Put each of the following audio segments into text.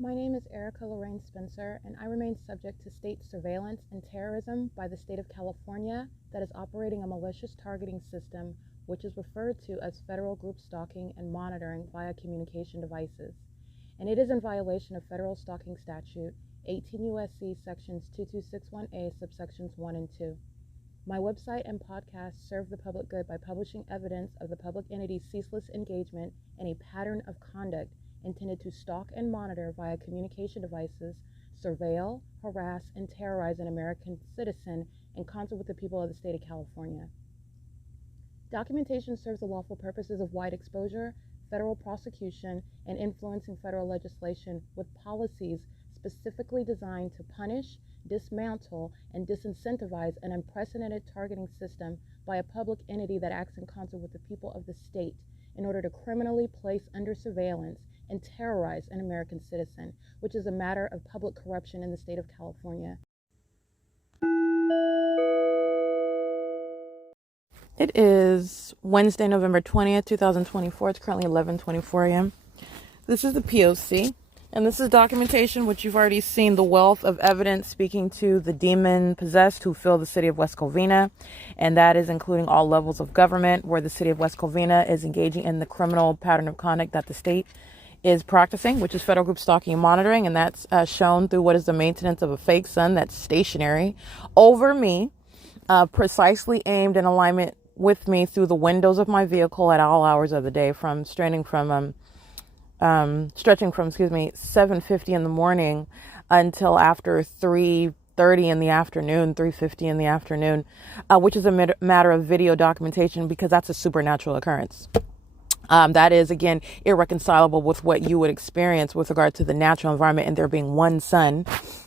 My name is Erica Lorraine Spencer, and I remain subject to state surveillance and terrorism by the state of California that is operating a malicious targeting system, which is referred to as federal group stalking and monitoring via communication devices. And it is in violation of federal stalking statute 18 U.S.C. sections 2261A subsections 1 and 2. My website and podcast serve the public good by publishing evidence of the public entity's ceaseless engagement in a pattern of conduct intended to stalk and monitor via communication devices, surveil, harass, and terrorize an American citizen in concert with the people of the state of California. Documentation serves the lawful purposes of wide exposure, federal prosecution, and influencing federal legislation with policies specifically designed to punish, dismantle, and disincentivize an unprecedented targeting system by a public entity that acts in concert with the people of the state in order to criminally place under surveillance and terrorize an American citizen, which is a matter of public corruption in the state of California. It is Wednesday, November 20th, 2024. It's currently 11:24 a.m. This is the P.O.C. And this is documentation, which you've already seen, the wealth of evidence speaking to the demon-possessed who fill the city of West Covina. And that is including all levels of government, where the city of West Covina is engaging in the criminal pattern of conduct that the state is practicing, which is federal group stalking and monitoring. And that's shown through what is the maintenance of a fake sun that's stationary over me, precisely aimed in alignment with me through the windows of my vehicle at all hours of the day, stretching from 7:50 in the morning until after 3:30 in the afternoon, 3:50 in the afternoon, which is a matter of video documentation because that's a supernatural occurrence. That is, again, irreconcilable with what you would experience with regard to the natural environment and there being one sun,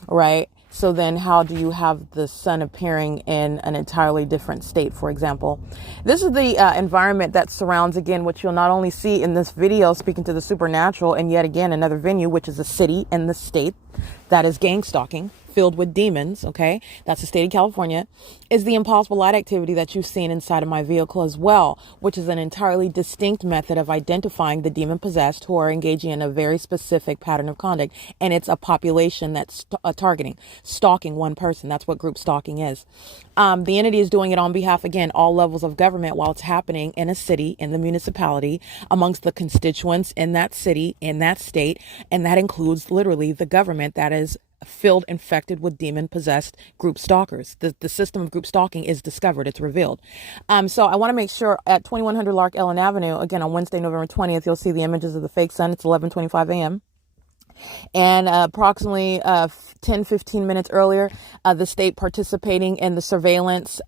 right? So then how do you have the sun appearing in an entirely different state, for example? This is the environment that surrounds, again, what you'll not only see in this video speaking to the supernatural, and yet again another venue, which is a city in the state that is gang stalking, filled with demons, okay? That's the state of California, is the impossible light activity that you've seen inside of my vehicle as well, which is an entirely distinct method of identifying the demon possessed who are engaging in a very specific pattern of conduct. And it's a population that's targeting, stalking one person. That's what group stalking is. The entity is doing it on behalf, again, all levels of government while it's happening in a city, in the municipality, amongst the constituents in that city, in that state. And that includes literally the government that is infected with demon-possessed group stalkers. The system of group stalking is discovered. It's revealed. So I want to make sure at 2100 LARK Ellen Avenue, again, on Wednesday, November 20th, you'll see the images of the fake sun. It's 11:25 a.m. And approximately 10-15 minutes earlier, the state participating in the surveillance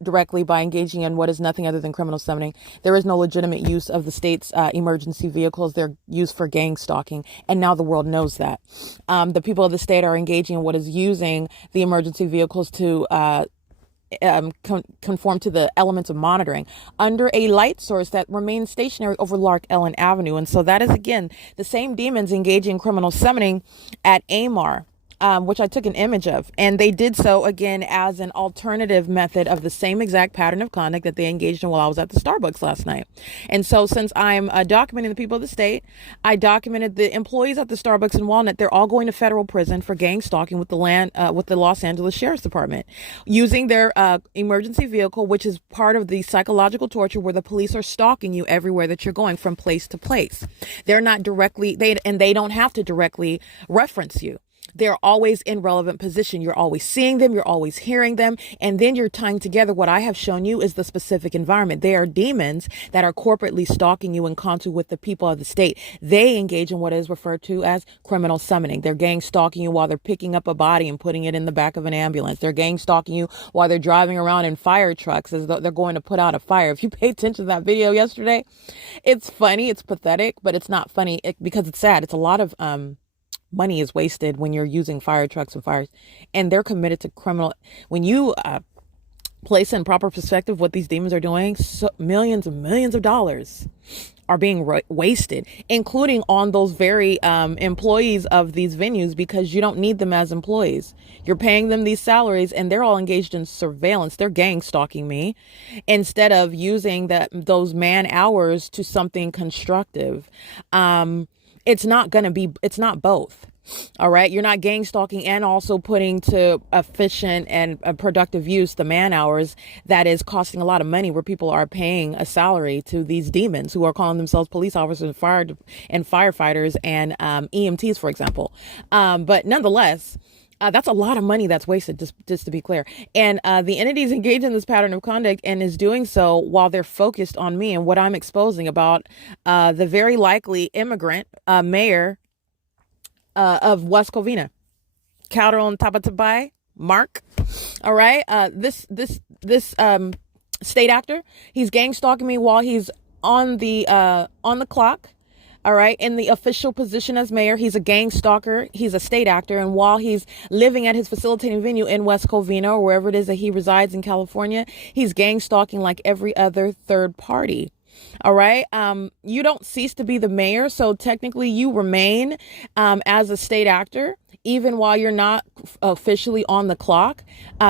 directly by engaging in what is nothing other than criminal summoning. There is no legitimate use of the state's emergency vehicles. They're used for gang stalking. And now the world knows that. The people of the state are engaging in what is using the emergency vehicles to conform to the elements of monitoring under a light source that remains stationary over LARK Ellen Avenue. And so that is, again, the same demons engaging in criminal summoning at AMAR, which I took an image of. And they did so, again, as an alternative method of the same exact pattern of conduct that they engaged in while I was at the Starbucks last night. And so since I'm documenting the people of the state, I documented the employees at the Starbucks in Walnut. They're all going to federal prison for gang stalking with the Los Angeles Sheriff's Department, using their emergency vehicle, which is part of the psychological torture where the police are stalking you everywhere that you're going from place to place. They're not directly, they don't have to directly reference you. They're always in relevant position. You're always seeing them. You're always hearing them. And then you're tying together what I have shown you is the specific environment. They are demons that are corporately stalking you in concert with the people of the state. They engage in what is referred to as criminal summoning. They're gang stalking you while they're picking up a body and putting it in the back of an ambulance. They're gang stalking you while they're driving around in fire trucks as though they're going to put out a fire. If you pay attention to that video yesterday, it's funny. It's pathetic, but it's not funny because it's sad. It's a lot of, money is wasted when you're using fire trucks and fires, and they're committed to criminal. When you place in proper perspective what these demons are doing, so millions and millions of dollars are being wasted, including on those very employees of these venues, because you don't need them as employees. You're paying them these salaries and they're all engaged in surveillance. They're gang stalking me instead of using those man hours to something constructive. It's not both. All right. You're not gang stalking and also putting to efficient and productive use the man hours that is costing a lot of money, where people are paying a salary to these demons who are calling themselves police officers and firefighters and EMTs, for example. But nonetheless, that's a lot of money that's wasted, just to be clear. And the entities engaged in this pattern of conduct and is doing so while they're focused on me and what I'm exposing about the very likely immigrant mayor of West Covina, Calderon Tabatabai, Mark. All right. This state actor, he's gang stalking me while he's on the clock. All right. In the official position as mayor, he's a gang stalker. He's a state actor. And while he's living at his facilitating venue in West Covina or wherever it is that he resides in California, he's gang stalking like every other third party. All right. You don't cease to be the mayor. So technically you remain as a state actor, even while you're not officially on the clock,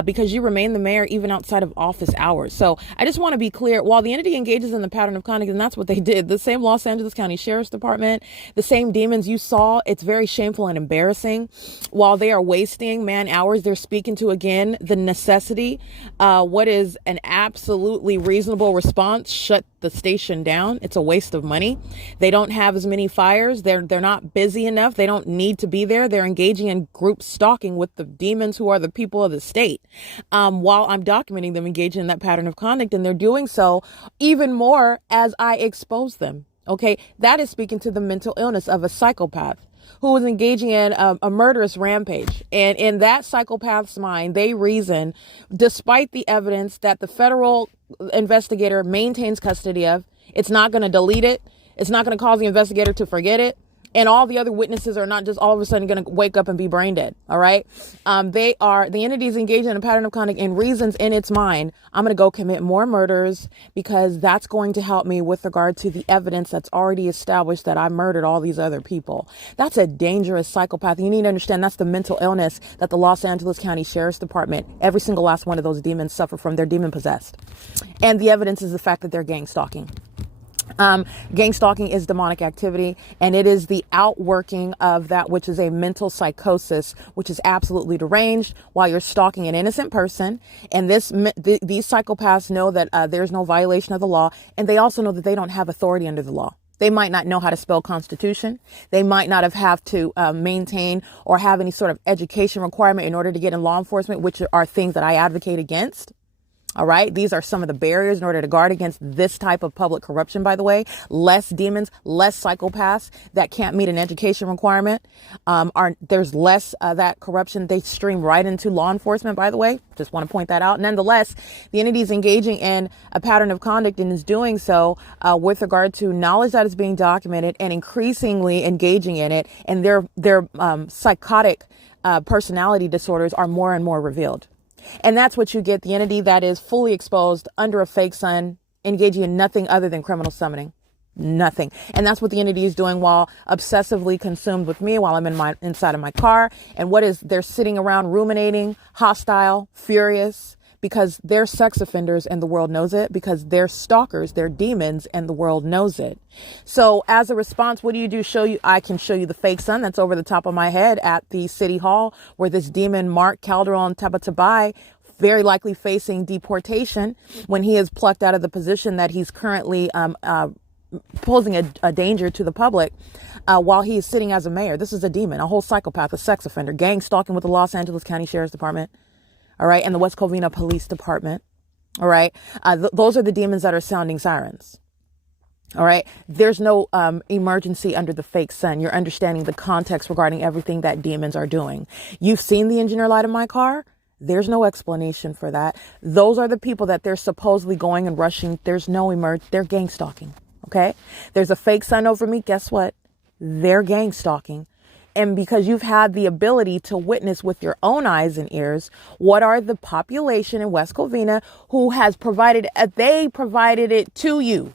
because you remain the mayor even outside of office hours. So I just want to be clear, while the entity engages in the pattern of conduct, and that's what they did, the same Los Angeles County Sheriff's Department, the same demons you saw, it's very shameful and embarrassing. While they are wasting man hours, they're speaking to, again, the necessity, what is an absolutely reasonable response: shut the station down. It's a waste of money. They don't have as many fires. They're not busy enough. They don't need to be there. They're engaging in group stalking with the demons who are the people of the state, while I'm documenting them engaging in that pattern of conduct. And they're doing so even more as I expose them. Okay. That is speaking to the mental illness of a psychopath who is engaging in a murderous rampage. And in that psychopath's mind, they reason, despite the evidence that the federal investigator maintains custody of, it's not going to delete it. It's not going to cause the investigator to forget it. And all the other witnesses are not just all of a sudden going to wake up and be brain dead. All right. The entities engaged in a pattern of conduct and reasons in its mind, I'm going to go commit more murders because that's going to help me with regard to the evidence that's already established that I murdered all these other people. That's a dangerous psychopath. You need to understand that's the mental illness that the Los Angeles County Sheriff's Department, every single last one of those demons suffer from. They're demon possessed. And the evidence is the fact that they're gang stalking. Gang stalking is demonic activity, and it is the outworking of that which is a mental psychosis, which is absolutely deranged while you're stalking an innocent person. And these psychopaths know that there's no violation of the law, and they also know that they don't have authority under the law. They might not know how to spell Constitution. They might not have to maintain or have any sort of education requirement in order to get in law enforcement, which are things that I advocate against. All right. These are some of the barriers in order to guard against this type of public corruption, by the way. Less demons, less psychopaths that can't meet an education requirement. There's less that corruption. They stream right into law enforcement, by the way. Just want to point that out. Nonetheless, the entity is engaging in a pattern of conduct and is doing so with regard to knowledge that is being documented and increasingly engaging in it. And their psychotic personality disorders are more and more revealed. And that's what you get, the entity that is fully exposed under a fake sun, engaging in nothing other than criminal summoning. Nothing. And that's what the entity is doing while obsessively consumed with me while I'm inside of my car. And they're sitting around ruminating, hostile, furious, because they're sex offenders and the world knows it, because they're stalkers, they're demons and the world knows it. So as a response, what do you do? I can show you the fake sun that's over the top of my head at the city hall where this demon Mark Calderon Tabatabai, very likely facing deportation when he is plucked out of the position that he's currently posing a danger to the public while he is sitting as a mayor. This is a demon, a whole psychopath, a sex offender, gang stalking with the Los Angeles County Sheriff's Department. All right. And the West Covina Police Department. All right. Those are the demons that are sounding sirens. All right. There's no emergency under the fake sun. You're understanding the context regarding everything that demons are doing. You've seen the engineer light in my car. There's no explanation for that. Those are the people that they're supposedly going and rushing. There's no they're gang stalking. OK, there's a fake sun over me. Guess what? They're gang stalking. And because you've had the ability to witness with your own eyes and ears, what are the population in West Covina who has provided it to you?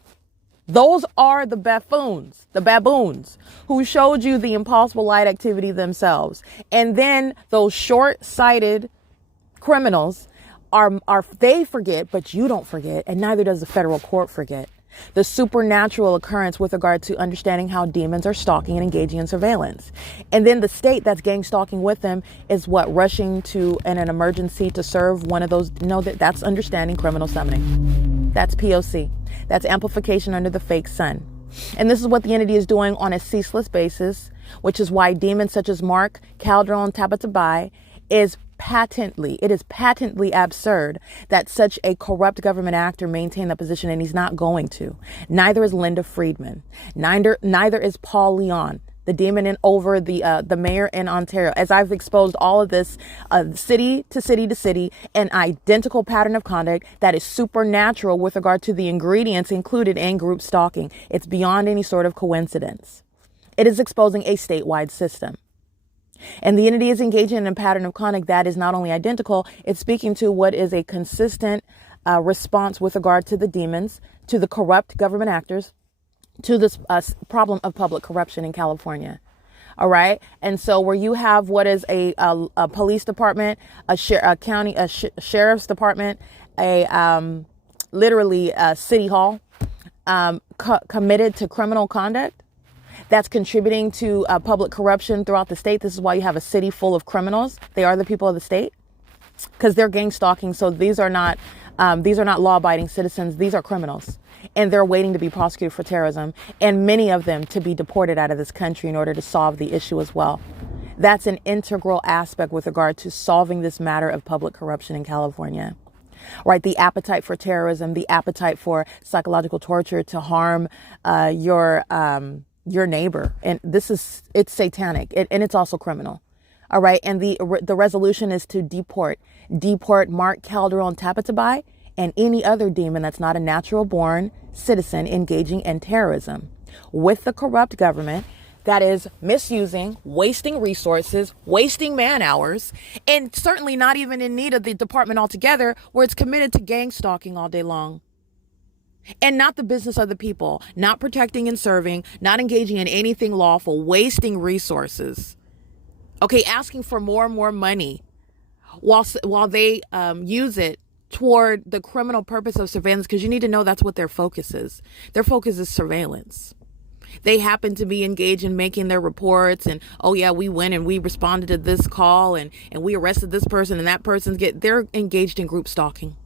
Those are the baboons who showed you the impossible light activity themselves. And then those short-sighted criminals they forget, but you don't forget. And neither does the federal court forget. The supernatural occurrence with regard to understanding how demons are stalking and engaging in surveillance. And then the state that's gang stalking with them is what? Rushing to in an emergency to serve one of those. No, that's understanding criminal summoning. That's P.O.C. That's amplification under the fake sun. And this is what the entity is doing on a ceaseless basis, which is why demons such as Mark, Caldron, Tabatabai is patently absurd that such a corrupt government actor maintain that position, and he's not going to. Neither is Linda Friedman. Neither is Paul Leon, the demon over the mayor in Ontario. As I've exposed all of this, city to city to city, an identical pattern of conduct that is supernatural with regard to the ingredients included in group stalking. It's beyond any sort of coincidence. It is exposing a statewide system. And the entity is engaging in a pattern of conduct that is not only identical, it's speaking to what is a consistent response with regard to the demons, to the corrupt government actors, to this problem of public corruption in California. All right. And so where you have what is a police department, a sheriff's department, literally a city hall committed to criminal conduct, that's contributing to public corruption throughout the state. This is why you have a city full of criminals. They are the people of the state because they're gang stalking. So these are not law-abiding citizens. These are criminals, and they're waiting to be prosecuted for terrorism, and many of them to be deported out of this country in order to solve the issue as well. That's an integral aspect with regard to solving this matter of public corruption in California. Right, the appetite for terrorism, the appetite for psychological torture to harm your neighbor. And it's satanic, and it's also criminal. All right. And the resolution is to deport Mark, Calderon, Tabatabai, and any other demon that's not a natural born citizen engaging in terrorism with the corrupt government that is misusing, wasting resources, wasting man hours, and certainly not even in need of the department altogether, where it's committed to gang stalking all day long. And not the business of the people, not protecting and serving, not engaging in anything lawful, wasting resources. Okay, asking for more and more money while they use it toward the criminal purpose of surveillance, because you need to know that's what their focus is. Their focus is surveillance. They happen to be engaged in making their reports and, oh yeah, we went and we responded to this call and we arrested this person and that they're engaged in group stalking.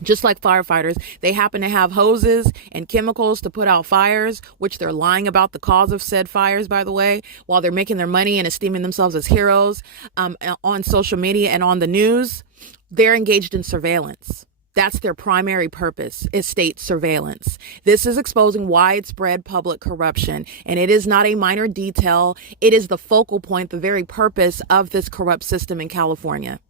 Just like firefighters, they happen to have hoses and chemicals to put out fires, which they're lying about the cause of said fires, by the way, while they're making their money and esteeming themselves as heroes on social media and on the news. They're engaged in surveillance. That's their primary purpose, is state surveillance. This is exposing widespread public corruption, and it is not a minor detail. It is the focal point, the very purpose of this corrupt system in California.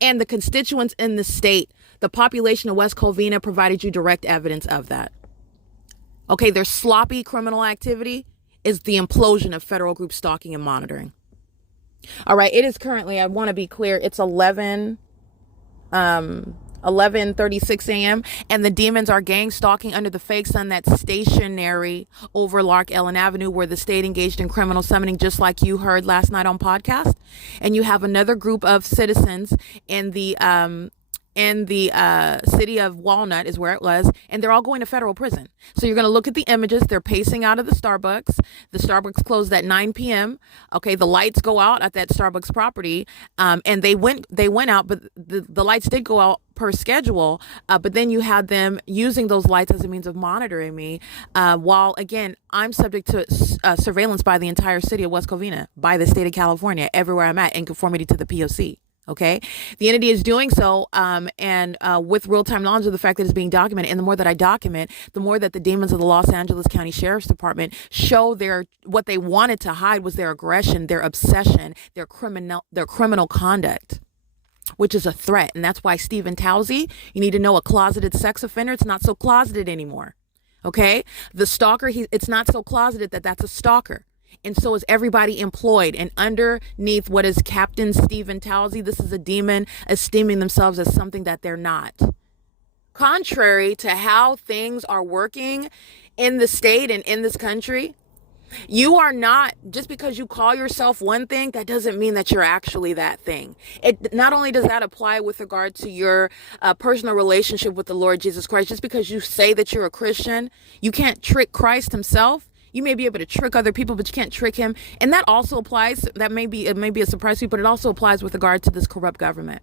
And the constituents in the state, the population of West Covina, provided you direct evidence of that. Okay, their sloppy criminal activity is the implosion of federal group stalking and monitoring. All right, it is currently, I want to be clear, it's 11:36 a.m. and the demons are gang stalking under the fake sun that's stationary over Lark Ellen Avenue, where the state engaged in criminal summoning, just like you heard last night on podcast. And you have another group of citizens in the city of Walnut is where it was, and they're all going to federal prison. So you're going to look at the images. They're pacing out of the Starbucks. The Starbucks closed at 9 p.m. Okay, the lights go out at that Starbucks property, and they went out, but the lights did go out per schedule. But then you had them using those lights as a means of monitoring me, while again I'm subject to surveillance by the entire city of West Covina, by the state of California, everywhere I'm at, in conformity to the P.O.C. Okay, the entity is doing so and with real-time knowledge of the fact that it's being documented. And the more that I document, the more that the demons of the Los Angeles County Sheriff's Department show what they wanted to hide was their aggression, their obsession, their criminal conduct, which is a threat. And that's why Stephen Towsey, you need to know, a closeted sex offender, it's not so closeted anymore. Okay, the stalker, it's not so closeted that's a stalker. And so is everybody employed. And underneath what is Captain Stephen Towsey, this is a demon esteeming themselves as something that they're not. Contrary to how things are working in the state and in this country, You are not, just because you call yourself one thing, that doesn't mean that you're actually that thing. It not only does that apply with regard to your personal relationship with the Lord Jesus Christ. Just because you say that you're a Christian, you can't trick Christ himself. You may be able to trick other people, but you can't trick him. And that also applies, it may be a surprise to you, but it also applies with regard to this corrupt government.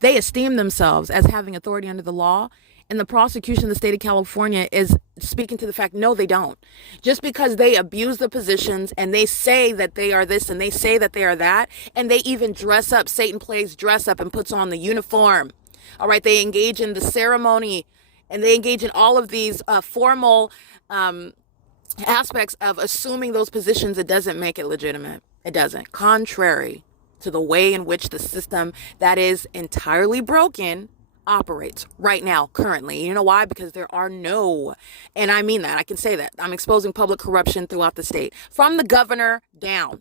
They esteem themselves as having authority under the law. And the prosecution of the state of California is speaking to the fact, no, they don't. Just because they abuse the positions and they say that they are this and they say that they are that, and they even dress up, Satan plays dress up and puts on the uniform. All right, they engage in the ceremony and they engage in all of these formal aspects of assuming those positions. It doesn't make it legitimate. It doesn't. Contrary to the way in which the system that is entirely broken operates right now, currently. You know why? Because there are no, and I mean that, I can say that, I'm exposing public corruption throughout the state, from the governor down.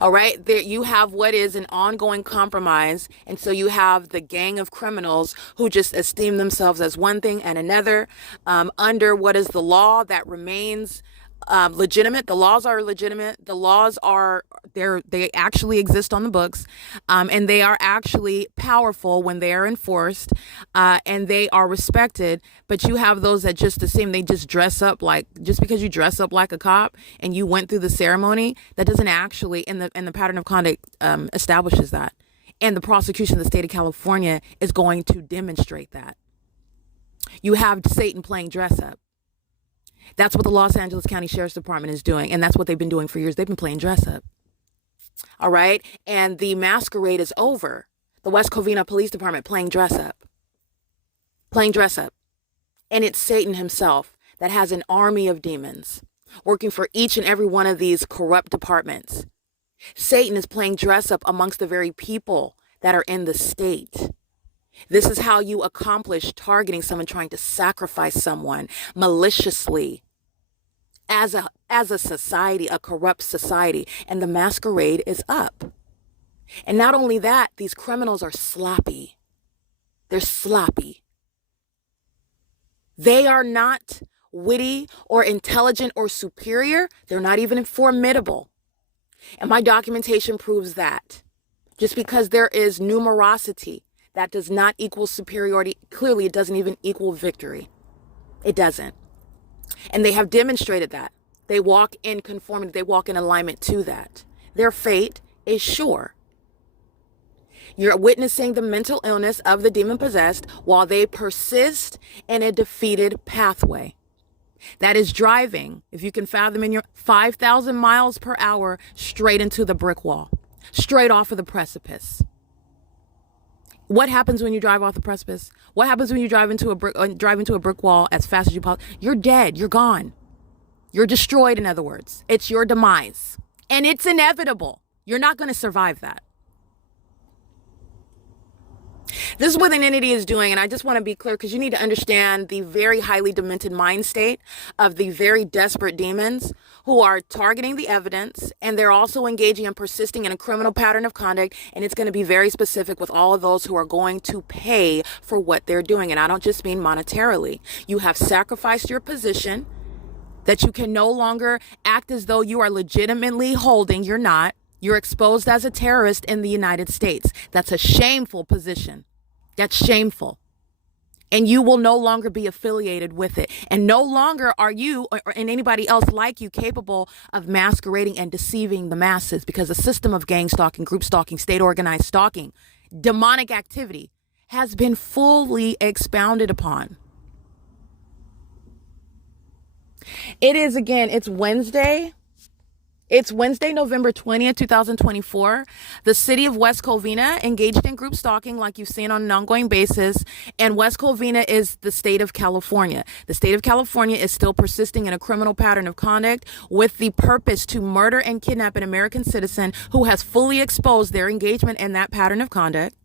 All right, there you have what is an ongoing compromise, and so you have the gang of criminals who just esteem themselves as one thing and another, under what is the law that remains legitimate. The laws are legitimate. The laws are there. They actually exist on the books, and they are actually powerful when they are enforced, and they are respected. But you have those that just assume, they just dress up like, just because you dress up like a cop and you went through the ceremony, that doesn't actually, and the pattern of conduct establishes that. And the prosecution of the state of California is going to demonstrate that. You have Satan playing dress up. That's what the Los Angeles County Sheriff's Department is doing. And that's what they've been doing for years. They've been playing dress up. All right. And the masquerade is over. The West Covina Police Department playing dress up. Playing dress up. And it's Satan himself that has an army of demons working for each and every one of these corrupt departments. Satan is playing dress up amongst the very people that are in the state. This is how you accomplish targeting someone, trying to sacrifice someone maliciously as a society, a corrupt society. And the masquerade is up. And not only that, these criminals are sloppy. They're sloppy. They are not witty or intelligent or superior. They're not even formidable. And my documentation proves that. Just because there is numerosity, that does not equal superiority. Clearly, it doesn't even equal victory. It doesn't. And they have demonstrated that. They walk in conformity. They walk in alignment to that. Their fate is sure. You're witnessing the mental illness of the demon-possessed while they persist in a defeated pathway. That is driving, if you can fathom in your 5,000 miles per hour, straight into the brick wall, straight off of the precipice. What happens when you drive off the precipice? What happens when you drive into a brick wall as fast as you possibly? You're dead. You're gone. You're destroyed, in other words. It's your demise. And it's inevitable. You're not going to survive that. This is what an entity is doing, and I just want to be clear because you need to understand the very highly demented mind state of the very desperate demons who are targeting the evidence, and they're also engaging and persisting in a criminal pattern of conduct, and it's going to be very specific with all of those who are going to pay for what they're doing. And I don't just mean monetarily. You have sacrificed your position that you can no longer act as though you are legitimately holding. You're not. You're exposed as a terrorist in the United States. That's a shameful position. That's shameful. And you will no longer be affiliated with it. And no longer are you or anybody else like you capable of masquerading and deceiving the masses, because the system of gang stalking, group stalking, state organized stalking, demonic activity has been fully expounded upon. It is, again, it's Wednesday. It's Wednesday, November 20th, 2024. The city of West Covina engaged in group stalking like you've seen on an ongoing basis. And West Covina is the state of California. The state of California is still persisting in a criminal pattern of conduct with the purpose to murder and kidnap an American citizen who has fully exposed their engagement in that pattern of conduct.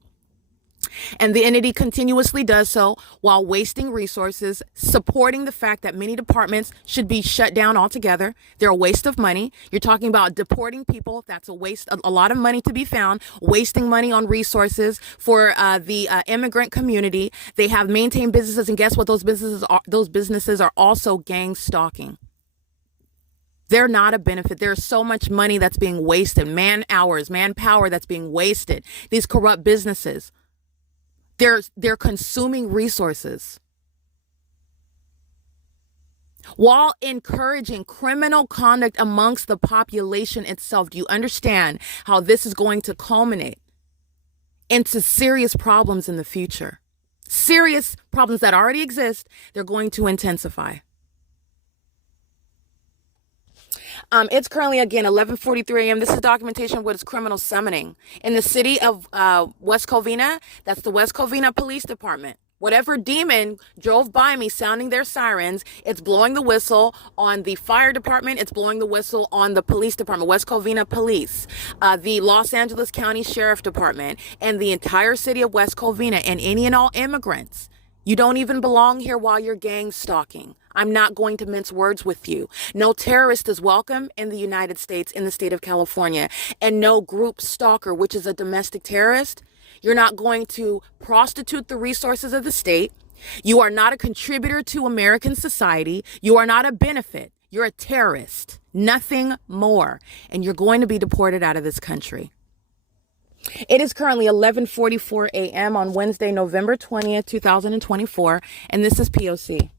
And the entity continuously does so while wasting resources, supporting the fact that many departments should be shut down altogether. They're a waste of money. You're talking about deporting people. That's a waste, a lot of money to be found, wasting money on resources for the immigrant community. They have maintained businesses, and guess what? Those businesses are also gang stalking. They're not a benefit. There's so much money that's being wasted, man hours, manpower that's being wasted. These corrupt businesses, they're consuming resources while encouraging criminal conduct amongst the population itself. Do you understand how this is going to culminate into serious problems in the future? Serious problems that already exist, they're going to intensify. It's currently, again, 11:43 a.m. This is documentation of what is criminal summoning. In the city of West Covina, that's the West Covina Police Department. Whatever demon drove by me sounding their sirens, it's blowing the whistle on the fire department. It's blowing the whistle on the police department, West Covina Police, the Los Angeles County Sheriff Department, and the entire city of West Covina, and any and all immigrants. You don't even belong here while you're gang stalking. I'm not going to mince words with you. No terrorist is welcome in the United States, in the state of California, and no group stalker, which is a domestic terrorist. You're not going to prostitute the resources of the state. You are not a contributor to American society. You are not a benefit. You're a terrorist, nothing more. And you're going to be deported out of this country. It is currently 11:44 a.m. on Wednesday, November 20th, 2024, and this is P.O.C.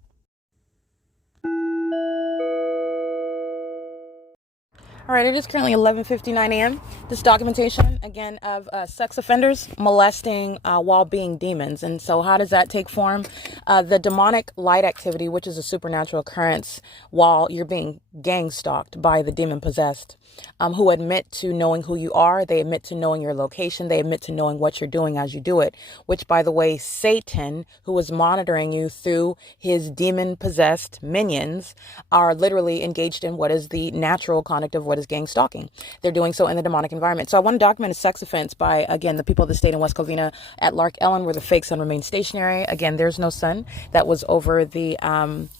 All right, it is currently 11:59 a.m. This documentation, again, of sex offenders molesting while being demons. And so how does that take form? The demonic light activity, which is a supernatural occurrence while you're being gang stalked by the demon possessed, who admit to knowing who you are. They admit to knowing your location. They admit to knowing what you're doing as you do it, which, by the way, Satan, who is monitoring you through his demon possessed minions, are literally engaged in what is the natural conduct of what is gang stalking. They're doing so in the demonic environment. So I want to document a sex offense by, again, the people of the state in West Covina at LARK Ellen, where the fake sun remains stationary. Again, there's no sun. That was over the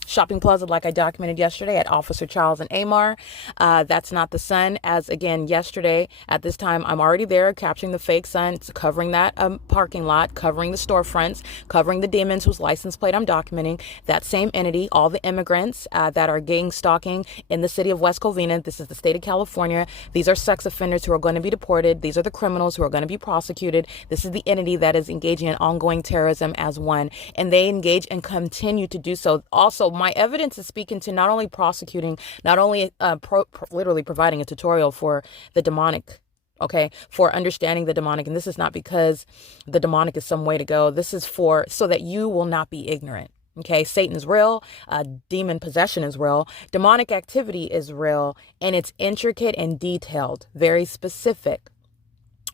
shopping plaza, like I documented yesterday, at Officer Charles and AMAR. That's not the sun. As again, yesterday at this time, I'm already there capturing the fake sun, covering that parking lot, covering the storefronts, covering the demons whose license plate I'm documenting. That same entity, all the immigrants that are gang stalking in the city of West Covina. This is the state of California. These are sex offenders who are going to be deported. These are the criminals who are going to be prosecuted. This is the entity that is engaging in ongoing terrorism as one, and they engage and continue to do so. Also, my evidence is speaking to not only prosecuting, not only literally providing a tutorial for the demonic, okay, for understanding the demonic. And this is not because the demonic is some way to go. This is for so that you will not be ignorant. Okay, Satan is real, demon possession is real, demonic activity is real, and it's intricate and detailed, very specific.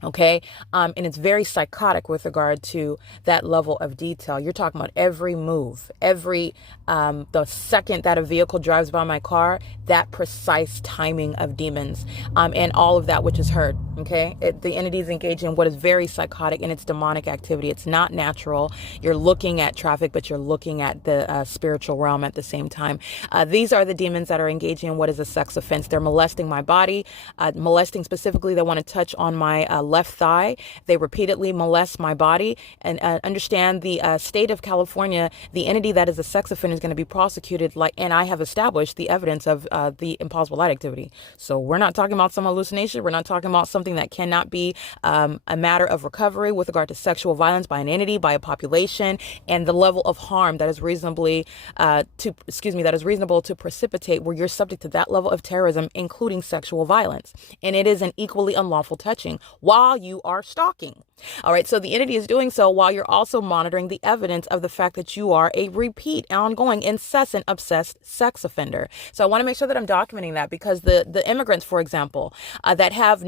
Okay, and it's very psychotic with regard to that level of detail. You're talking about every move, every the second that a vehicle drives by my car, that precise timing of demons, and all of that which is heard. Okay, the entity is engaged in what is very psychotic, and it's demonic activity. It's not natural. You're looking at traffic, but you're looking at the spiritual realm at the same time. These are the demons that are engaging in what is a sex offense. They're molesting my body, molesting specifically. They want to touch on my left thigh. They repeatedly molest my body. And understand the state of California, the entity that is a sex offender is going to be prosecuted and I have established the evidence of the impossible light activity. So we're not talking about some hallucination. We're not talking about something that cannot be a matter of recovery with regard to sexual violence by an entity, by a population, and the level of harm that is reasonable to precipitate where you're subject to that level of terrorism, including sexual violence. And it is an equally unlawful touching while you are stalking. All right. So the entity is doing so while you're also monitoring the evidence of the fact that you are a repeat, ongoing, incessant, obsessed sex offender. So I want to make sure that I'm documenting that because the immigrants, for example, that have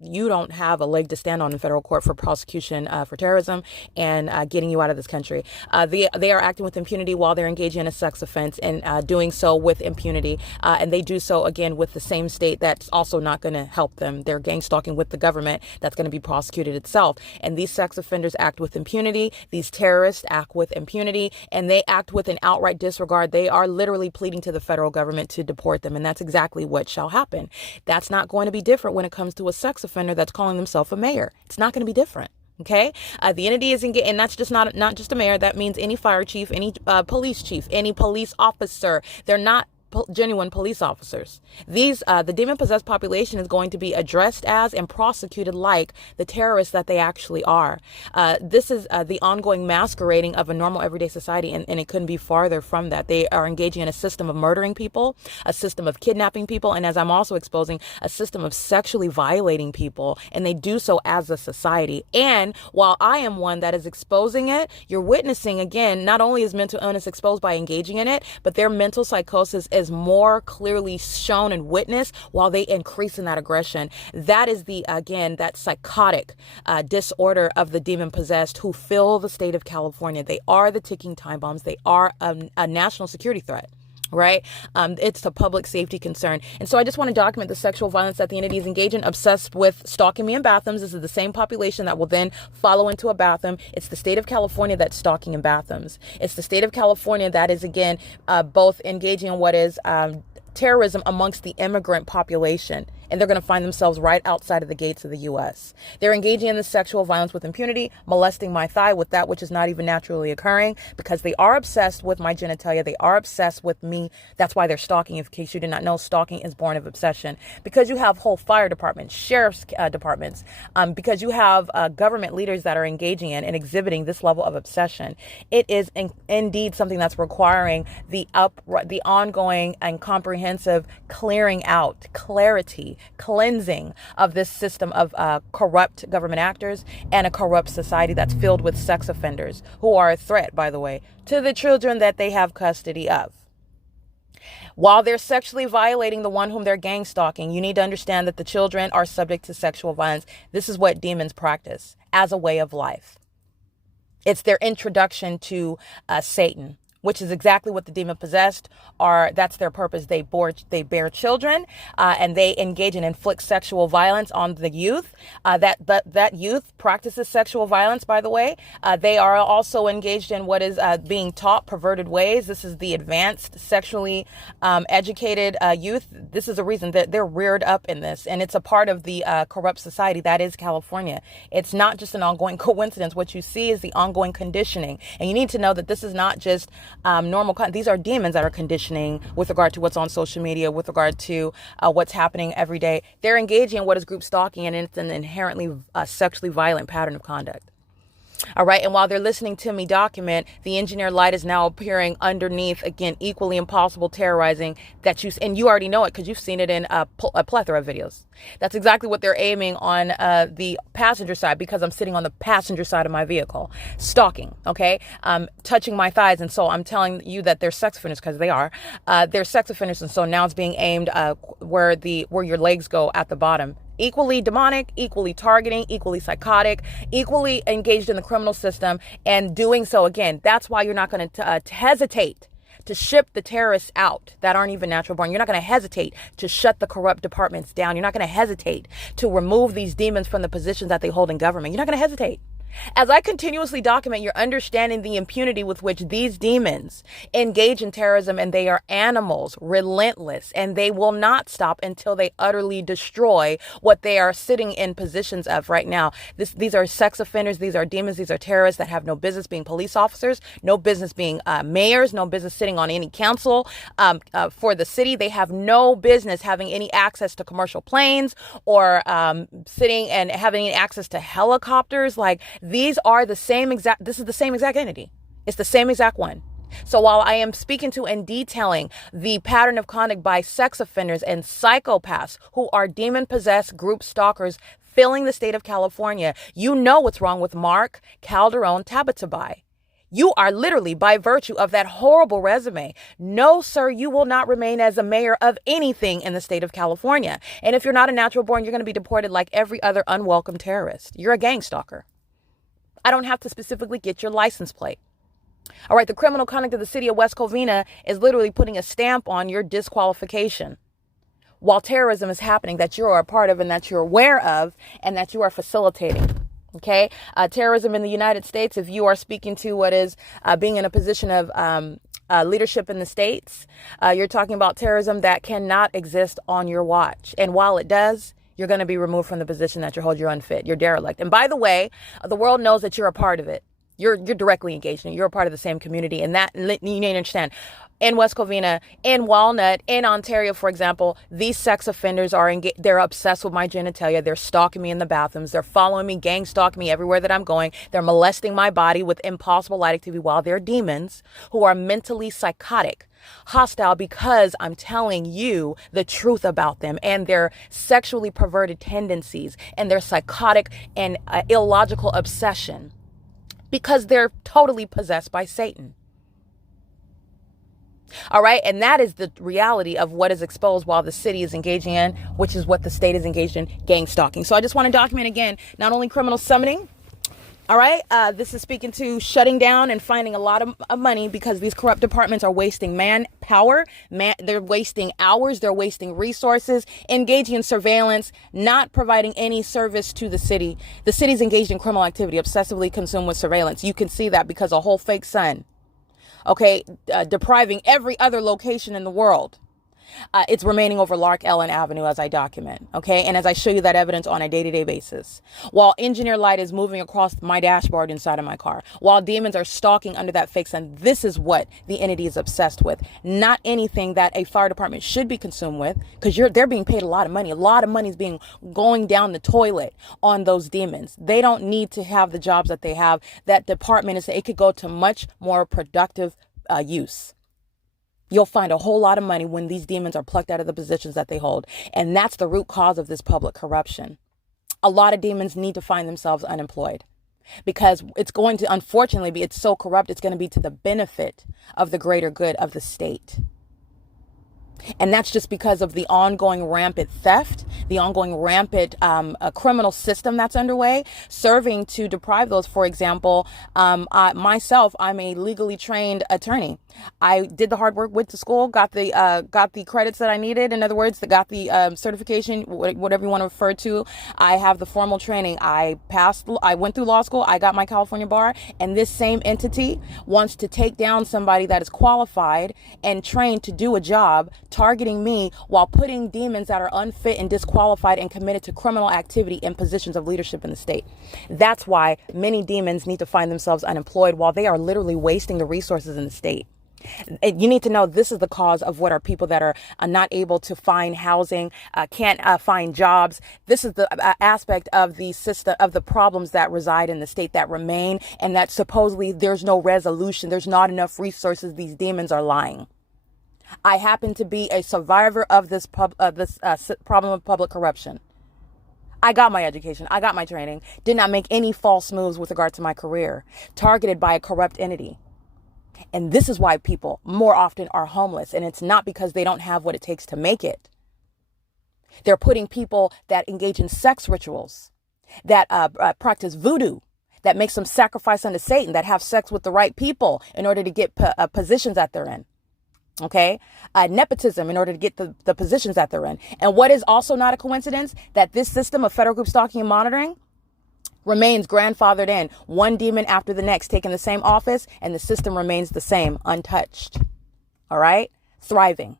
you don't have a leg to stand on in federal court for prosecution for terrorism and getting you out of this country. They are acting with impunity while they're engaging in a sex offense and doing so with impunity. And they do so, again, with the same state that's also not going to help them. They're gang stalking with the government that's going to be prosecuted itself. And these sex offenders act with impunity. These terrorists act with impunity, and they act with an outright disregard. They are literally pleading to the federal government to deport them. And that's exactly what shall happen. That's not going to be different when it comes to a sex offender that's calling themselves a mayor. It's not going to be different. Okay, the entity is engaged, and that's just not just a mayor. That means any fire chief, any police chief, any police officer. They're not genuine police officers. The demon-possessed population is going to be addressed as and prosecuted like the terrorists that they actually are. This is the ongoing masquerading of a normal everyday society, and it couldn't be farther from that. They are engaging in a system of murdering people, a system of kidnapping people, and as I'm also exposing, a system of sexually violating people, and they do so as a society. And while I am one that is exposing it, you're witnessing, again, not only is mental illness exposed by engaging in it, but their mental psychosis is more clearly shown and witnessed while they increase in that aggression. That is that psychotic disorder of the demon-possessed who fill the state of California. They are the ticking time bombs. They are a national security threat. Right? It's a public safety concern. And so I just want to document the sexual violence that the entity is engaged in, obsessed with stalking me in bathrooms. This is the same population that will then follow into a bathroom. It's the state of California that's stalking in bathrooms. It's the state of California that is, again, both engaging in what is terrorism amongst the immigrant population. And they're going to find themselves right outside of the gates of the U.S. They're engaging in the sexual violence with impunity, molesting my thigh with that which is not even naturally occurring, because they are obsessed with my genitalia. They are obsessed with me. That's why they're stalking. In case you did not know, stalking is born of obsession. Because you have whole fire departments, sheriff's departments, because you have government leaders that are engaging in and exhibiting this level of obsession. It is indeed something that's requiring the ongoing and comprehensive clearing out, clarity, cleansing of this system of corrupt government actors and a corrupt society that's filled with sex offenders who are a threat, by the way, to the children that they have custody of. While they're sexually violating the one whom they're gang stalking, you need to understand that the children are subject to sexual violence. This is what demons practice as a way of life. It's their introduction to Satan, which is exactly what the demon-possessed are. That's their purpose. They bear children, and they engage and inflict sexual violence on the youth. That youth practices sexual violence, by the way. They are also engaged in what is being taught perverted ways. This is the advanced, sexually educated youth. This is the reason that they're reared up in this, and it's a part of the corrupt society that is California. It's not just an ongoing coincidence. What you see is the ongoing conditioning, and you need to know that this is not just normal. These are demons that are conditioning with regard to what's on social media, with regard to what's happening every day. They're engaging in what is group stalking, and it's an inherently sexually violent pattern of conduct. All right. And while they're listening to me document, the engineered light is now appearing underneath, again, equally impossible terrorizing that and you already know it because you've seen it in a plethora of videos. That's exactly what they're aiming on the passenger side, because I'm sitting on the passenger side of my vehicle, stalking, okay, touching my thighs. And so I'm telling you that they're sex offenders, because they are. They're sex offenders. And so now it's being aimed where your legs go at the bottom. Equally demonic, equally targeting, equally psychotic, equally engaged in the criminal system, and doing so, again, that's why you're not going to hesitate to ship the terrorists out that aren't even natural born. You're not going to hesitate to shut the corrupt departments down. You're not going to hesitate to remove these demons from the positions that they hold in government. You're not going to hesitate. As I continuously document, you're understanding the impunity with which these demons engage in terrorism, and they are animals, relentless, and they will not stop until they utterly destroy what they are sitting in positions of right now. These are sex offenders. These are demons. These are terrorists that have no business being police officers, no business being mayors, no business sitting on any council for the city. They have no business having any access to commercial planes or sitting and having any access to helicopters. Like, this is the same exact entity. It's the same exact one. So while I am speaking to and detailing the pattern of conduct by sex offenders and psychopaths who are demon-possessed group stalkers filling the state of California, you know what's wrong with Mark Calderon Tabatabai. You are literally, by virtue of that horrible resume, no, sir, you will not remain as a mayor of anything in the state of California. And if you're not a natural born, you're going to be deported like every other unwelcome terrorist. You're a gang stalker. I don't have to specifically get your license plate. All right, the criminal conduct of the city of West Covina is literally putting a stamp on your disqualification while terrorism is happening that you are a part of and that you're aware of and that you are facilitating. Okay, terrorism in the United States, if you are speaking to what is being in a position of leadership in the states, you're talking about terrorism that cannot exist on your watch. And while it does, you're going to be removed from the position that you hold. You're unfit. You're derelict. And by the way, the world knows that you're a part of it. You're directly engaged in it. You're a part of the same community, and that you need to understand. In West Covina, in Walnut, in Ontario, for example, these sex offenders they're obsessed with my genitalia. They're stalking me in the bathrooms. They're following me, gang stalking me everywhere that I'm going. They're molesting my body with impossible light activity while they're demons who are mentally psychotic, hostile, because I'm telling you the truth about them and their sexually perverted tendencies and their psychotic and illogical obsession, because they're totally possessed by Satan. All right. And that is the reality of what is exposed while the city is engaging in, which is what the state is engaged in, gang stalking. So I just want to document again, not only criminal summoning. All right. This is speaking to shutting down and finding a lot of money, because these corrupt departments are wasting manpower. They're wasting hours. They're wasting resources, engaging in surveillance, not providing any service to the city. The city's engaged in criminal activity, obsessively consumed with surveillance. You can see that because a whole fake sun. Okay, depriving every other location in the world. It's remaining over LARK, Ellen Avenue as I document, okay? And as I show you that evidence on a day-to-day basis. While engineer light is moving across my dashboard inside of my car, while demons are stalking under that fake sun, this is what the entity is obsessed with. Not anything that a fire department should be consumed with, because they're being paid a lot of money. A lot of money is going down the toilet on those demons. They don't need to have the jobs that they have. That department it could go to much more productive use. You'll find a whole lot of money when these demons are plucked out of the positions that they hold. And that's the root cause of this public corruption. A lot of demons need to find themselves unemployed, because it's going to, unfortunately, it's so corrupt, it's going to be to the benefit of the greater good of the state. And that's just because of the ongoing rampant theft, the ongoing rampant criminal system that's underway, serving to deprive those. For example, I'm a legally trained attorney. I did the hard work, went to school, got the credits that I needed. In other words, got the certification, whatever you want to refer to. I have the formal training. I went through law school. I got my California bar. And this same entity wants to take down somebody that is qualified and trained to do a job, targeting me while putting demons that are unfit and disqualified and committed to criminal activity in positions of leadership in the state. That's why many demons need to find themselves unemployed while they are literally wasting the resources in the state. You need to know this is the cause of what are people that are not able to find housing, can't find jobs. This is the aspect of the system, of the problems that reside in the state that remain, and that supposedly there's no resolution. There's not enough resources. These demons are lying. I happen to be a survivor of this problem of public corruption. I got my education. I got my training. Did not make any false moves with regard to my career. Targeted by a corrupt entity. And this is why people more often are homeless. And it's not because they don't have what it takes to make it. They're putting people that engage in sex rituals, that practice voodoo, that makes them sacrifice unto Satan, that have sex with the right people in order to get positions that they're in. Okay, nepotism in order to get the positions that they're in. And what is also not a coincidence, that this system of federal group stalking and monitoring remains grandfathered in, one demon after the next, taking the same office, and the system remains the same, untouched. All right, thriving.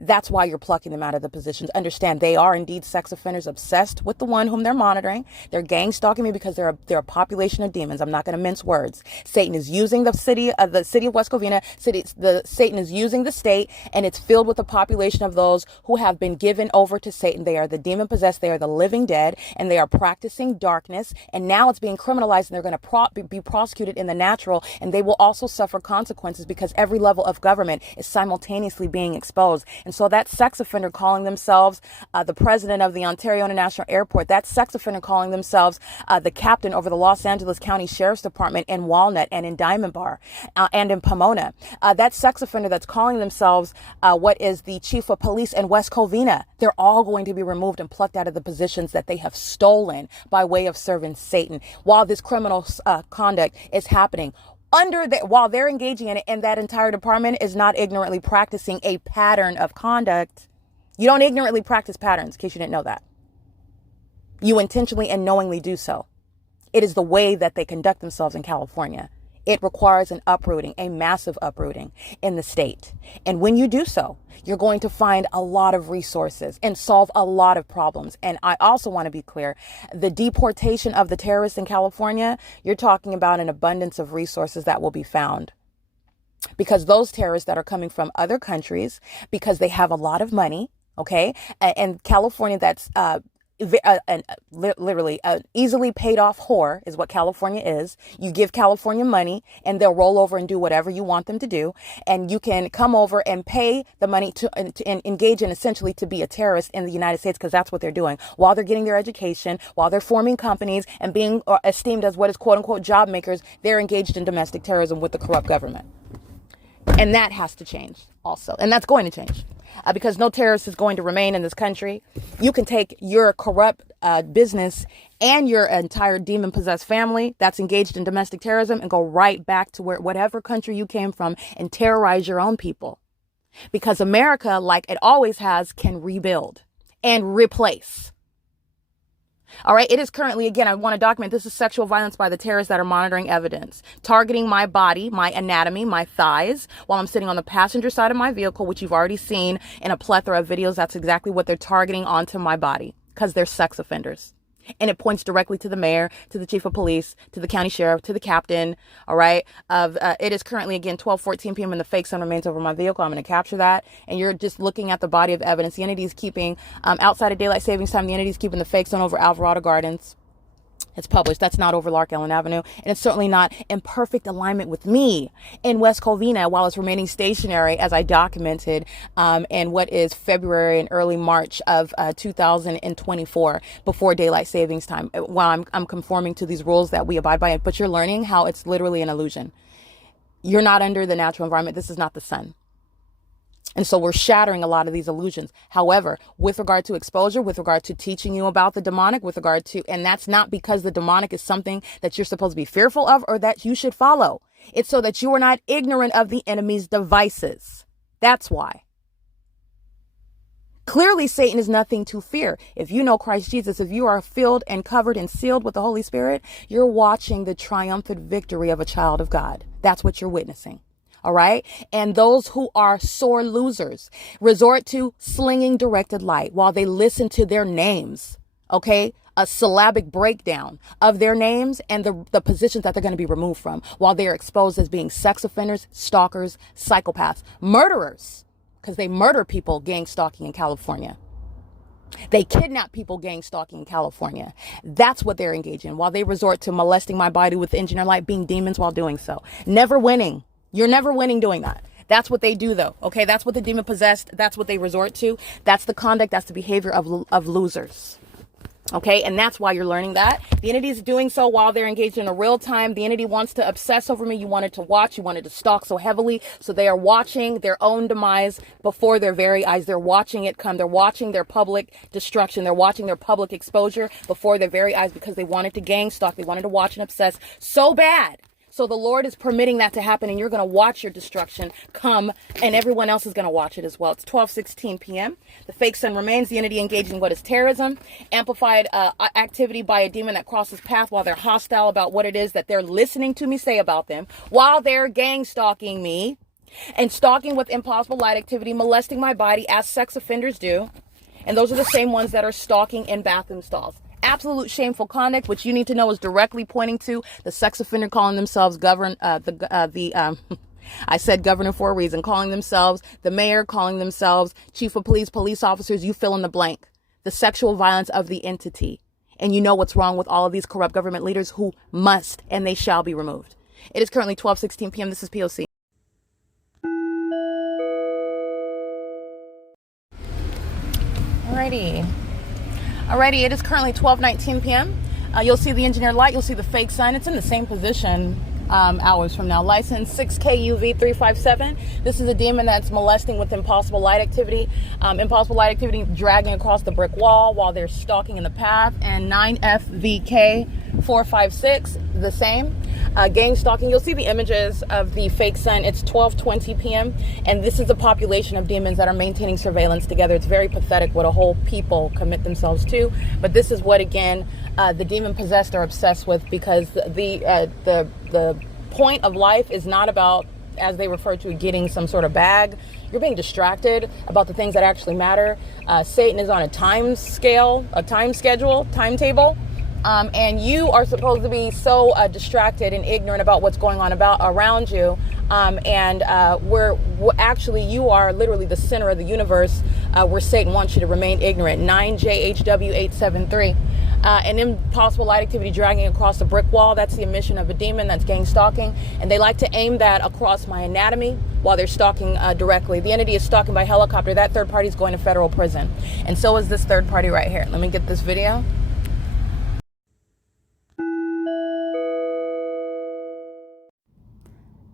That's why you're plucking them out of the positions. Understand, they are indeed sex offenders obsessed with the one whom they're monitoring. They're gang stalking me because they're a population of demons. I'm not going to mince words. Satan is using the city of West Covina. Satan is using the state, and it's filled with a population of those who have been given over to Satan. They are the demon possessed. They are the living dead, and they are practicing darkness. And now it's being criminalized, and they're going to be prosecuted in the natural, and they will also suffer consequences because every level of government is simultaneously being exposed. And so that sex offender calling themselves the president of the Ontario International Airport, that sex offender calling themselves the captain over the Los Angeles County Sheriff's Department in Walnut and in Diamond Bar and in Pomona, that sex offender that's calling themselves what is the chief of police in West Covina, they're all going to be removed and plucked out of the positions that they have stolen by way of serving Satan while this criminal conduct is happening. While they're engaging in it, and that entire department is not ignorantly practicing a pattern of conduct. You don't ignorantly practice patterns, in case you didn't know that. You intentionally and knowingly do so. It is the way that they conduct themselves in California. It requires an uprooting, a massive uprooting in the state. And when you do so, you're going to find a lot of resources and solve a lot of problems. And I also want to be clear, the deportation of the terrorists in California, you're talking about an abundance of resources that will be found. Because those terrorists that are coming from other countries, because they have a lot of money, okay? And California, that's literally an easily paid off whore is what California is. You give California money and they'll roll over and do whatever you want them to do. And you can come over and pay the money to engage in essentially to be a terrorist in the United States, because that's what they're doing while they're getting their education, while they're forming companies and being esteemed as what is quote unquote job makers. They're engaged in domestic terrorism with the corrupt government. And that has to change also. And that's going to change. Because no terrorist is going to remain in this country. You can take your corrupt business and your entire demon-possessed family that's engaged in domestic terrorism and go right back to whatever country you came from and terrorize your own people. Because America, like it always has, can rebuild and replace. All right. It is currently, again, I want to document this is sexual violence by the terrorists that are monitoring evidence, targeting my body, my anatomy, my thighs while I'm sitting on the passenger side of my vehicle, which you've already seen in a plethora of videos. That's exactly what they're targeting onto my body because they're sex offenders. And it points directly to the mayor, to the chief of police, to the county sheriff, to the captain. All right. It is currently, again, 12:14 p.m. and the fake sun remains over my vehicle. I'm going to capture that. And you're just looking at the body of evidence. The entity is keeping outside of daylight savings time. The entity is keeping the fake sun over Alvarado Gardens. It's published. That's not over Lark Ellen Avenue. And it's certainly not in perfect alignment with me in West Covina while it's remaining stationary, as I documented in what is February and early March of 2024 before daylight savings time, while I'm conforming to these rules that we abide by. But you're learning how it's literally an illusion. You're not under the natural environment. This is not the sun. And so we're shattering a lot of these illusions. However, with regard to exposure, with regard to teaching you about the demonic, with regard to, and that's not because the demonic is something that you're supposed to be fearful of or that you should follow. It's so that you are not ignorant of the enemy's devices. That's why. Clearly, Satan is nothing to fear. If you know Christ Jesus, if you are filled and covered and sealed with the Holy Spirit, you're watching the triumphant victory of a child of God. That's what you're witnessing. All right. And those who are sore losers resort to slinging directed light while they listen to their names. OK, a syllabic breakdown of their names and the positions that they're going to be removed from while they're exposed as being sex offenders, stalkers, psychopaths, murderers, because they murder people gang stalking in California. They kidnap people gang stalking in California. That's what they're engaged in while they resort to molesting my body with engineer light, being demons while doing so. Never winning. You're never winning doing that. That's what they do, though. OK, that's what the demon possessed. That's what they resort to. That's the conduct. That's the behavior of losers. OK, and that's why you're learning that. The entity is doing so while they're engaged in a real time. The entity wants to obsess over me. You wanted to watch. You wanted to stalk so heavily. So they are watching their own demise before their very eyes. They're watching it come. They're watching their public destruction. They're watching their public exposure before their very eyes because they wanted to gang stalk. They wanted to watch and obsess so bad. So the Lord is permitting that to happen, and you're going to watch your destruction come, and everyone else is going to watch it as well. It's 12:16 p.m. The fake sun remains. The entity engaged in what is terrorism, amplified activity by a demon that crosses path while they're hostile about what it is that they're listening to me say about them, while they're gang stalking me and stalking with impossible light activity, molesting my body as sex offenders do. And those are the same ones that are stalking in bathroom stalls. Absolute shameful conduct, which you need to know is directly pointing to the sex offender calling themselves I said governor for a reason, calling themselves the mayor, calling themselves chief of police, police officers, you fill in the blank. The sexual violence of the entity. And you know what's wrong with all of these corrupt government leaders who must and they shall be removed. It is currently 12:16 p.m. This is P.O.C. Alrighty, it is currently 12:19 p.m. You'll see the engineered light. You'll see the fake sign. It's in the same position hours from now. License 6KUV357. This is a demon that's molesting with impossible light activity. Impossible light activity dragging across the brick wall while they're stalking in the path. And 9FVK456, the same. Gang stalking. You'll see the images of the fake sun. It's 12:20 p.m. And this is a population of demons that are maintaining surveillance together. It's very pathetic what a whole people commit themselves to. But this is what, again, the demon possessed are obsessed with, because the point of life is not about, as they refer to it, getting some sort of bag. You're being distracted about the things that actually matter. Satan is on a timetable, and you are supposed to be so distracted and ignorant about what's going on around you. Actually, you are literally the center of the universe, where Satan wants you to remain ignorant. 9JHW873. An impossible light activity dragging across a brick wall. That's the emission of a demon. That's gang stalking. And they like to aim that across my anatomy while they're stalking directly. The entity is stalking by helicopter. That third party is going to federal prison. And so is this third party right here. Let me get this video.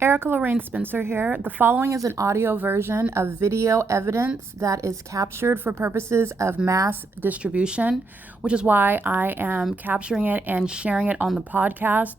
Erica Lorraine Spencer here. The following is an audio version of video evidence that is captured for purposes of mass distribution, which is why I am capturing it and sharing it on the podcast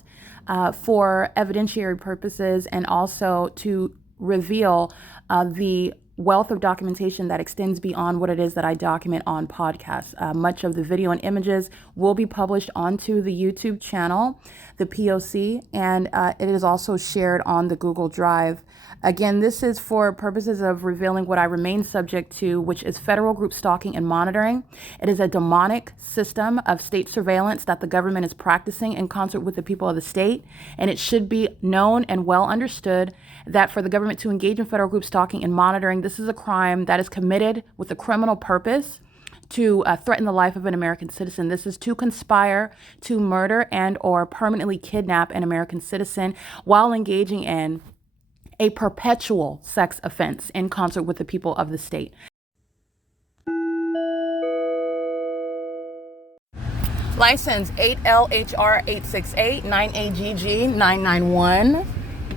for evidentiary purposes, and also to reveal the wealth of documentation that extends beyond what it is that I document on podcasts. Much of the video and images will be published onto the YouTube channel, the P.O.C, and it is also shared on the Google Drive. Again, this is for purposes of revealing what I remain subject to, which is federal group stalking and monitoring. It is a demonic system of state surveillance that the government is practicing in concert with the people of the state, and it should be known and well understood that for the government to engage in federal group stalking and monitoring, this is a crime that is committed with a criminal purpose to threaten the life of an American citizen. This is to conspire to murder and or permanently kidnap an American citizen while engaging in a perpetual sex offense in concert with the people of the state. License 8LHR868 9AGG991.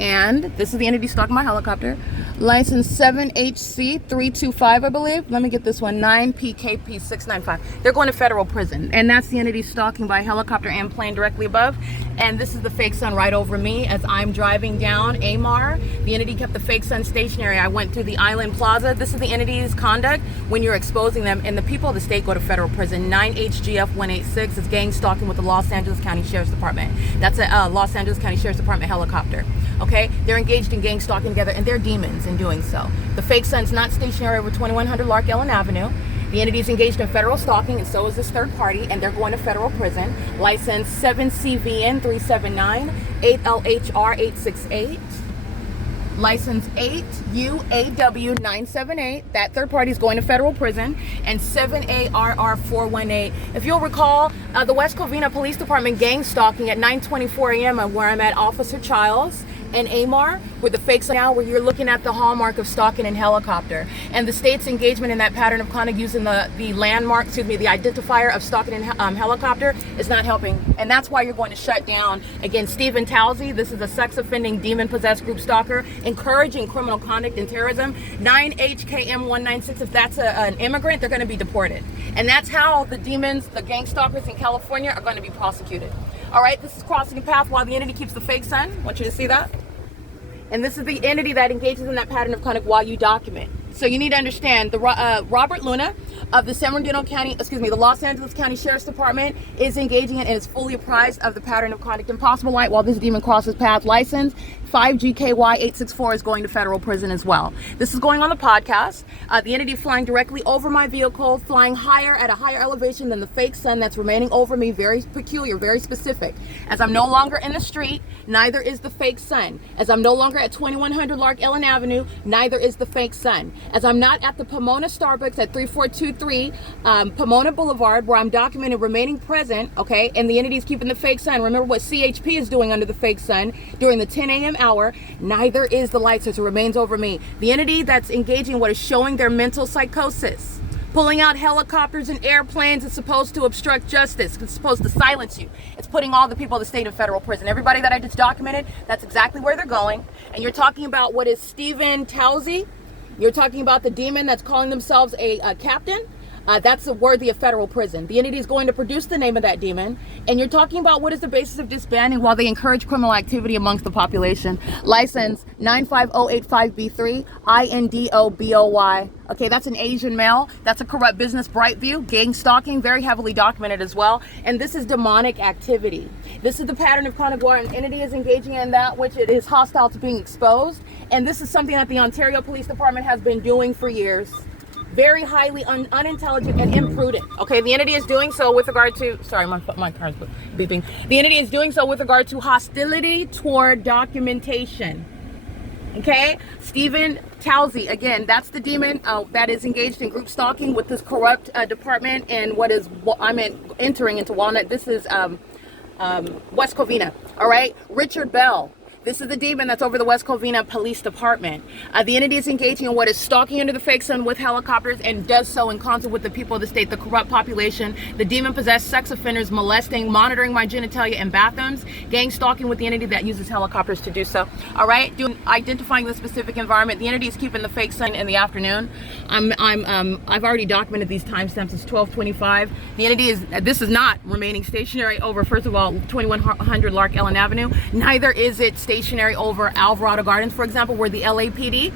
And this is the entity stalking my helicopter. License 7HC325, I believe. Let me get this one. 9PKP695. They're going to federal prison. And that's the entity stalking by helicopter and plane directly above. And this is the fake sun right over me as I'm driving down AMAR. The entity kept the fake sun stationary. I went through the island plaza. This is the entity's conduct when you're exposing them. And the people of the state go to federal prison. 9HGF186 is gang stalking with the Los Angeles County Sheriff's Department. That's a Los Angeles County Sheriff's Department helicopter. Okay, they're engaged in gang stalking together, and they're demons in doing so. The fake sun's not stationary over 2100 Lark Ellen Avenue. The entity is engaged in federal stalking, and so is this third party, and they're going to federal prison. License 7CVN379, 8LHR868. License 8UAW978. That third party is going to federal prison. And 7ARR418. If you'll recall, the West Covina Police Department gang stalking at 9:24 a.m. where I'm at Officer Childs and AMAR, where the fakes are now, where you're looking at the hallmark of stalking in helicopter. And the state's engagement in that pattern of conduct using the identifier of stalking in helicopter is not helping. And that's why you're going to shut down, again, Stephen Talzi. This is a sex-offending, demon-possessed group stalker, encouraging criminal conduct and terrorism. 9HKM196, if that's an immigrant, they're going to be deported. And that's how the demons, the gang stalkers in California are going to be prosecuted. All right, this is crossing the path while the entity keeps the fake sun. I want you to see that. And this is the entity that engages in that pattern of conduct while you document. So you need to understand the Robert Luna of the the Los Angeles County Sheriff's Department is engaging in and is fully apprised of the pattern of conduct. Impossible light while this demon crosses path. License 5GKY864 is going to federal prison as well. This is going on the podcast. The entity flying directly over my vehicle, flying higher at a higher elevation than the fake sun that's remaining over me. Very peculiar, very specific. As I'm no longer in the street, neither is the fake sun. As I'm no longer at 2100 Lark Ellen Avenue, neither is the fake sun. As I'm not at the Pomona Starbucks at 3423 Pomona Boulevard, where I'm documented remaining present, okay, and the entity is keeping the fake sun. Remember what CHP is doing under the fake sun during the 10 a.m. hour, neither is the light source. It remains over me. The entity that's engaging in what is showing their mental psychosis, pulling out helicopters and airplanes, is supposed to obstruct justice. It's supposed to silence you. It's putting all the people of the state in federal prison. Everybody that I just documented, that's exactly where they're going. And you're talking about what is Stephen Talzi. You're talking about the demon that's calling themselves a captain. That's worthy of federal prison. The entity is going to produce the name of that demon, and you're talking about what is the basis of disbanding while they encourage criminal activity amongst the population. License 95085B3, INDOBOY. Okay, that's an Asian male. That's a corrupt business, Brightview, gang stalking, very heavily documented as well. And this is demonic activity. This is the pattern of conduct where an entity is engaging in that which it is hostile to being exposed. And this is something that the Ontario Police Department has been doing for years. Very highly unintelligent and imprudent. Okay, the entity is doing so with regard to, sorry, my car's beeping. The entity is doing so with regard to hostility toward documentation. Okay, Stephen Towsey, again, that's the demon that is engaged in group stalking with this corrupt department and I'm entering into Walnut. This is West Covina, all right? Richard Bell. This is the demon that's over the West Covina Police Department. The entity is engaging in what is stalking under the fake sun with helicopters and does so in concert with the people of the state, the corrupt population. The demon possessed sex offenders, molesting, monitoring my genitalia in bathrooms, gang stalking with the entity that uses helicopters to do so. All right, identifying the specific environment. The entity is keeping the fake sun in the afternoon. I've already documented these timestamps. It's 12:25. The entity this is not remaining stationary over, first of all, 2100 Lark Ellen Avenue. Neither is it stationary over Alvarado Gardens, for example, where the LAPD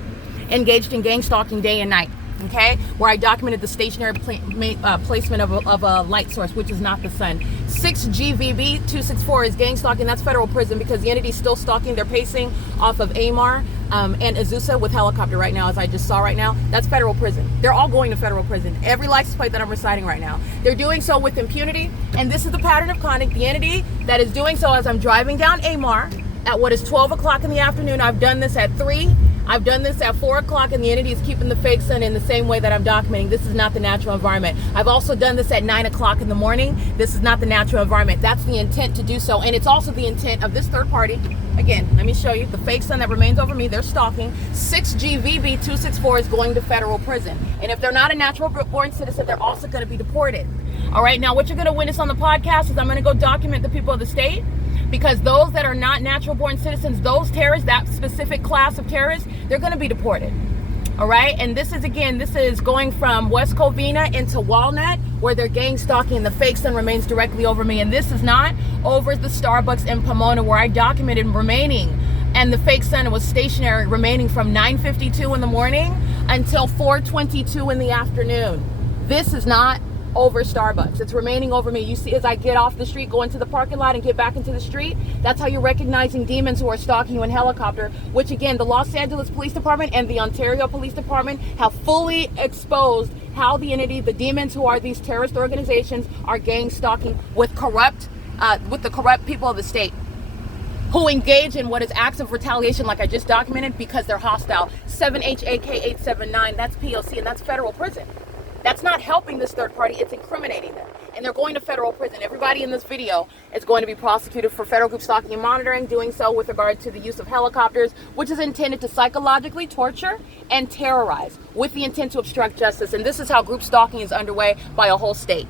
engaged in gang stalking day and night. Okay, where I documented the stationary placement of a light source, which is not the sun. 6GVB 264 is gang stalking. That's federal prison because the entity is still stalking. They're pacing off of AMAR and AZUSA with helicopter right now, as I just saw right now. That's federal prison. They're all going to federal prison. Every license plate that I'm reciting right now. They're doing so with impunity, and this is the pattern of conduct. The entity that is doing so as I'm driving down AMAR at what is 12 o'clock in the afternoon. I've done this at 3. I've done this at 4 o'clock, and the entity is keeping the fake sun in the same way that I'm documenting. This is not the natural environment. I've also done this at 9 o'clock in the morning. This is not the natural environment. That's the intent to do so, and it's also the intent of this third party. Again, let me show you the fake sun that remains over me. They're stalking. 6GVB 264 is going to federal prison, and if they're not a natural born citizen, they're also going to be deported. All right, now what you're going to witness on the podcast is I'm going to go document the people of the state, because those that are not natural born citizens, those terrorists, that specific class of terrorists, they're going to be deported. All right, and this is going from West Covina into Walnut, where they're gang stalking, and the fake sun remains directly over me. And this is not over the Starbucks in Pomona, where I documented remaining, and the fake sun was stationary, remaining from 9:52 in the morning until 4:22 in the afternoon. This is not over Starbucks. It's remaining over me. You see, as I get off the street, go into the parking lot and get back into the street, that's how you're recognizing demons who are stalking you in helicopter, which again, the Los Angeles Police Department and the Ontario Police Department have fully exposed how the entity, the demons who are these terrorist organizations, are gang stalking with the corrupt people of the state, who engage in what is acts of retaliation, like I just documented, because they're hostile. 7HAK879, that's P.O.C, and that's federal prison. That's not helping this third party, it's incriminating them. And they're going to federal prison. Everybody in this video is going to be prosecuted for federal group stalking and monitoring, doing so with regard to the use of helicopters, which is intended to psychologically torture and terrorize with the intent to obstruct justice. And this is how group stalking is underway by a whole state.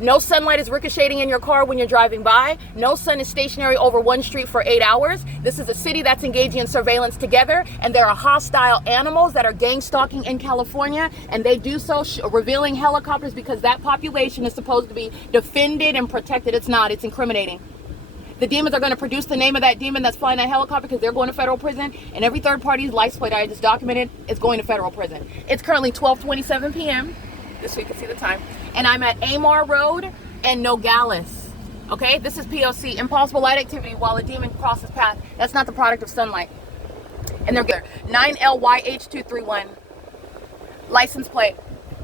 No sunlight is ricocheting in your car when you're driving by. No sun is stationary over one street for 8 hours. This is a city that's engaging in surveillance together, and there are hostile animals that are gang stalking in California, and they do so revealing helicopters because that population is supposed to be defended and protected. It's not. It's incriminating. The demons are going to produce the name of that demon that's flying that helicopter because they're going to federal prison, and every third party's license plate I just documented is going to federal prison. It's currently 12:27 p.m. Just so you can see the time. And I'm at AMAR Road and Nogales. Okay, this is P.O.C, impossible light activity while a demon crosses path. That's not the product of sunlight. And they're good. 9LYH231. License plate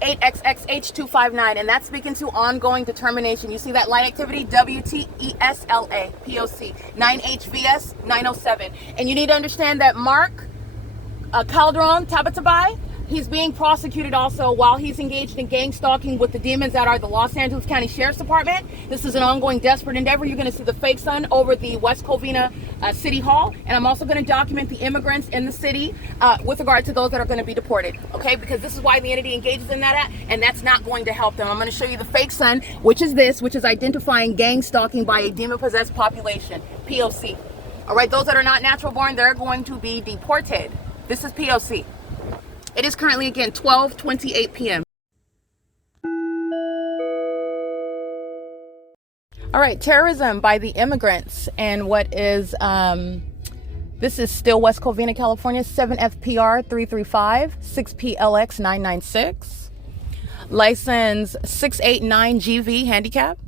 8XXH259. And that's speaking to ongoing determination. You see that light activity? WTESLA, P.O.C, 9HVS 907. And you need to understand that Mark Calderon Tabatabai, he's being prosecuted also while he's engaged in gang stalking with the demons that are the Los Angeles County Sheriff's Department. This is an ongoing desperate endeavor. You're going to see the fake sun over the West Covina City Hall. And I'm also going to document the immigrants in the city with regard to those that are going to be deported. Okay, because this is why the entity engages in that, and that's not going to help them. I'm going to show you the fake sun, which is identifying gang stalking by a demon-possessed population, P.O.C. All right, those that are not natural born, they're going to be deported. This is P.O.C. It is currently, again, 12:28 p.m. All right, terrorism by the immigrants. And what is, this is still West Covina, California, 7FPR 335, 6PLX 996. License 689GV handicap.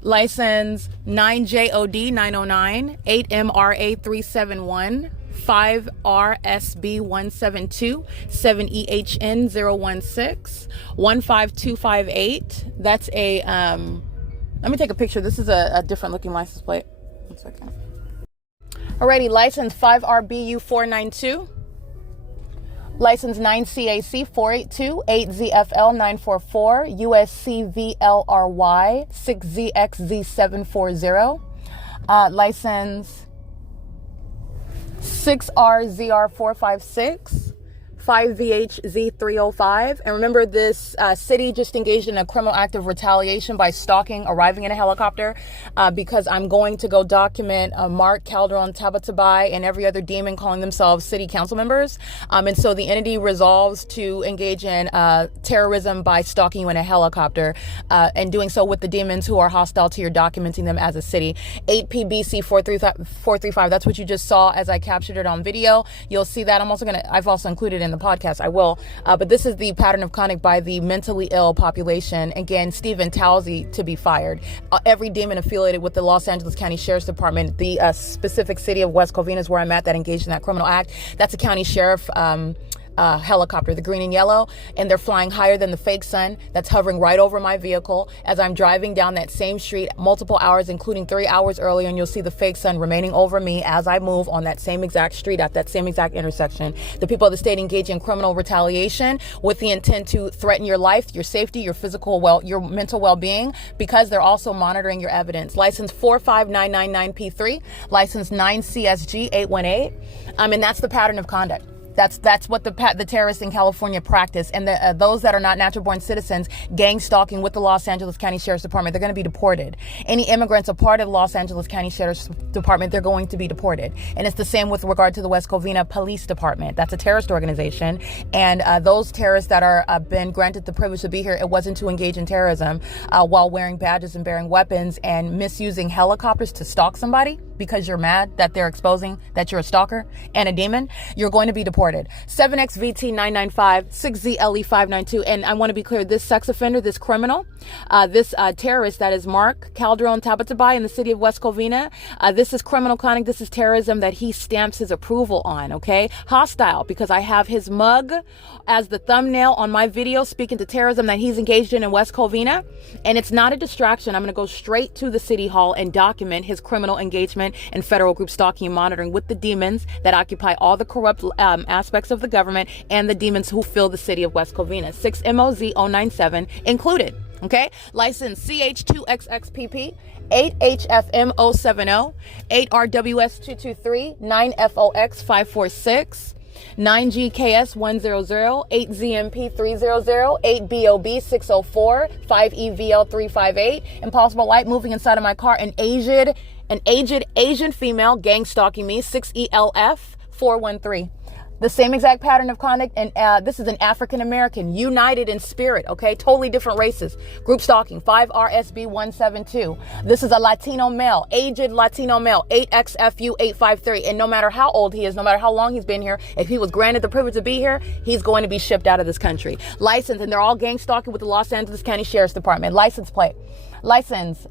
License 9JOD 909, 8MRA 371, 5RSB 172, 7EHN 016, 15258. That's a, let me take a picture. This is a different looking license plate. 1 second. Alrighty, license 5RBU 492. License 9CAC 482, 8ZFL 944, U.S.C VLRY 6ZXZ 740. License 6RZR 456, 5VHZ 305. And remember, this city just engaged in a criminal act of retaliation by stalking, arriving in a helicopter, because I'm going to go document Mark, Calderon, Tabatabai, and every other demon calling themselves city council members. And so the entity resolves to engage in terrorism by stalking you in a helicopter, and doing so with the demons who are hostile to your documenting them as a city. 8PBC 435, that's what you just saw as I captured it on video. You'll see that. I've also included in the podcast, I will, but this is the pattern of conduct by the mentally ill population. Again, Stephen Towsey to be fired. Every demon affiliated with the Los Angeles County Sheriff's Department, the specific city of West Covina is where I'm at, that engaged in that criminal act. That's a county sheriff helicopter, the green and yellow, and they're flying higher than the fake sun that's hovering right over my vehicle as I'm driving down that same street multiple hours, including 3 hours earlier, and you'll see the fake sun remaining over me as I move on that same exact street at that same exact intersection. The people of the state engage in criminal retaliation with the intent to threaten your life, your safety, your physical your mental well-being, because they're also monitoring your evidence. License 45999P3, license 9CSG 818, and that's the pattern of conduct. That's what the terrorists in California practice. And those that are not natural born citizens, gang stalking with the Los Angeles County Sheriff's Department, they're going to be deported. Any immigrants a part of the Los Angeles County Sheriff's Department, they're going to be deported. And it's the same with regard to the West Covina Police Department. That's a terrorist organization. And those terrorists that are been granted the privilege to be here, it wasn't to engage in terrorism while wearing badges and bearing weapons and misusing helicopters to stalk somebody because you're mad that they're exposing that you're a stalker and a demon. You're going to be deported. 7XVT 995, 6ZLE 592. And I want to be clear, this sex offender, this criminal, this terrorist that is Mark Calderon Tabatabai in the city of West Covina, this is criminal conduct. This is terrorism that he stamps his approval on, okay? Hostile, because I have his mug as the thumbnail on my video speaking to terrorism that he's engaged in West Covina. And it's not a distraction. I'm going to go straight to the city hall and document his criminal engagement in federal group stalking and monitoring with the demons that occupy all the corrupt aspects of the government and the demons who fill the city of West Covina. 6MOZ 097 included. Okay, license CH2XXPP, 8HFM 070, 8RWS 223, 9FOX 546, 9GKS 100, 8ZMP 300, 8BOB 604, 5EVL 358. Impossible light moving inside of my car. An aged Asian female gang stalking me. 6ELF 413. The same exact pattern of conduct, and this is an African American, united in spirit, okay? Totally different races. Group stalking, 5RSB 172. This is a Latino male, aged Latino male, 8XFU 853. And no matter how old he is, no matter how long he's been here, if he was granted the privilege to be here, he's going to be shipped out of this country. License, and they're all gang stalking with the Los Angeles County Sheriff's Department. License plate. License,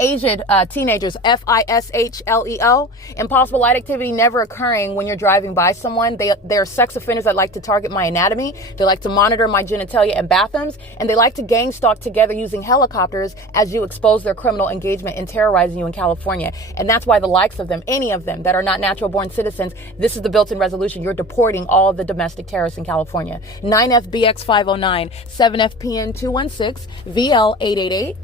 aged teenagers, FISHLEO. Impossible light activity never occurring when you're driving by someone. They're sex offenders that like to target my anatomy. They like to monitor my genitalia and bathrooms. And they like to gang stalk together using helicopters as you expose their criminal engagement and terrorizing you in California. And that's why the likes of them, any of them that are not natural born citizens, this is the built-in resolution. You're deporting all of the domestic terrorists in California. 9FBX 509, 7FPN 216, VL 888.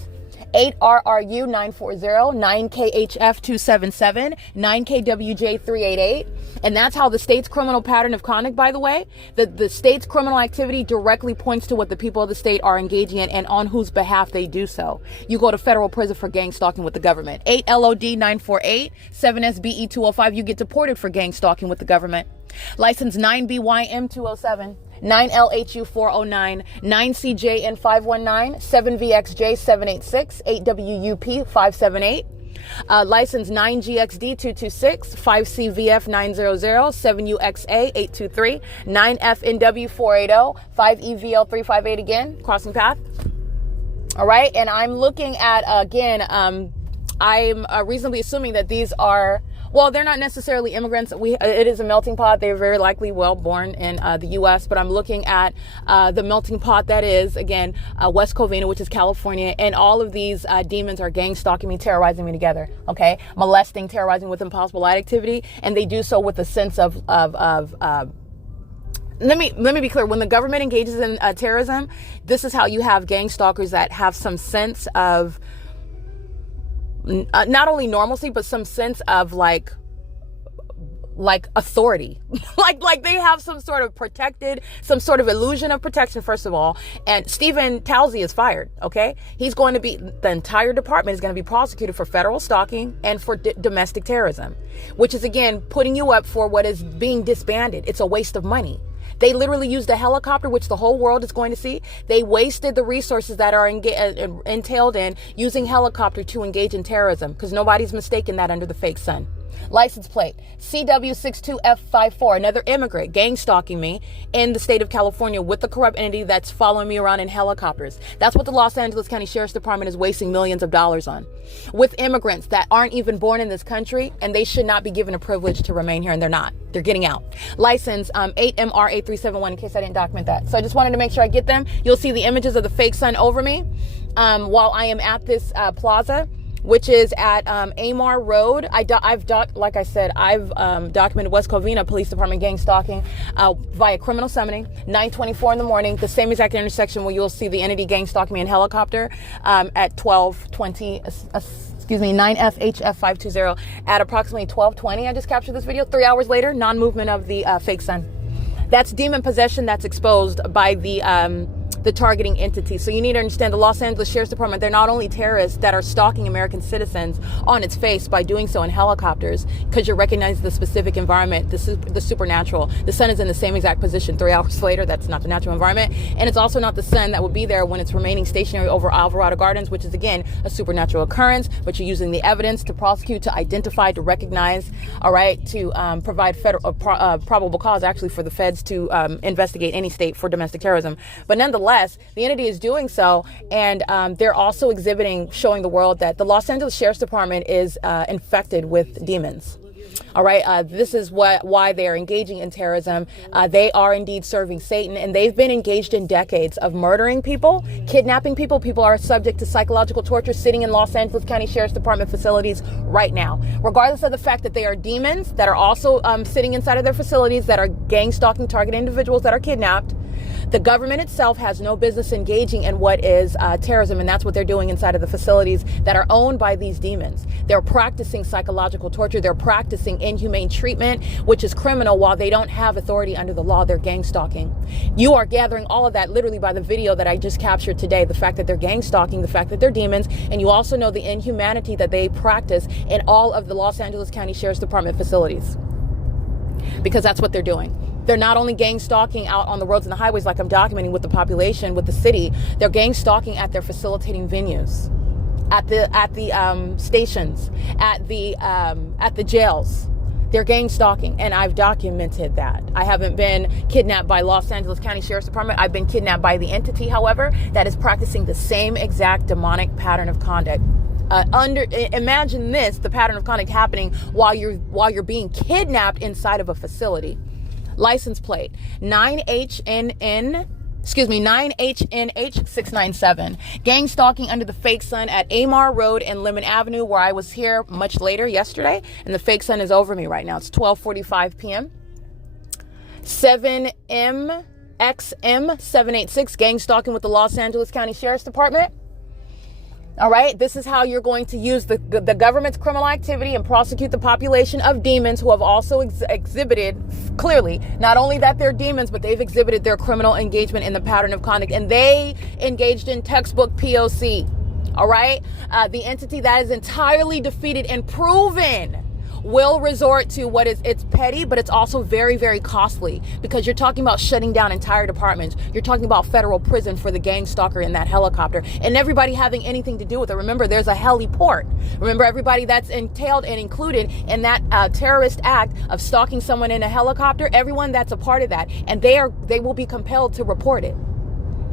8RRU 940, 9KHF 277, 9KWJ 388. And that's how the state's criminal pattern of conduct, by the way, the state's criminal activity directly points to what the people of the state are engaging in and on whose behalf they do so. You go to federal prison for gang stalking with the government. 8LOD 948, 7SBE 205, you get deported for gang stalking with the government. License 9BYM207, 9LHU409, 9CJN519, 7VXJ786, 8WUP578. License 9GXD226, 5CVF900, 7UXA823, 9FNW480, 5EVL358 again, crossing path. All right, and I'm looking at, again, I'm reasonably assuming that these are, well, they're not necessarily immigrants. It is a melting pot. They're very likely well born in the U.S., but I'm looking at the melting pot that is, again, West Covina, which is California, and all of these demons are gang stalking me, terrorizing me together, okay? Molesting, terrorizing with impossible light activity, and they do so with a sense of let me be clear. When the government engages in terrorism, this is how you have gang stalkers that have some sense of not only normalcy, but some sense of like authority, like they have some sort of some sort of illusion of protection, first of all. And Stephen Tousey is fired. Okay. He's going to be, the entire department is going to be prosecuted for federal stalking and for domestic terrorism, which is, again, putting you up for what is being disbanded. It's a waste of money. They literally used a helicopter, which the whole world is going to see. They wasted the resources that are entailed in using helicopter to engage in terrorism, because nobody's mistaken that under the fake sun. License plate CW62F54, another immigrant gang stalking me in the state of California with the corrupt entity that's following me around in helicopters. That's what the Los Angeles County Sheriff's Department is wasting millions of dollars on, with immigrants that aren't even born in this country, and they should not be given a privilege to remain here, and they're not. They're getting out. License 8MR8371, in case I didn't document that. So I just wanted to make sure I get them. You'll see the images of the fake sun over me while I am at this plaza, which is at AMAR Road. I've documented West Covina Police Department gang stalking via criminal summoning, 9:24 in the morning, the same exact intersection where you'll see the entity gang stalking me in helicopter at 12:20. 9FHF520 at approximately 12:20. I just captured this video. 3 hours later, non-movement of the fake sun. That's demon possession that's exposed by the targeting entity. So you need to understand the Los Angeles Sheriff's Department, they're not only terrorists that are stalking American citizens on its face by doing so in helicopters, because you're recognizing the specific environment, the supernatural. The sun is in the same exact position 3 hours later. That's not the natural environment. And it's also not the sun that would be there when it's remaining stationary over Alvarado Gardens, which is, again, a supernatural occurrence, but you're using the evidence to prosecute, to identify, to recognize, all right, to provide federal probable cause, actually, for the feds to investigate any state for domestic terrorism. But nonetheless, the entity is doing so, and they're also showing the world that the Los Angeles Sheriff's Department is infected with demons. All right. This is why they are engaging in terrorism. They are indeed serving Satan, and they've been engaged in decades of murdering people, kidnapping people. People are subject to psychological torture sitting in Los Angeles County Sheriff's Department facilities right now, regardless of the fact that they are demons that are also sitting inside of their facilities that are gang stalking target individuals that are kidnapped. The government itself has no business engaging in what is terrorism, and that's what they're doing inside of the facilities that are owned by these demons. They're practicing psychological torture. They're practicing inhumane treatment, which is criminal. While they don't have authority under the law, they're gang stalking. You are gathering all of that literally by the video that I just captured today, the fact that they're gang stalking, the fact that they're demons, and you also know the inhumanity that they practice in all of the Los Angeles County Sheriff's Department facilities, because that's what they're doing. They're not only gang stalking out on the roads and the highways like I'm documenting with the population, with the city. They're gang stalking at their facilitating venues, at the stations, at the jails. They're gang stalking, and I've documented that. I haven't been kidnapped by Los Angeles County Sheriff's Department. I've been kidnapped by the entity, however, that is practicing the same exact demonic pattern of conduct. Imagine this, the pattern of conduct happening while you're being kidnapped inside of a facility. License plate 9HNH697. Gang stalking under the fake sun at Amar Road and Lemon Avenue, where I was here much later yesterday, and the fake sun is over me right now. It's 12:45 p.m. 7MXM786. Gang stalking with the Los Angeles County Sheriff's Department. All right, this is how you're going to use the government's criminal activity and prosecute the population of demons who have also exhibited clearly not only that they're demons, but they've exhibited their criminal engagement in the pattern of conduct, and they engaged in textbook P.O.C. All right, the entity that is entirely defeated and proven will resort to it's petty, but it's also very, very costly, because you're talking about shutting down entire departments. You're talking about federal prison for the gang stalker in that helicopter, and everybody having anything to do with it. Remember, there's a heliport. Remember, everybody that's entailed and included in that terrorist act of stalking someone in a helicopter, everyone that's a part of that, and they will be compelled to report it,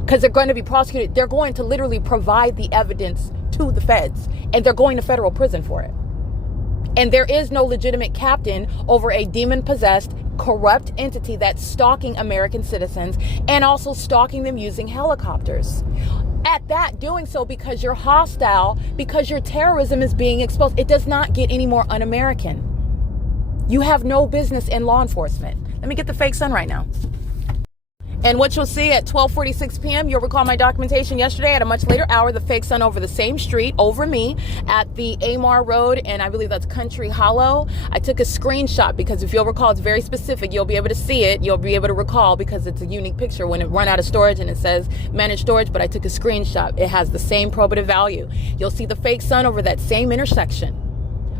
because they're going to be prosecuted. They're going to literally provide the evidence to the feds, and they're going to federal prison for it. And there is no legitimate captain over a demon-possessed, corrupt entity that's stalking American citizens and also stalking them using helicopters. At that, doing so because you're hostile, because your terrorism is being exposed. It does not get any more un-American. You have no business in law enforcement. Let me get the fake sun right now. And what you'll see at 12:46 p.m., you'll recall my documentation yesterday at a much later hour, the fake sun over the same street over me at the AMAR Road, and I believe that's Country Hollow. I took a screenshot because if you'll recall, it's very specific. You'll be able to see it. You'll be able to recall because it's a unique picture when it run out of storage and it says manage storage, but I took a screenshot. It has the same probative value. You'll see the fake sun over that same intersection,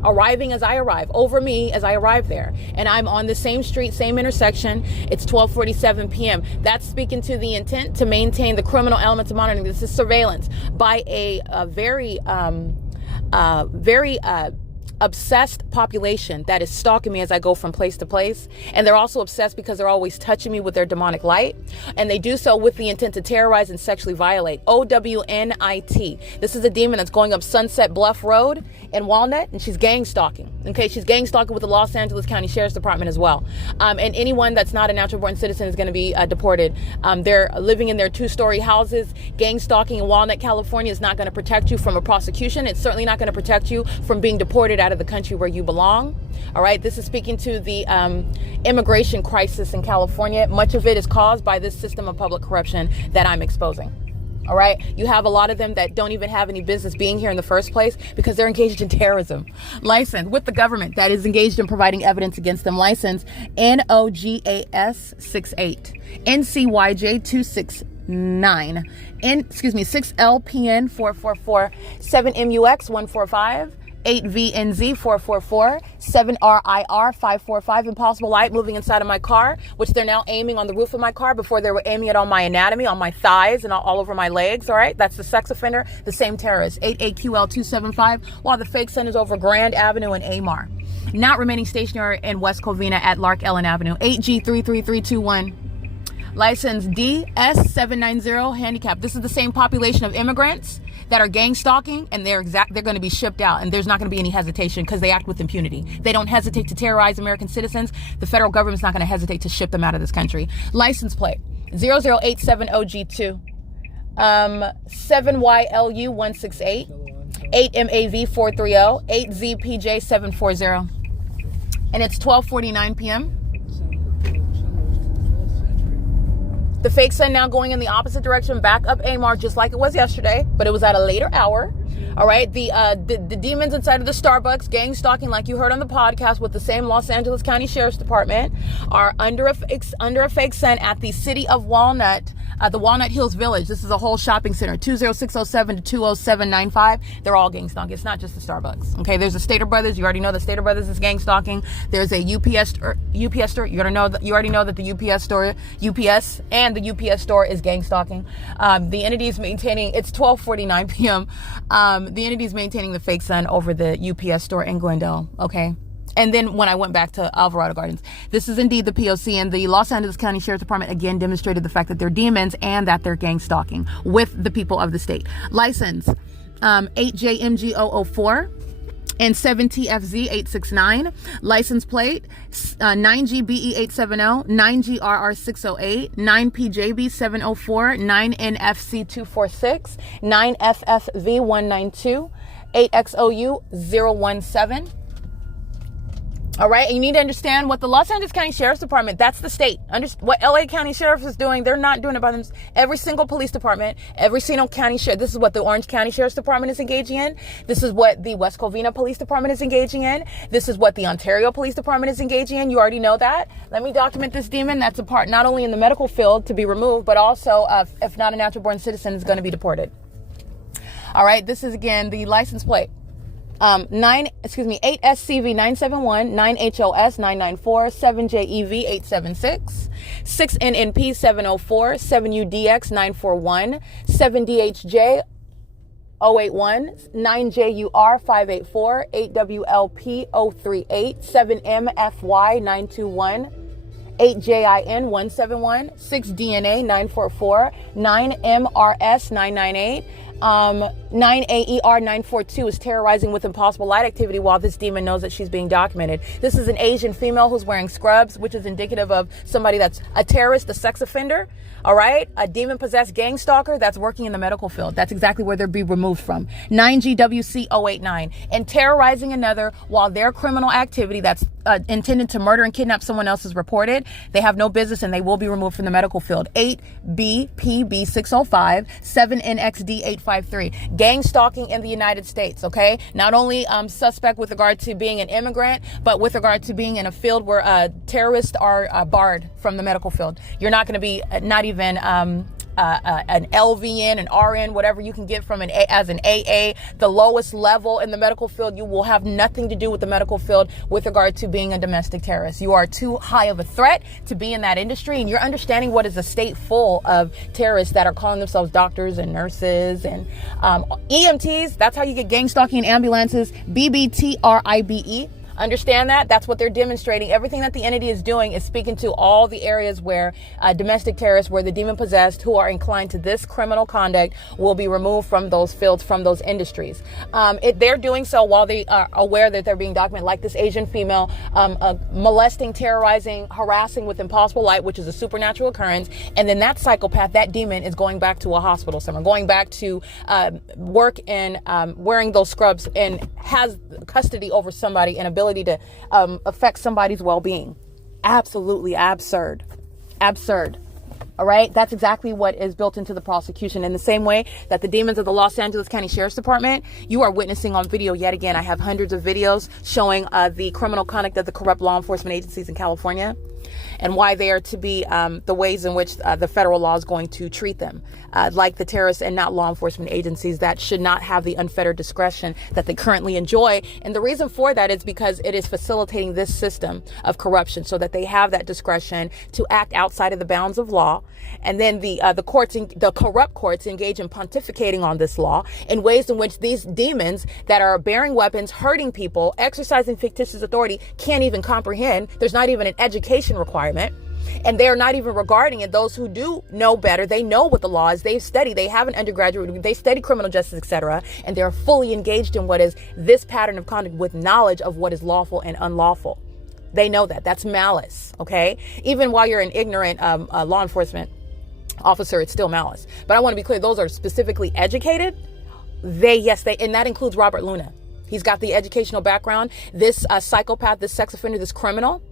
arriving as I arrive, over me as I arrive there. And I'm on the same street, same intersection. It's 12:47 p.m. That's speaking to the intent to maintain the criminal elements of monitoring. This is surveillance by a very obsessed population that is stalking me as I go from place to place. And they're also obsessed because they're always touching me with their demonic light. And they do so with the intent to terrorize and sexually violate. OWNIT. This is a demon that's going up Sunset Bluff Road in Walnut, and she's gang stalking. Okay, she's gang stalking with the Los Angeles County Sheriff's Department as well. And anyone that's not a natural born citizen is going to be deported. They're living in their 2-story houses. Gang stalking in Walnut, California is not going to protect you from a prosecution. It's certainly not going to protect you from being deported out of the country where you belong. All right, this is speaking to the immigration crisis in California. Much of it is caused by this system of public corruption that I'm exposing. All right, you have a lot of them that don't even have any business being here in the first place because they're engaged in terrorism. License with the government that is engaged in providing evidence against them. License NOGAS 68 NCYJ 269 6LPN 444 7MUX 145 8VNZ 444 7RIR 545. Impossible Light moving inside of my car, which they're now aiming on the roof of my car. Before they were aiming it on my anatomy, on my thighs, and all over my legs. All right, that's the sex offender, the same terrorist. 8AQL 275. While the fake sun is over Grand Avenue and AMAR, not remaining stationary in West Covina at LARK Ellen Avenue. 8G33321. License DS790 handicap. This is the same population of immigrants that are gang stalking, and they're going to be shipped out, and there's not going to be any hesitation because they act with impunity. They don't hesitate to terrorize American citizens. The federal government's not going to hesitate to ship them out of this country. License plate 00870G2 7YLU168 8MAV430 8ZPJ740, and it's 12:49 p.m. The fake sun now going in the opposite direction, back up AMAR, just like it was yesterday, but it was at a later hour. All right, the demons inside of the Starbucks, gang stalking, like you heard on the podcast with the same Los Angeles County Sheriff's Department, are under a fake sun at the city of Walnut, the Walnut Hills Village. This is a whole shopping center, 20607 to 20795. They're all gang stalking. It's not just the Starbucks. Okay, there's a Stater Brothers. You already know that Stater Brothers is gang stalking. There's a UPS store. You already know that the UPS and the UPS store is gang stalking. The entity is maintaining. It's 12:49 p.m. The entity is maintaining the fake sun over the UPS store in Glendale. Okay. And then when I went back to Alvarado Gardens, this is indeed the P.O.C. and the Los Angeles County Sheriff's Department again demonstrated the fact that they're demons and that they're gang stalking with the people of the state. License 8JMG004 and 7TFZ869. License plate 9GBE870, 9GRR608, 9PJB704, 9NFC246, 9FFV192, 8XOU017. All right, and you need to understand what the Los Angeles County Sheriff's Department, that's the state. What LA County Sheriff is doing, they're not doing it by themselves. Every single police department, every single county sheriff, this is what the Orange County Sheriff's Department is engaging in. This is what the West Covina Police Department is engaging in. This is what the Ontario Police Department is engaging in. You already know that. Let me document this demon that's a part not only in the medical field to be removed, but also, if not a natural born citizen, is going to be deported. All right, this is again the license plate. 8 SCV 971, 9 HOS 994, 7 JEV 876, 6 NNP 704, 7 UDX 941, 7 DHJ 081, 9 JUR 584, 8 WLP 038, 7 MFY 921, 8 JIN 171, 6 DNA 944, 9 MRS 998, 9 AER 942 is terrorizing with impossible light activity while this demon knows that she's being documented. This is an Asian female who's wearing scrubs, which is indicative of somebody that's a terrorist, a sex offender, all right? A demon-possessed gang stalker that's working in the medical field. That's exactly where they'll be removed from. 9 GWC 089. And terrorizing another while their criminal activity that's intended to murder and kidnap someone else is reported. They have no business and they will be removed from the medical field. 8 BPB 605, 7 NXD 853. Gang stalking in the United States, okay? Not only suspect with regard to being an immigrant, but with regard to being in a field where terrorists are barred from the medical field. You're not going to be not even an LVN, an RN, whatever you can get from as an AA, the lowest level in the medical field. You will have nothing to do with the medical field with regard to being a domestic terrorist. You are too high of a threat to be in that industry, and you're understanding what is a state full of terrorists that are calling themselves doctors and nurses and EMTs. That's how you get gang stalking in ambulances. BBTRIBE. Understand that? That's what they're demonstrating. Everything that the entity is doing is speaking to all the areas where domestic terrorists, where the demon possessed who are inclined to this criminal conduct will be removed from those fields, from those industries. They're doing so while they are aware that they're being documented, like this Asian female molesting, terrorizing, harassing with impossible light, which is a supernatural occurrence. And then that psychopath, that demon, is going back to a hospital somewhere, going back to work and wearing those scrubs, and has custody over somebody and ability to affect somebody's well-being. Absolutely absurd. Absurd. All right. That's exactly what is built into the prosecution. In the same way that the demons of the Los Angeles County Sheriff's Department, you are witnessing on video yet again. I have hundreds of videos showing the criminal conduct of the corrupt law enforcement agencies in California, and why they are to be the ways in which the federal law is going to treat them, like the terrorists and not law enforcement agencies that should not have the unfettered discretion that they currently enjoy. And the reason for that is because it is facilitating this system of corruption, so that they have that discretion to act outside of the bounds of law. And then the courts, the corrupt courts, engage in pontificating on this law in ways in which these demons that are bearing weapons, hurting people, exercising fictitious authority can't even comprehend. There's not even an education requirement. And they're not even regarding it. Those who do know better, they know what the law is. They've studied. They have an undergraduate degree. They study criminal justice, etc. And they're fully engaged in what is this pattern of conduct with knowledge of what is lawful and unlawful. They know that. That's malice. Okay. Even while you're an ignorant law enforcement officer, it's still malice. But I want to be clear. Those are specifically educated. And that includes Robert Luna. He's got the educational background. This psychopath, this sex offender, this criminal,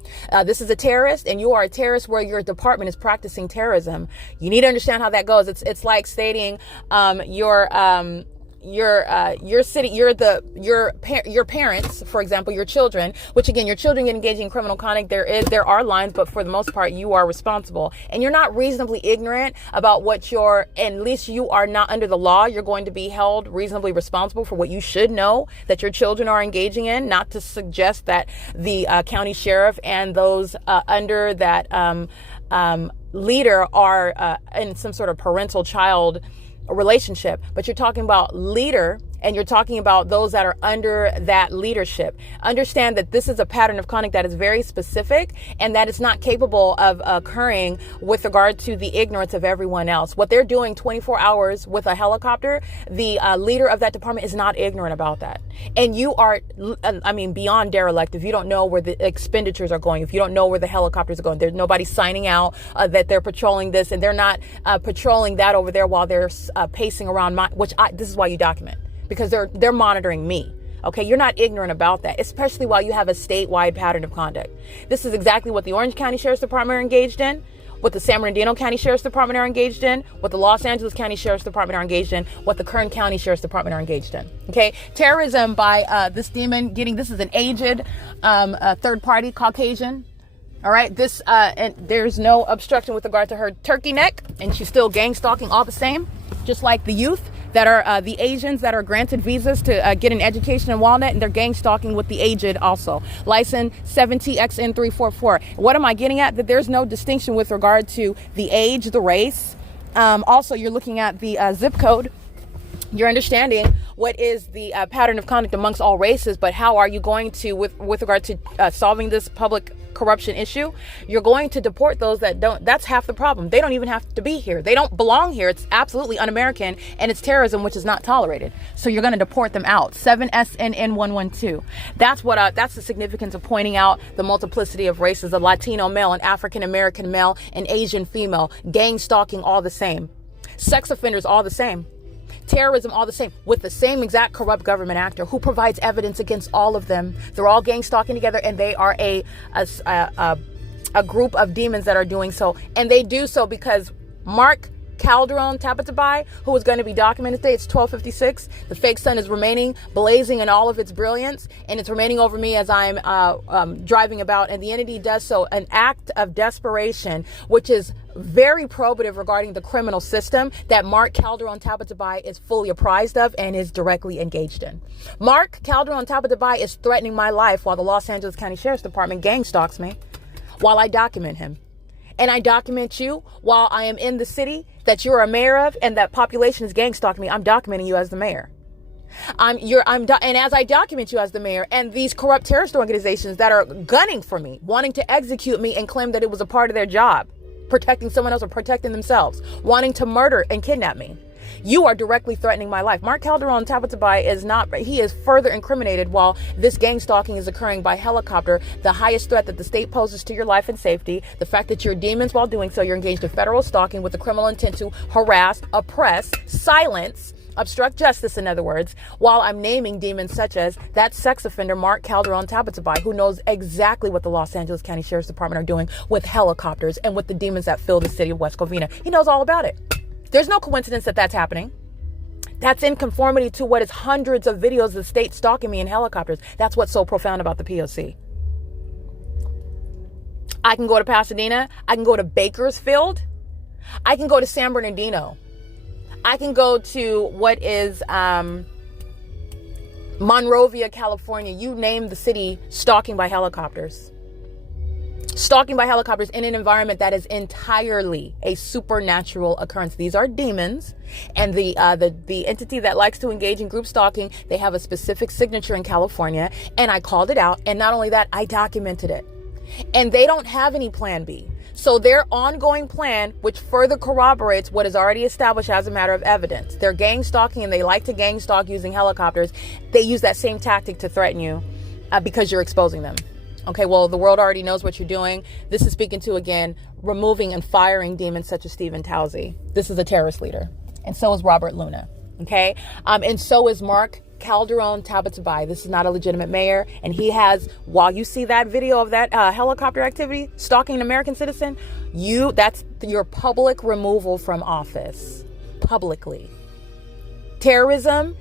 this is a terrorist, and you are a terrorist where your department is practicing terrorism. You need to understand how that goes. It's like stating your parents, for example, your children, which again, your children get engaged in criminal conduct. There are lines, but for the most part, you are responsible, and you're not reasonably ignorant about at least you are not under the law. You're going to be held reasonably responsible for what you should know that your children are engaging in. Not to suggest that the county sheriff and those under that leader are in some sort of parental child relationship, but you're talking about leader, and you're talking about those that are under that leadership. Understand that this is a pattern of conduct that is very specific, and that it's not capable of occurring with regard to the ignorance of everyone else. What they're doing 24 hours with a helicopter, the leader of that department is not ignorant about that. And you are, beyond derelict if you don't know where the expenditures are going, if you don't know where the helicopters are going. There's nobody signing out that they're patrolling this, and they're not patrolling that over there while they're pacing around this is why you document. Because they're monitoring me. Okay, you're not ignorant about that, especially while you have a statewide pattern of conduct. This is exactly what the Orange County Sheriff's Department are engaged in, what the San Bernardino County Sheriff's Department are engaged in, what the Los Angeles County Sheriff's Department are engaged in, what the Kern County Sheriff's Department are engaged in. Okay, terrorism by this demon this is an aged third party Caucasian. All right, and there's no obstruction with regard to her turkey neck, and she's still gang stalking all the same, just like the youth that are the Asians that are granted visas to get an education in Walnut, and they're gang stalking with the aged also. License 7TXN344. What am I getting at? That there's no distinction with regard to the age, the race. Also, you're looking at the zip code. You're understanding what is the pattern of conduct amongst all races, but how are you going to, with regard to solving this public corruption issue, you're going to deport those that don't. That's half the problem. They don't even have to be here. They don't belong here. It's absolutely un-American, and it's terrorism, which is not tolerated. So you're going to deport them out. 7SNN112. That's the significance of pointing out the multiplicity of races: a Latino male, an African American male, an Asian female, gang stalking, all the same, sex offenders, all the same. Terrorism, all the same, with the same exact corrupt government actor who provides evidence against all of them. They're all gang stalking together, and they are a group of demons that are doing so. And they do so because Mark Calderon Tabatabai, who is going to be documented today, it's 12:56. The fake sun is remaining blazing in all of its brilliance, and it's remaining over me as I'm driving about. And the entity does so, an act of desperation, which is very probative regarding the criminal system that Mark Calderon Tabatabai is fully apprised of and is directly engaged in. Mark Calderon Tabatabai is threatening my life while the Los Angeles County Sheriff's Department gang stalks me while I document him. And I document you while I am in the city that you're a mayor of, and that population is gang stalking me. I'm documenting you as the mayor. And as I document you as the mayor, and these corrupt terrorist organizations that are gunning for me, wanting to execute me and claim that it was a part of their job, protecting someone else or protecting themselves, wanting to murder and kidnap me. You are directly threatening my life. Mark Calderon Tabatabai he is further incriminated while this gang stalking is occurring by helicopter. The highest threat that the state poses to your life and safety, the fact that you're demons while doing so, you're engaged in federal stalking with the criminal intent to harass, oppress, silence, obstruct justice, in other words, while I'm naming demons such as that sex offender, Mark Calderon Tabatabai, who knows exactly what the Los Angeles County Sheriff's Department are doing with helicopters and with the demons that fill the city of West Covina. He knows all about it. There's no coincidence that that's happening. That's in conformity to what is hundreds of videos of the state stalking me in helicopters. That's what's so profound about the P.O.C. I can go to Pasadena. I can go to Bakersfield. I can go to San Bernardino. I can go to what is Monrovia, California. You name the city, stalking by helicopters. Stalking by helicopters in an environment that is entirely a supernatural occurrence. These are demons, and the entity that likes to engage in group stalking, they have a specific signature in California, and I called it out. And not only that, I documented it. And they don't have any plan B. So their ongoing plan, which further corroborates what is already established as a matter of evidence, they're gang stalking, and they like to gang stalk using helicopters. They use that same tactic to threaten you because you're exposing them. Okay, well, the world already knows what you're doing. This is speaking to, again, removing and firing demons such as Stephen Towsey. This is a terrorist leader. And so is Robert Luna. Okay? And so is Mark Calderon Tabatabai. This is not a legitimate mayor. And he has, while you see that video of that helicopter activity, stalking an American citizen, that's your public removal from office. Publicly. Terrorism,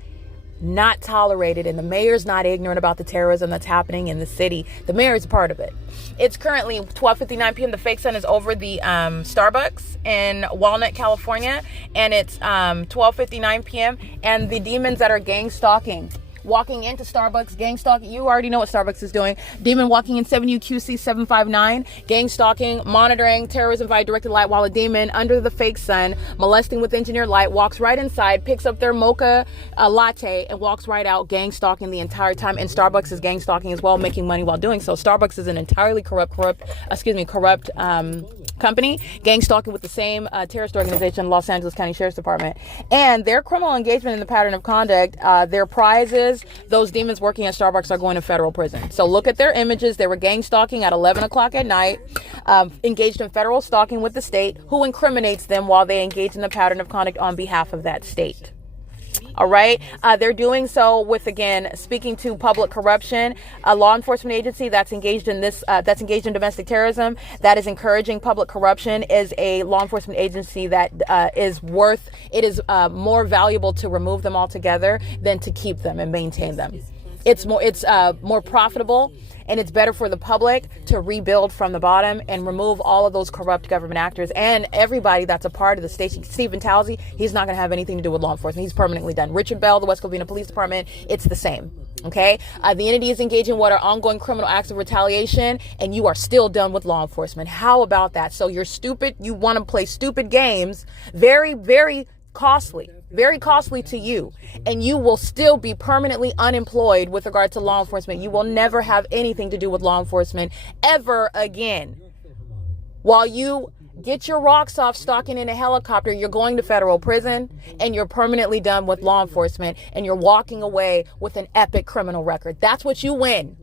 not tolerated, and the mayor's not ignorant about the terrorism that's happening in the city. The mayor is a part of it. It's currently 12:59 p.m. The fake sun is over the Starbucks in Walnut, California, and it's 12:59 p.m. and the demons that are gang stalking, walking into Starbucks, gang stalking. You already know what Starbucks is doing. Demon walking in 7 UQC 759, gang stalking, monitoring terrorism via directed light, while a demon under the fake sun, molesting with engineered light, walks right inside, picks up their mocha latte, and walks right out, gang stalking the entire time. And Starbucks is gang stalking as well, making money while doing so. Starbucks is an entirely corrupt company, gang stalking with the same terrorist organization, Los Angeles County Sheriff's Department. And their criminal engagement in the pattern of conduct, their prizes, those demons working at Starbucks are going to federal prison. So look at their images. They were gang stalking at 11 o'clock at night, engaged in federal stalking with the state, who incriminates them while they engage in the pattern of conduct on behalf of that state. All right. They're doing so with, again, speaking to public corruption. A law enforcement agency that's engaged in domestic terrorism, that is encouraging public corruption, is a law enforcement agency that is more valuable to remove them altogether than to keep them and maintain them. It's more profitable, and it's better for the public to rebuild from the bottom and remove all of those corrupt government actors and everybody that's a part of the station. Stephen Talzy, he's not going to have anything to do with law enforcement. He's permanently done. Richard Bell, the West Covina Police Department, it's the same. Okay, the entity is engaging in what are ongoing criminal acts of retaliation, and you are still done with law enforcement. How about that? So you're stupid. You want to play stupid games. Very, very costly to you, and you will still be permanently unemployed with regard to law enforcement. You will never have anything to do with law enforcement ever again. While you get your rocks off stalking in a helicopter, you're going to federal prison, and you're permanently done with law enforcement, and you're walking away with an epic criminal record. That's what you win.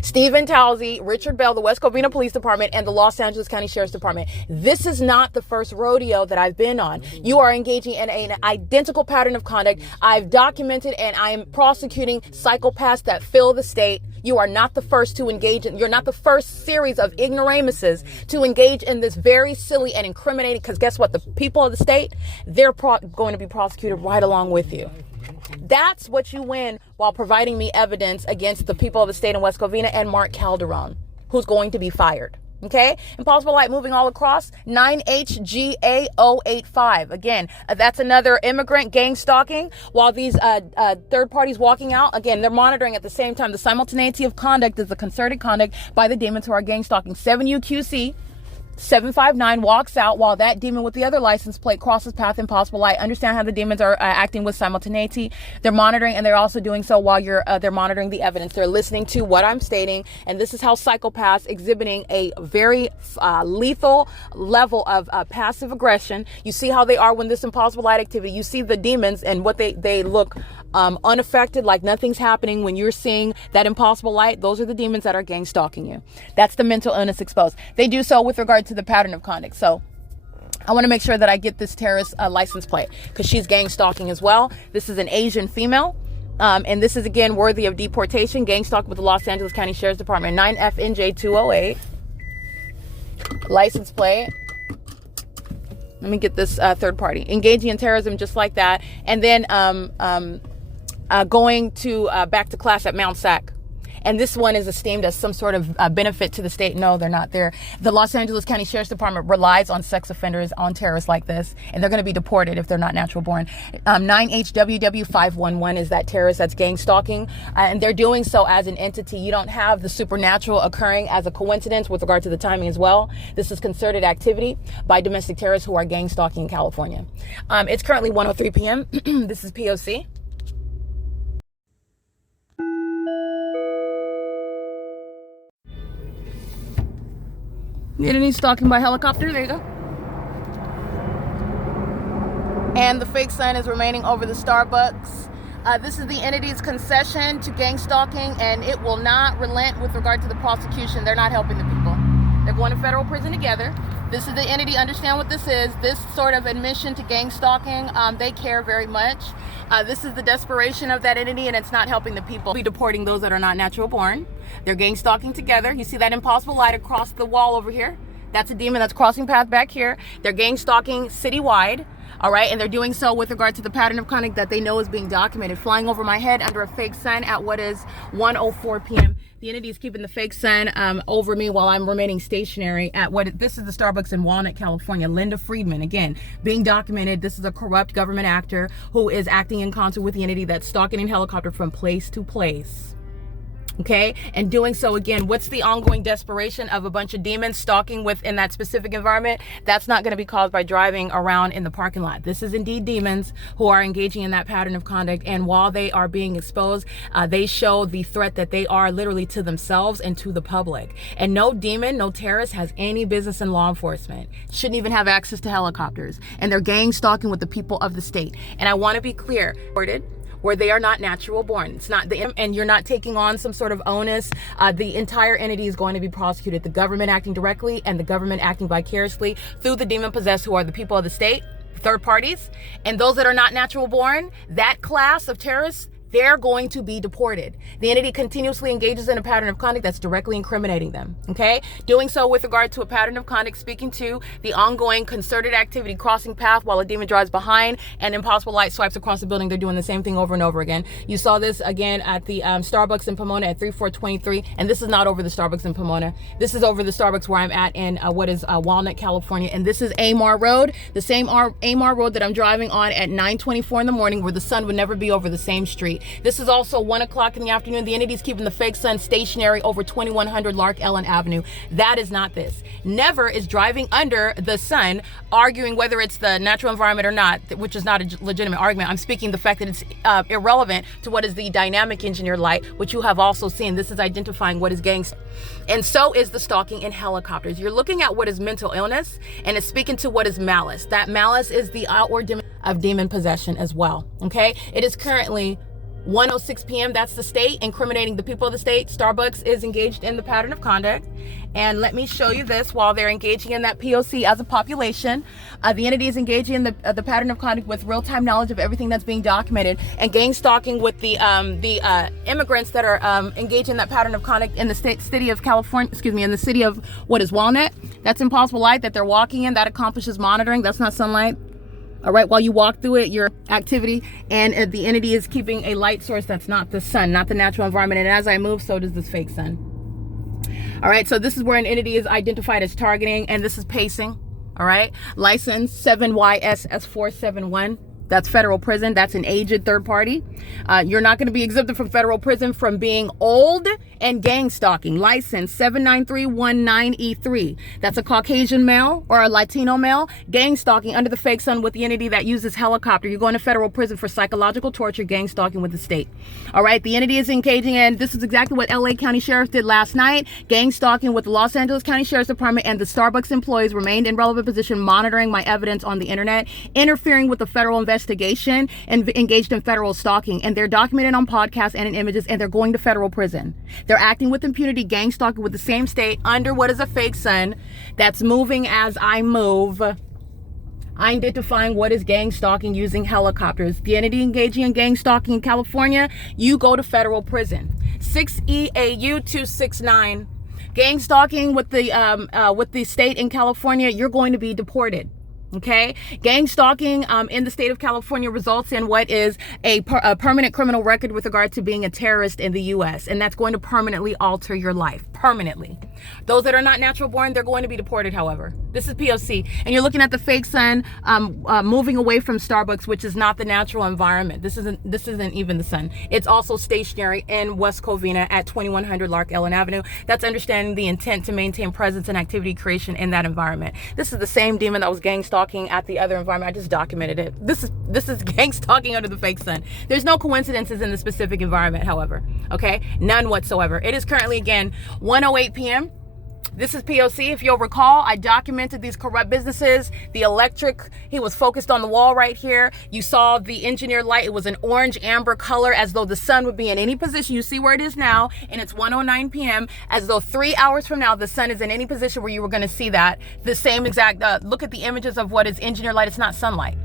Stephen Talzy, Richard Bell, the West Covina Police Department, and the Los Angeles County Sheriff's Department. This is not the first rodeo that I've been on. You are engaging in an identical pattern of conduct. I've documented and I'm prosecuting psychopaths that fill the state. You are not the first to engage in, you're not the first series of ignoramuses to engage in this very silly and incriminating, because guess what? The people of the state, they're going to be prosecuted right along with you. That's what you win while providing me evidence against the people of the state in West Covina and Mark Calderon, who's going to be fired. Okay, Impossible Light moving all across 9HGA085. Again, that's another immigrant gang stalking while these third parties walking out. Again, they're monitoring at the same time. The simultaneity of conduct is the concerted conduct by the demons who are gang stalking. 7UQC 759 walks out while that demon with the other license plate crosses path. Impossible Light. Understand how the demons are acting with simultaneity. They're monitoring, and they're also doing so while they're monitoring the evidence. They're listening to what I'm stating, and this is how psychopaths exhibiting a very lethal level of passive aggression. You see how they are when this Impossible Light activity. You see the demons and what they look unaffected, like nothing's happening. When you're seeing that Impossible Light, those are the demons that are gang stalking you. That's the mental illness exposed. They do so with regard to the pattern of conduct. So I want to make sure that I get this terrorist license plate, because she's gang stalking as well. This is an Asian female. And this is, again, worthy of deportation. Gang stalk with the Los Angeles County Sheriff's Department. 9FNJ208. License plate. Let me get this third party. Engaging in terrorism just like that. And then going to back to class at Mount Sac. And this one is esteemed as some sort of benefit to the state. No, they're not there. The Los Angeles County Sheriff's Department relies on sex offenders, on terrorists like this, and they're going to be deported if they're not natural born. 9HWW511 is that terrorist that's gang stalking, and they're doing so as an entity. You don't have the supernatural occurring as a coincidence with regard to the timing as well. This is concerted activity by domestic terrorists who are gang stalking in California. It's currently 1:03 p.m. This is P.O.C. Entity stalking by helicopter. There you go. And the fake sign is remaining over the Starbucks. This is the entity's concession to gang stalking, and it will not relent with regard to the prosecution. They're not helping the people. They're going to federal prison together. This is the entity. Understand what this is. This sort of admission to gang stalking, they care very much. This is the desperation of that entity, and it's not helping the people. Be deporting those that are not natural born. They're gang stalking together. You see that Impossible Light across the wall over here? That's a demon that's crossing path back here. They're gang stalking citywide. All right, and they're doing so with regard to the pattern of conduct that they know is being documented. Flying over my head under a fake sun at what is 1:04 p.m. The entity is keeping the fake sun over me while I'm remaining stationary at this is the Starbucks in Walnut, California. Linda Friedman, again, being documented. This is a corrupt government actor who is acting in concert with the entity that's stalking in helicopter from place to place. Okay, and doing so, again, what's the ongoing desperation of a bunch of demons stalking within that specific environment? That's not going to be caused by driving around in the parking lot. This is indeed demons who are engaging in that pattern of conduct, and while they are being exposed, they show the threat that they are literally to themselves and to the public. And no demon, no terrorist has any business in law enforcement. Shouldn't even have access to helicopters. And they're gang stalking with the people of the state. And I want to be clear, where they are not natural born. It's not and you're not taking on some sort of onus. The entire entity is going to be prosecuted. The government acting directly and the government acting vicariously through the demon possessed, who are the people of the state, third parties, and those that are not natural born. That class of terrorists, they're going to be deported. The entity continuously engages in a pattern of conduct that's directly incriminating them, okay? Doing so with regard to a pattern of conduct speaking to the ongoing concerted activity crossing path while a demon drives behind and impossible light swipes across the building. They're doing the same thing over and over again. You saw this again at the Starbucks in Pomona at 3423, and this is not over the Starbucks in Pomona. This is over the Starbucks where I'm at in Walnut, California, and this is AMAR Road, the same AMAR Road that I'm driving on at 9:24 in the morning, where the sun would never be over the same street. This is also 1 o'clock in the afternoon. The entity's keeping the fake sun stationary over 2100 Lark Ellen Avenue. That is not this. Never is driving under the sun, arguing whether it's the natural environment or not, which is not a legitimate argument. I'm speaking the fact that it's irrelevant to what is the dynamic engineered light, which you have also seen. This is identifying what is gangs. And so is the stalking in helicopters. You're looking at what is mental illness, and it's speaking to what is malice. That malice is the outward of demon possession as well, okay? It is currently 1:06 p.m. That's the state, incriminating the people of the state. Starbucks is engaged in the pattern of conduct. And let me show you this while they're engaging in that P.O.C. as a population. The entity is engaging in the pattern of conduct with real-time knowledge of everything that's being documented, and gang stalking with the immigrants that are engaged in that pattern of conduct in the city of California, in the city of Walnut. That's impossible light that they're walking in. That accomplishes monitoring. That's not sunlight. All right, while you walk through it, your activity, and the entity is keeping a light source that's not the sun, not the natural environment. And as I move, so does this fake sun. All right, so this is where an entity is identified as targeting, and this is pacing. All right, license 7YSS471. That's federal prison. That's an aged third party. You're not going to be exempted from federal prison from being old and gang stalking. License 79319E3. That's a Caucasian male or a Latino male gang stalking under the fake sun with the entity that uses helicopter. You're going to federal prison for psychological torture, gang stalking with the state. All right. The entity is engaging in, this is exactly what LA County Sheriff did last night. Gang stalking with the Los Angeles County Sheriff's Department, and the Starbucks employees remained in relevant position monitoring my evidence on the internet, interfering with the federal investigation, and engaged in federal stalking. And they're documented on podcasts and in images, and they're going to federal prison. They're acting with impunity, gang stalking with the same state under what is a fake sun that's moving as I move. Identifying what is gang stalking using helicopters. The entity engaging in gang stalking in California, you go to federal prison. 6EAU 269. Gang stalking with the state in California, you're going to be deported. Okay, gang stalking in the state of California results in what is a permanent criminal record with regard to being a terrorist in the U.S. And that's going to permanently alter your life. Permanently. Those that are not natural born, they're going to be deported, however. This is P.O.C. And you're looking at the fake sun moving away from Starbucks, which is not the natural environment. This isn't even the sun. It's also stationary in West Covina at 2100 Lark Ellen Avenue. That's understanding the intent to maintain presence and activity creation in that environment. This is the same demon that was gang stalking at the other environment. I just documented it. This is gang stalking under the fake sun. There's no coincidences in the specific environment, however. Okay? None whatsoever. It is currently, again, 1:08 p.m. This is P.O.C. If you'll recall, I documented these corrupt businesses. The electric, he was focused on the wall right here. You saw the engineered light. It was an orange amber color, as though the sun would be in any position. You see where it is now, and it's 1:09 p.m. As though 3 hours from now, the sun is in any position where you were going to see that. The same exact, look at the images of what is engineered light. It's not sunlight.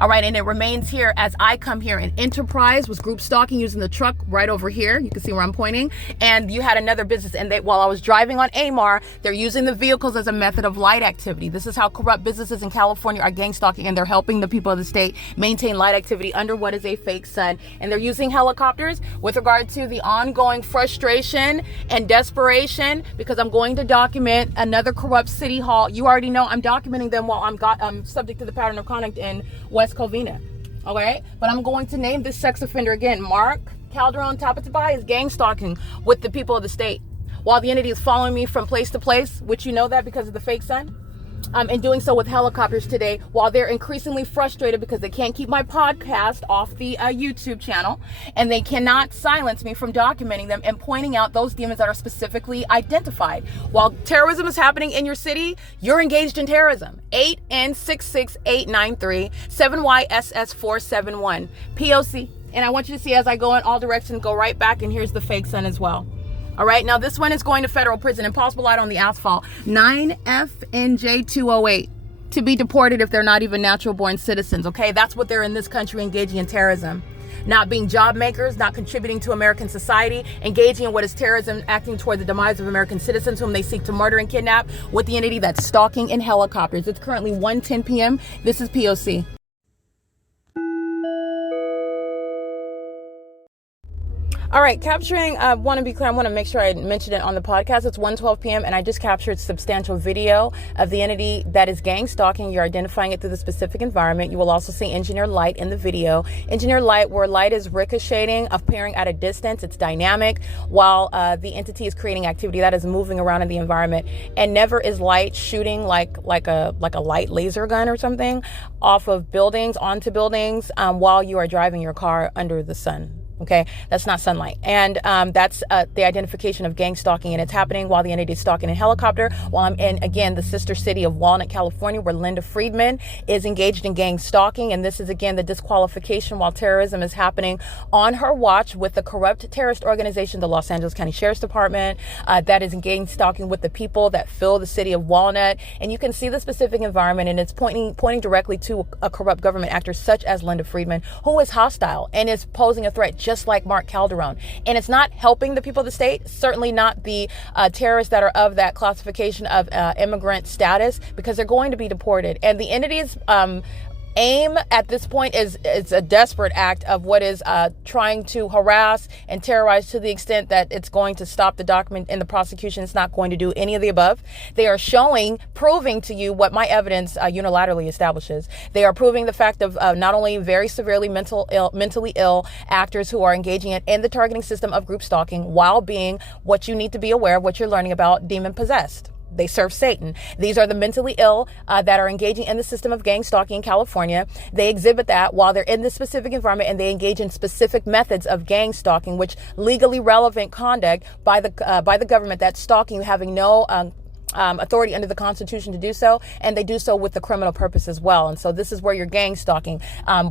All right, and it remains here as I come here. And Enterprise was group stalking using the truck right over here. You can see where I'm pointing. And you had another business, and while I was driving on AMAR, they're using the vehicles as a method of light activity. This is how corrupt businesses in California are gang stalking, and they're helping the people of the state maintain light activity under what is a fake sun. And they're using helicopters with regard to the ongoing frustration and desperation, because I'm going to document another corrupt city hall. You already know I'm documenting them while I'm subject to the pattern of conduct in West Covina. All right, but I'm going to name this sex offender again. Mark Calderon Tapatabai is gang stalking with the people of the state, while the entity is following me from place to place, which you know that because of the fake sun. And doing so with helicopters today, while they're increasingly frustrated because they can't keep my podcast off the YouTube channel, and they cannot silence me from documenting them and pointing out those demons that are specifically identified. While terrorism is happening in your city, you're engaged in terrorism. 8N66893 7YSS471 P.O.C. And I want you to see, as I go in all directions, go right back, and here's the fake sun as well. All right, now this one is going to federal prison. Impossible light on the asphalt. 9FNJ208. To be deported if they're not even natural born citizens, okay? That's what they're in this country, engaging in terrorism. not being job makers, not contributing to American society, engaging in what is terrorism, acting toward the demise of American citizens whom they seek to murder and kidnap, with the entity that's stalking in helicopters. It's currently 1:10 p.m. This is P.O.C. All right, capturing, I want to be clear, I want to make sure I mentioned it on the podcast. It's 1:12 p.m. and I just captured substantial video of the entity that is gang stalking. You're identifying it through the specific environment. You will also see engineered light in the video. Engineered light, where light is ricocheting, appearing at a distance. It's dynamic while the entity is creating activity that is moving around in the environment. And never is light shooting like a light laser gun or something off of buildings, onto buildings, while you are driving your car under the sun. Okay, that's not sunlight. And that's the identification of gang stalking. And it's happening while the entity is stalking in helicopter, while I'm in, again, the sister city of Walnut, California, where Linda Friedman is engaged in gang stalking. And this is, again, the disqualification while terrorism is happening on her watch with the corrupt terrorist organization, the Los Angeles County Sheriff's Department, that is in gang stalking with the people that fill the city of Walnut. And you can see the specific environment, and it's pointing directly to a corrupt government actor such as Linda Friedman, who is hostile and is posing a threat just like Mark Calderon. And it's not helping the people of the state, certainly not the terrorists that are of that classification of immigrant status, because they're going to be deported. And the entity's aim at this point is a desperate act of what is trying to harass and terrorize to the extent that it's going to stop the document in the prosecution. It's not going to do any of the above. They are proving to you what my evidence unilaterally establishes. They are proving the fact of not only very severely mentally ill actors who are engaging in the targeting system of group stalking, while being what you need to be aware of, what you're learning about, demon possessed. They serve Satan. These are the mentally ill that are engaging in the system of gang stalking in California. They exhibit that while they're in this specific environment, and they engage in specific methods of gang stalking, which legally relevant conduct by the government that's stalking you, having no authority under the Constitution to do so, and they do so with the criminal purpose as well. And so this is where you're gang stalking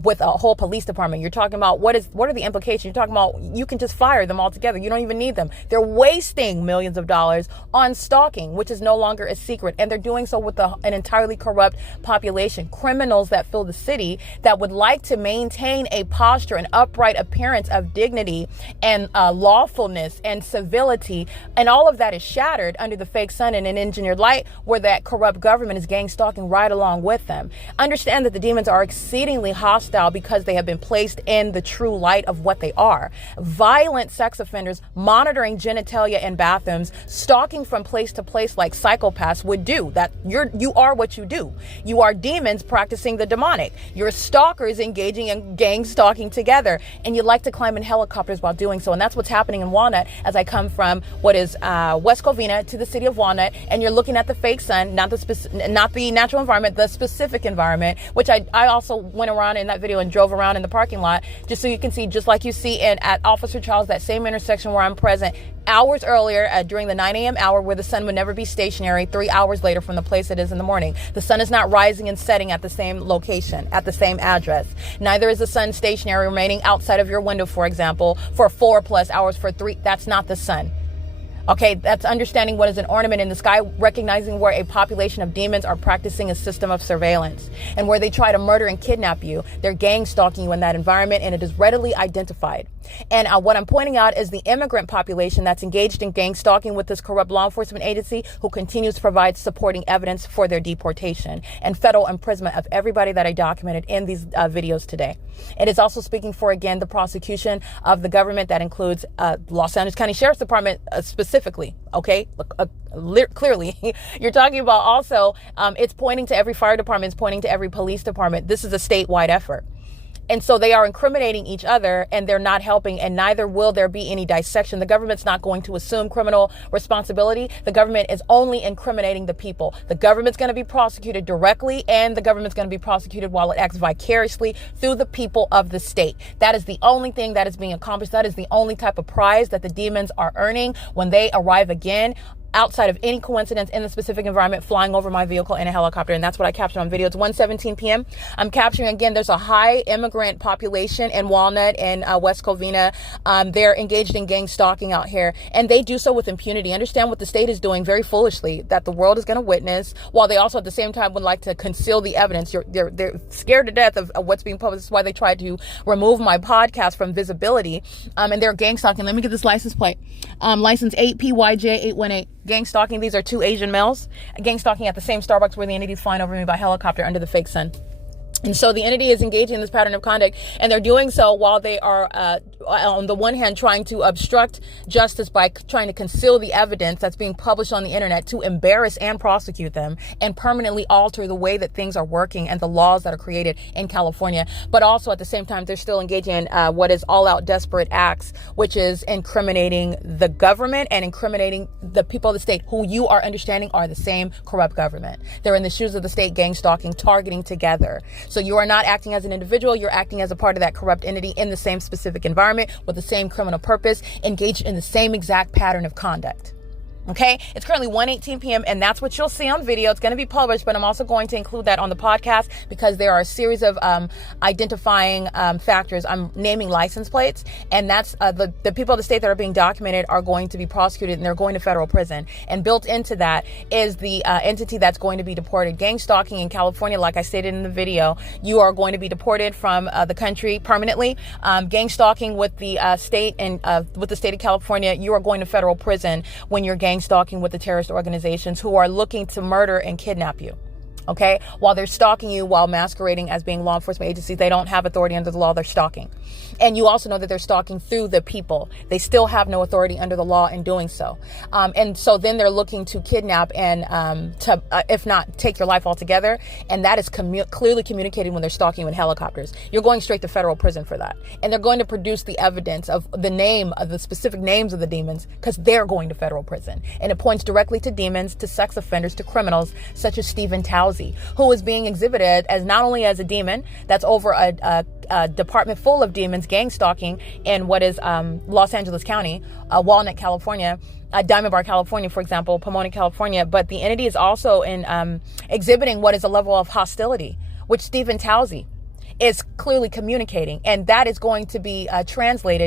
with a whole police department. You're talking about what are the implications? You're talking about you can just fire them altogether. You don't even need them. They're wasting millions of dollars on stalking, which is no longer a secret, and they're doing so with an entirely corrupt population. Criminals that fill the city that would like to maintain a posture, an upright appearance of dignity and lawfulness and civility, and all of that is shattered under the fake sun and an engineered light, where that corrupt government is gang stalking right along with them. Understand that the demons are exceedingly hostile because they have been placed in the true light of what they are. Violent sex offenders monitoring genitalia in bathrooms, stalking from place to place like psychopaths would do. That you are what you do. You are demons practicing the demonic. You're stalkers engaging in gang stalking together, and you like to climb in helicopters while doing so. And that's what's happening in Walnut as I come from what is West Covina to the city of Walnut. And you're looking at the fake sun, not the natural environment, the specific environment, which I also went around in that video and drove around in the parking lot, just so you can see, just like you see at Officer Charles, that same intersection where I'm present hours earlier during the 9 a.m. hour, where the sun would never be stationary 3 hours later from the place it is in the morning. The sun is not rising and setting at the same location, at the same address. Neither is the sun stationary, remaining outside of your window, for example, for 4+ hours for 3. That's not the sun. Okay, that's understanding what is an ornament in the sky, recognizing where a population of demons are practicing a system of surveillance, and where they try to murder and kidnap you. They're gang stalking you in that environment, and it is readily identified. And what I'm pointing out is the immigrant population that's engaged in gang stalking with this corrupt law enforcement agency, who continues to provide supporting evidence for their deportation and federal imprisonment of everybody that I documented in these videos today. It is also speaking for, again, the prosecution of the government that includes Los Angeles County Sheriff's Department specifically. Okay, clearly you're talking about also it's pointing to every fire department, it's pointing to every police department. This is a statewide effort. And so they are incriminating each other, and they're not helping, and neither will there be any dissection. The government's not going to assume criminal responsibility. The government is only incriminating the people. The government's going to be prosecuted directly, and the government's going to be prosecuted while it acts vicariously through the people of the state. That is the only thing that is being accomplished. That is the only type of prize that the demons are earning when they arrive again outside of any coincidence in the specific environment flying over my vehicle in a helicopter. And that's what I captured on video. It's 1:17 p.m. I'm capturing, again, there's a high immigrant population in Walnut and West Covina. They're engaged in gang stalking out here, and they do so with impunity. Understand what the state is doing very foolishly, that the world is going to witness, while they also at the same time would like to conceal the evidence. They're scared to death of what's being published. This is why they tried to remove my podcast from visibility. And they're gang stalking. Let me get this license plate. License 8PYJ818. Gang stalking. These are two Asian males. Gang stalking at the same Starbucks where the entity is flying over me by helicopter under the fake sun. And so the entity is engaging in this pattern of conduct, and they're doing so while they are, on the one hand, trying to obstruct justice by trying to conceal the evidence that's being published on the internet to embarrass and prosecute them and permanently alter the way that things are working and the laws that are created in California. But also at the same time, they're still engaging in what is all-out desperate acts, which is incriminating the government and incriminating the people of the state, who you are understanding are the same corrupt government. They're in the shoes of the state, gang stalking, targeting together. So you are not acting as an individual, you're acting as a part of that corrupt entity in the same specific environment with the same criminal purpose, engaged in the same exact pattern of conduct. Okay, it's currently 1:18 p.m. and that's what you'll see on video. It's going to be published, but I'm also going to include that on the podcast because there are a series of identifying factors. I'm naming license plates, and that's the people of the state that are being documented are going to be prosecuted, and they're going to federal prison. And built into that is the entity that's going to be deported. Gang stalking in California, like I stated in the video, you are going to be deported from the country permanently. Gang stalking with the state and with the state of California, you are going to federal prison when you're gang stalking with the terrorist organizations who are looking to murder and kidnap you. Okay, while they're stalking you while masquerading as being law enforcement agencies, they don't have authority under the law. They're stalking. And you also know that they're stalking through the people. They still have no authority under the law in doing so. And so then they're looking to kidnap and to, if not, take your life altogether. And that is clearly communicated when they're stalking you in helicopters. You're going straight to federal prison for that. And they're going to produce the evidence of the name of the specific names of the demons because they're going to federal prison. And it points directly to demons, to sex offenders, to criminals such as Stephen Towsey, who is being exhibited as not only as a demon that's over a department full of demons gang stalking in what is Los Angeles County, Walnut, California, Diamond Bar, California, for example, Pomona, California. But the entity is also in exhibiting what is a level of hostility, which Stephen Towsey is clearly communicating, and that is going to be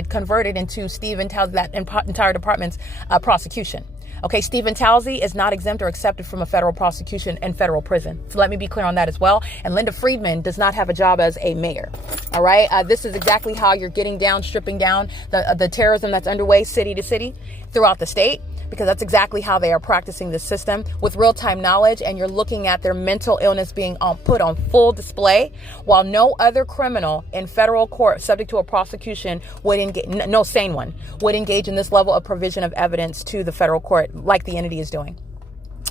converted into Stephen Towsey, that entire department's prosecution. Okay, Stephen Towsey is not exempt or accepted from a federal prosecution and federal prison. So let me be clear on that as well. And Linda Friedman does not have a job as a mayor. All right, this is exactly how you're getting down, stripping down the terrorism that's underway city to city throughout the state, because that's exactly how they are practicing this system with real-time knowledge. And you're looking at their mental illness being put on full display, while no other criminal in federal court subject to a prosecution would engage, no sane one would engage in this level of provision of evidence to the federal court like the entity is doing.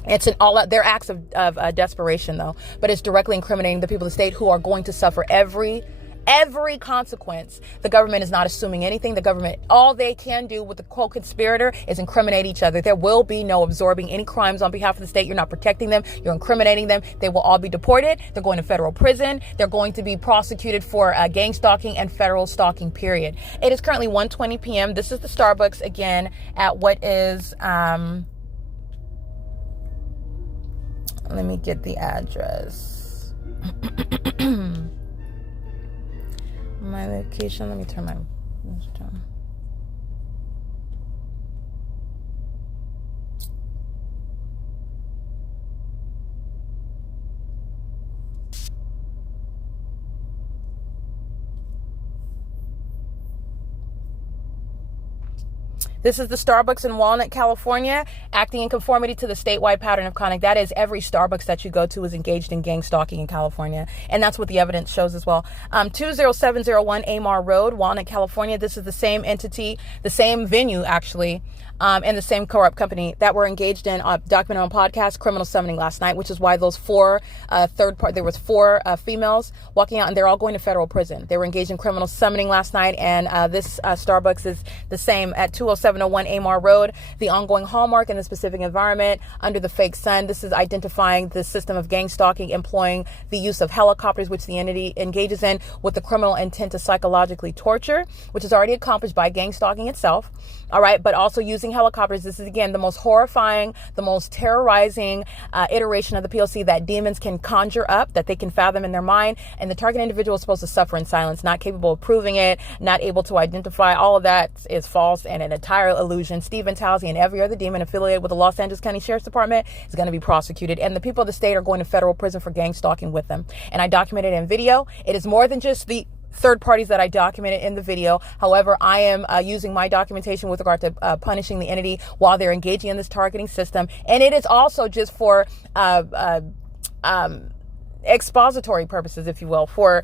It's an all-out, they're acts of desperation though, but it's directly incriminating the people of the state who are going to suffer every consequence. The government is not assuming anything. The government, all they can do with the co-conspirator is incriminate each other. There will be no absorbing any crimes on behalf of the state. You're not protecting them. You're incriminating them. They will all be deported. They're going to federal prison. They're going to be prosecuted for gang stalking and federal stalking, period. It is currently 1:20 p.m. This is the Starbucks again at what is, let me get the address. My location, let me turn my down. This is the Starbucks in Walnut, California, acting in conformity to the statewide pattern of conduct. That is, every Starbucks that you go to is engaged in gang stalking in California. And that's what the evidence shows as well. 20701 AMAR Road, Walnut, California. This is the same entity, the same venue, actually, and the same corrupt company that were engaged in documented on podcast criminal summoning last night, which is why those four there was four females walking out, and they're all going to federal prison. They were engaged in criminal summoning last night, and this Starbucks is the same at 20701 AMAR Road. The ongoing hallmark in the specific environment under the fake sun. This is identifying the system of gang stalking, employing the use of helicopters, which the entity engages in with the criminal intent to psychologically torture, which is already accomplished by gang stalking itself. All right. But also using helicopters. This is, again, the most horrifying, the most terrorizing iteration of the P.O.C. that demons can conjure up, that they can fathom in their mind. And the target individual is supposed to suffer in silence, not capable of proving it, not able to identify. All of that is false and an entire illusion. Stephen Towsey and every other demon affiliated with the Los Angeles County Sheriff's Department is going to be prosecuted. And the people of the state are going to federal prison for gang stalking with them. And I documented it in video. It is more than just the third parties that I documented in the video. However, I am using my documentation with regard to punishing the entity while they're engaging in this targeting system. And it is also just for expository purposes, if you will, for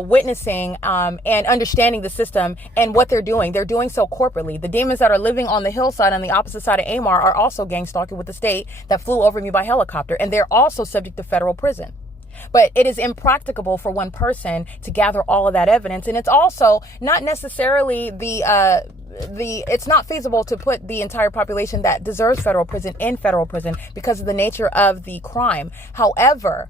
witnessing and understanding the system and what they're doing. They're doing so corporately. The demons that are living on the hillside on the opposite side of AMAR are also gang stalking with the state that flew over me by helicopter. And they're also subject to federal prison. But it is impracticable for one person to gather all of that evidence. And it's also not necessarily it's not feasible to put the entire population that deserves federal prison in federal prison because of the nature of the crime. However,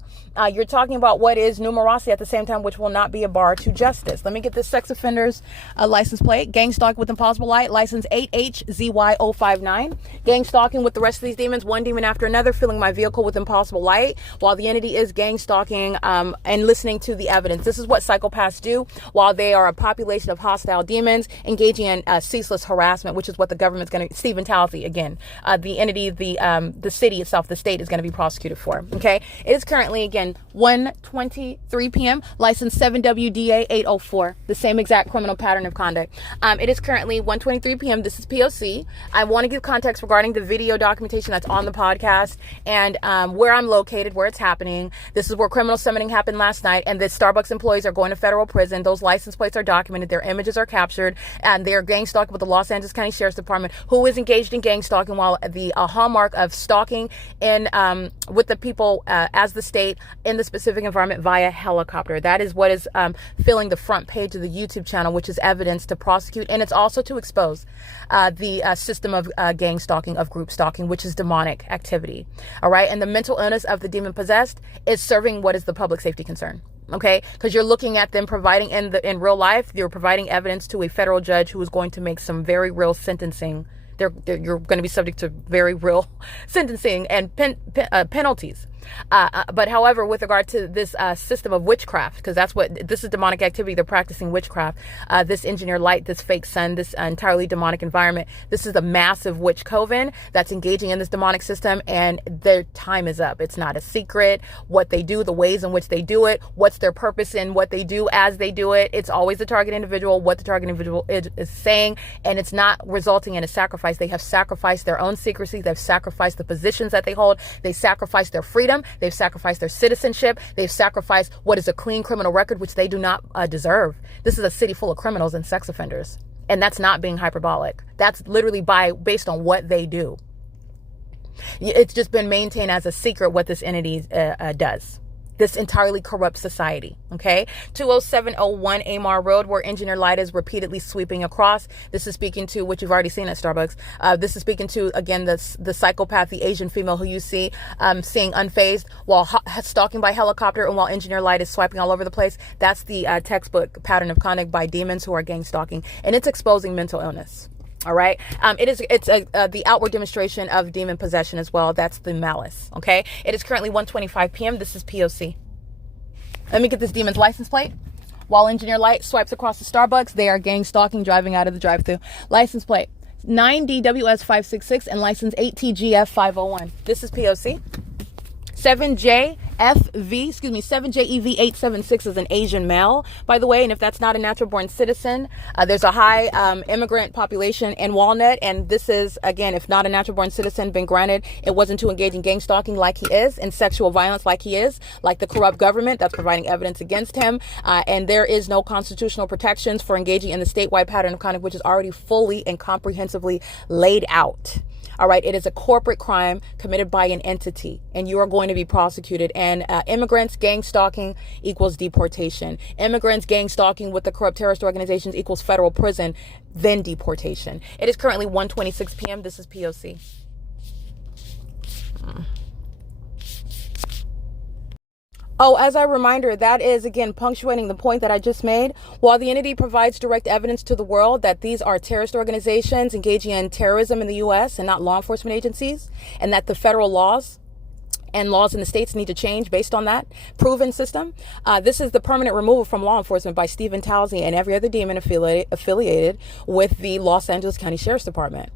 you're talking about what is numerosity at the same time, which will not be a bar to justice. Let me get this sex offender's license plate. Gang stalking with impossible light, license 8HZY059. Gang stalking with the rest of these demons, one demon after another, filling my vehicle with impossible light while the entity is gang stalking and listening to the evidence. This is what psychopaths do while they are a population of hostile demons engaging in ceaseless harassment, which is what the government's going to, Stephen Towsey, again, the entity, the city itself, the state is going to be prosecuted for. Okay. It is currently, again, 1:23 p.m. license 7WDA 804, the same exact criminal pattern of conduct. It is currently 1:23 p.m. This is P.O.C. I want to give context regarding the video documentation that's on the podcast and where I'm located, where it's happening. This is where criminal summoning happened last night, and the Starbucks employees are going to federal prison. Those license plates are documented, their images are captured, and they are gang stalking with the Los Angeles County Sheriff's Department, who is engaged in gang stalking while the hallmark of stalking in with the people as the state in the specific environment via helicopter. That is what is filling the front page of the YouTube channel, which is evidence to prosecute, and it's also to expose the system of gang stalking, of group stalking, which is demonic activity. All right, and the mental illness of the demon possessed is serving what is the public safety concern. Okay, because you're looking at them providing in real life, you're providing evidence to a federal judge who is going to make some very real sentencing. You're going to be subject to very real sentencing and penalties. But however, with regard to this system of witchcraft, because that's what this is, demonic activity, they're practicing witchcraft, this engineered light, this fake sun, this entirely demonic environment, this is a massive witch coven that's engaging in this demonic system, and their time is up. It's not a secret what they do, the ways in which they do it, what's their purpose in what they do as they do it. It's always the target individual, what the target individual is saying, and it's not resulting in a sacrifice. They have sacrificed their own secrecy, they've sacrificed the positions that they hold, they sacrificed their freedom, they've sacrificed their citizenship, they've sacrificed what is a clean criminal record, which they do not deserve. This is a city full of criminals and sex offenders, and that's not being hyperbolic. That's literally based on what they do. It's just been maintained as a secret what this entity does. This entirely corrupt society. Okay, 20701 AMAR Road, where engineer light is repeatedly sweeping across. This is speaking to what you've already seen at Starbucks. This is speaking to, again, the psychopath, the Asian female who you see seeing unfazed while stalking by helicopter, and while engineer light is swiping all over the place. That's the textbook pattern of conduct by demons who are gang stalking, and it's exposing mental illness. All right. It's the outward demonstration of demon possession as well. That's the malice. Okay. It is currently 1:25 p.m. This is P.O.C. Let me get this demon's license plate. While engineer light swipes across the Starbucks, they are gang stalking, driving out of the drive-thru. License plate 9DWS566 and license 8TGF501. This is P.O.C. 7JEV876 is an Asian male, by the way. And if that's not a natural born citizen, there's a high immigrant population in Walnut. And this is, again, if not a natural born citizen, been granted, it wasn't to engage in gang stalking like he is, in sexual violence like he is, like the corrupt government that's providing evidence against him. And there is no constitutional protections for engaging in the statewide pattern of conduct, which is already fully and comprehensively laid out. All right. It is a corporate crime committed by an entity, and you are going to be prosecuted. And immigrants gang stalking equals deportation. Immigrants gang stalking with the corrupt terrorist organizations equals federal prison, then deportation. It is currently 1:26 p.m. This is P.O.C. Oh, as a reminder, that is, again, punctuating the point that I just made. While the entity provides direct evidence to the world that these are terrorist organizations engaging in terrorism in the U.S. and not law enforcement agencies, and that the federal laws and laws in the states need to change based on that proven system, this is the permanent removal from law enforcement by Stephen Tousey and every other demon affiliated with the Los Angeles County Sheriff's Department.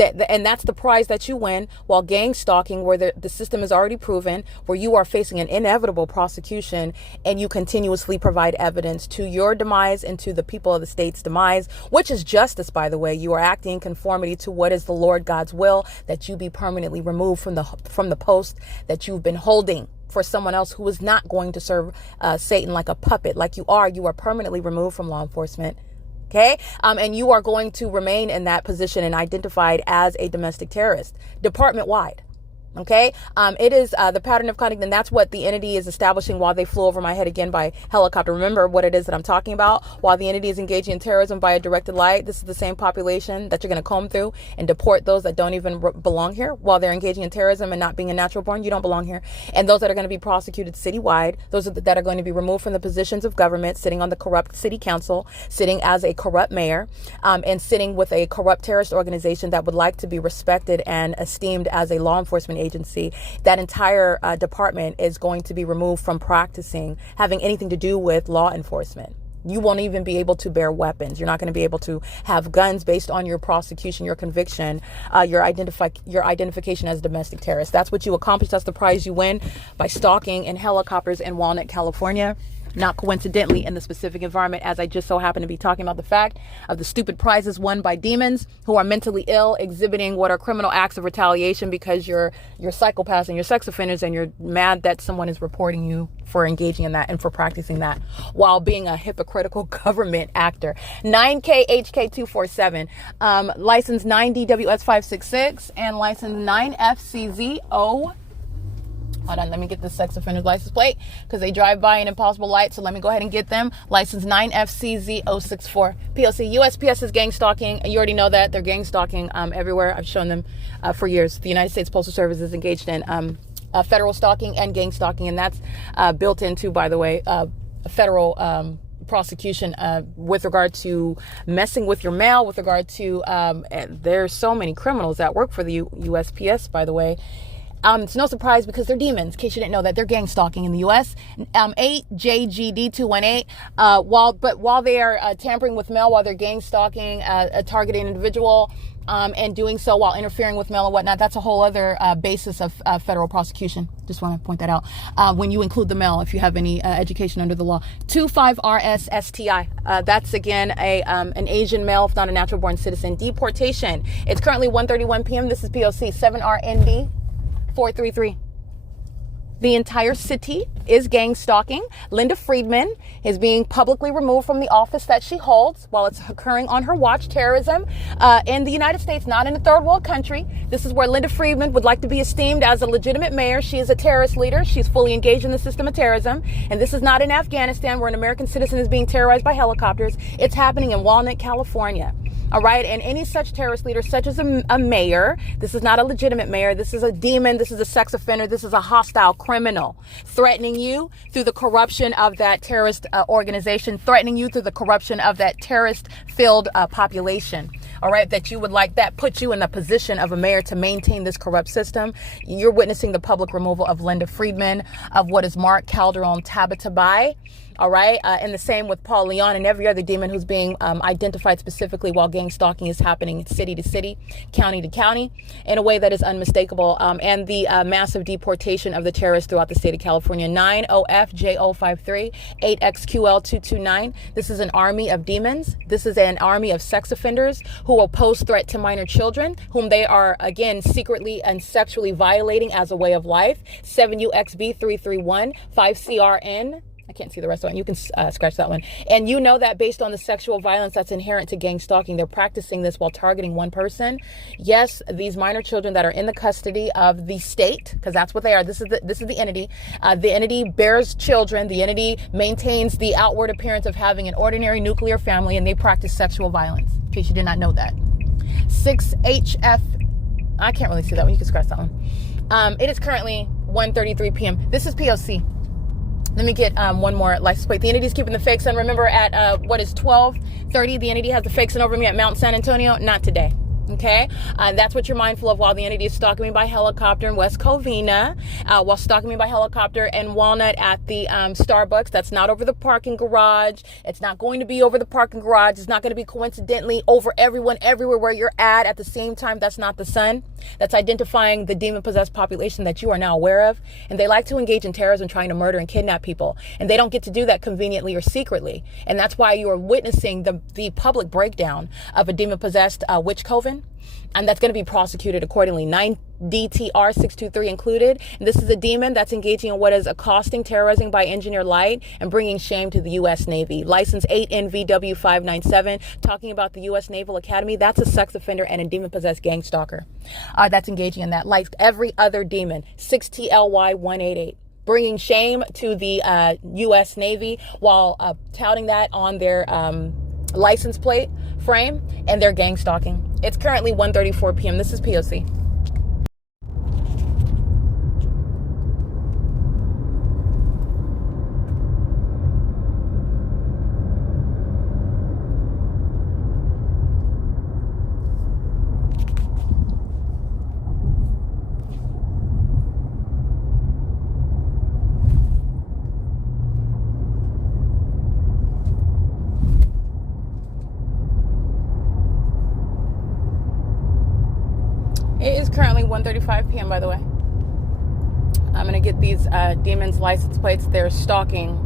And that's the prize that you win while gang stalking, where the system is already proven, where you are facing an inevitable prosecution, and you continuously provide evidence to your demise and to the people of the state's demise, which is justice, by the way. You are acting in conformity to what is the Lord God's will, that you be permanently removed from the post that you've been holding for someone else who is not going to serve Satan like a puppet, like you are. You are permanently removed from law enforcement. Okay. And you are going to remain in that position and identified as a domestic terrorist, department wide. Okay. It is the pattern of conduct, and that's what the entity is establishing while they flew over my head again by helicopter. Remember what it is that I'm talking about. While the entity is engaging in terrorism by a directed light, this is the same population that you're going to comb through and deport those that don't even belong here. While they're engaging in terrorism and not being a natural born, you don't belong here. And those that are going to be prosecuted citywide, those that are going to be removed from the positions of government, sitting on the corrupt city council, sitting as a corrupt mayor, and sitting with a corrupt terrorist organization that would like to be respected and esteemed as a law enforcement agency. That entire department is going to be removed from having anything to do with law enforcement. You won't even be able to bear weapons. You're not going to be able to have guns based on your prosecution, your conviction, your identification as a domestic terrorist. That's what you accomplish. That's the prize you win by stalking in helicopters in Walnut, California. Not coincidentally in the specific environment, as I just so happen to be talking about the fact of the stupid prizes won by demons who are mentally ill, exhibiting what are criminal acts of retaliation because you're psychopaths and you're sex offenders, and you're mad that someone is reporting you for engaging in that and for practicing that while being a hypocritical government actor. 9KHK247, license 9DWS566, and license 9FCZO. Hold on, let me get the sex offender's license plate because they drive by an impossible light. So let me go ahead and get them. License 9FCZ064. P.O.C. USPS is gang stalking. You already know that. They're gang stalking everywhere. I've shown them for years. The United States Postal Service is engaged in federal stalking and gang stalking. And that's built into, by the way, federal prosecution with regard to messing with your mail, with regard to there's so many criminals that work for the USPS, by the way. It's no surprise because they're demons. In case you didn't know that, they're gang stalking in the U.S. 8JGD218. While they are tampering with mail, while they're gang stalking, targeting an individual, and doing so while interfering with mail and whatnot, that's a whole other basis of federal prosecution. Just want to point that out. When you include the mail, if you have any education under the law. 25RSSTI. That's again an Asian male, if not a natural born citizen. Deportation. It's currently 1:31 p.m. This is P.O.C. 7RND. 433. The entire city is gang stalking. Linda Friedman is being publicly removed from the office that she holds while it's occurring on her watch. Terrorism in the United States, not in a third world country. This is where Linda Friedman would like to be esteemed as a legitimate mayor. She is a terrorist leader. She's fully engaged in the system of terrorism. And this is not in Afghanistan where an American citizen is being terrorized by helicopters. It's happening in Walnut, California. All right. And any such terrorist leader, such as a mayor, this is not a legitimate mayor. This is a demon. This is a sex offender. This is a hostile criminal threatening you through the corruption of that terrorist organization, threatening you through the corruption of that terrorist filled population. All right. That you would like that puts you in the position of a mayor to maintain this corrupt system. You're witnessing the public removal of Linda Friedman, of what is Mark Calderon Tabatabai. All right. And the same with Paul Leon and every other demon who's being identified specifically while gang stalking is happening city to city, county to county, in a way that is unmistakable. And the massive deportation of the terrorists throughout the state of California. 9OFJ053, 8XQL229. This is an army of demons. This is an army of sex offenders who will pose threat to minor children, whom they are, again, secretly and sexually violating as a way of life. 7UXB331, 5CRN. I can't see the rest of it. You can scratch that one. And you know that based on the sexual violence that's inherent to gang stalking, they're practicing this while targeting one person. Yes, these minor children that are in the custody of the state, because that's what they are. This is the entity. The entity bears children. The entity maintains the outward appearance of having an ordinary nuclear family, and they practice sexual violence, in case you did not know that. 6HF. I can't really see that one. You can scratch that one. It is currently 1:33 p.m. This is P.O.C. Let me get one more license plate. The entity's keeping the fake sun. Remember at what is 12:30, the entity has the fake sun over me at Mount San Antonio. Not today. Okay, that's what you're mindful of while the entity is stalking me by helicopter in West Covina, while stalking me by helicopter in Walnut at the Starbucks. That's not over the parking garage. It's not going to be over the parking garage. It's not going to be coincidentally over everyone, everywhere where you're at the same time. That's not the sun. That's identifying the demon-possessed population that you are now aware of. And they like to engage in terrorism, trying to murder and kidnap people. And they don't get to do that conveniently or secretly. And that's why you are witnessing the public breakdown of a demon-possessed witch coven. And that's going to be prosecuted accordingly. 9 DTR 623 included. And this is a demon that's engaging in what is accosting, terrorizing by engineer light, and bringing shame to the U.S. Navy. License 8 NVW 597, talking about the U.S. Naval Academy. That's a sex offender and a demon-possessed gang stalker that's engaging in that. Like every other demon. 6 TLY 188. Bringing shame to the U.S. Navy while touting that on their license plate frame, and they're gang stalking. It's currently 1:34 p.m. This is P.O.C. It is currently 1:35 p.m. by the way. I'm going to get these demons' license plates. They're stalking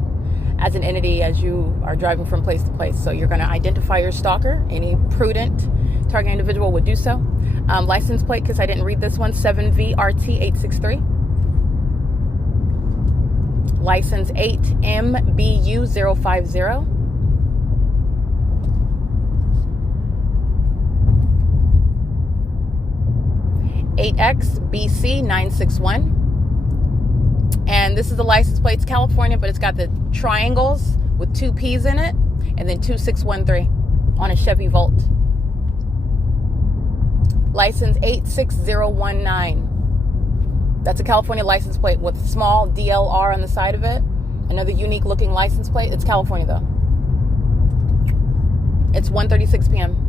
as an entity as you are driving from place to place. So you're going to identify your stalker. Any prudent target individual would do so. License plate, because I didn't read this one, 7VRT863. License 8MBU050. 8XBC961. And this is the license plate. It's California, but it's got the triangles with 2 P's in it, and then 2613 on a Chevy Volt. License 86019. That's a California license plate with small DLR on the side of it. Another unique looking license plate. It's California though. It's 1:36 p.m.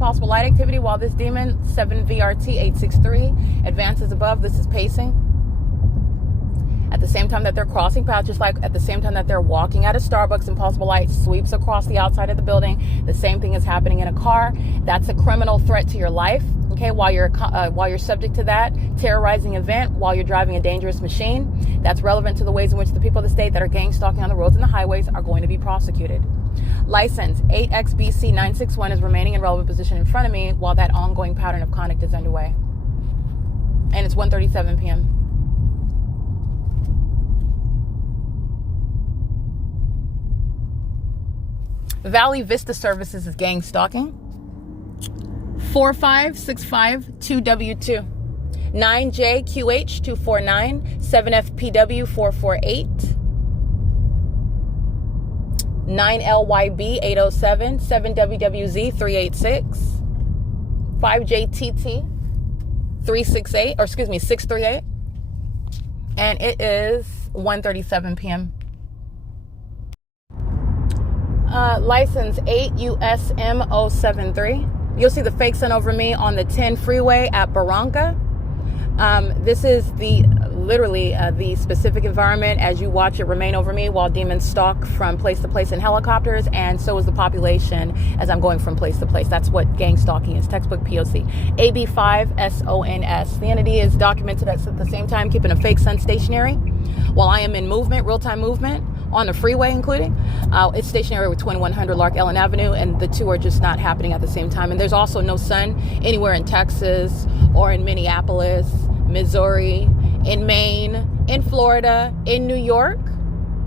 Possible light activity while this demon 7VRT863 advances above. This is pacing at the same time that they're crossing paths, just like at the same time that they're walking out of Starbucks and possible light sweeps across the outside of the building. The same thing is happening in a car. That's a criminal threat to your life. Okay, while you're subject to that terrorizing event, while you're driving a dangerous machine, that's relevant to the ways in which the people of the state that are gang stalking on the roads and the highways are going to be prosecuted. License 8XBC961 is remaining in relevant position in front of me while that ongoing pattern of conduct is underway. And it's 1:37 p.m. Valley Vista Services is gang stalking. 45652W2. 9JQH249. 7FPW448. 9LYB807, 7WWZ386, 5JTT368, or excuse me, 638, and it is 1:37 p.m. License 8USM073. You'll see the fake sun over me on the 10 freeway at Barranca. This is literally the specific environment as you watch it remain over me while demons stalk from place to place in helicopters, and so is the population as I'm going from place to place. That's what gang stalking is, textbook P.O.C. AB5SONS. The entity is documented at the same time keeping a fake sun stationary while I am in movement, real-time movement, on the freeway including. It's stationary with 2100 LARK Ellen Avenue, and the two are just not happening at the same time. And there's also no sun anywhere in Texas or in Minneapolis, Missouri, in Maine, in Florida, in New York,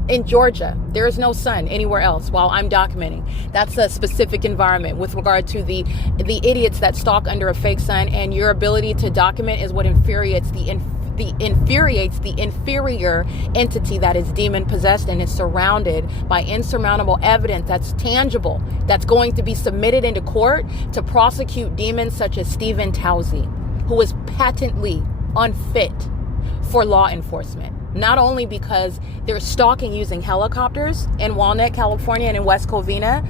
in Georgia. There is no sun anywhere else while I'm documenting. That's a specific environment with regard to the idiots that stalk under a fake sun, and your ability to document is what infuriates the infuriates the inferior entity that is demon possessed and is surrounded by insurmountable evidence that's tangible, that's going to be submitted into court to prosecute demons such as Stephen Towsey, who is patently unfit for law enforcement. Not only because they're stalking using helicopters in Walnut, California, and in West Covina,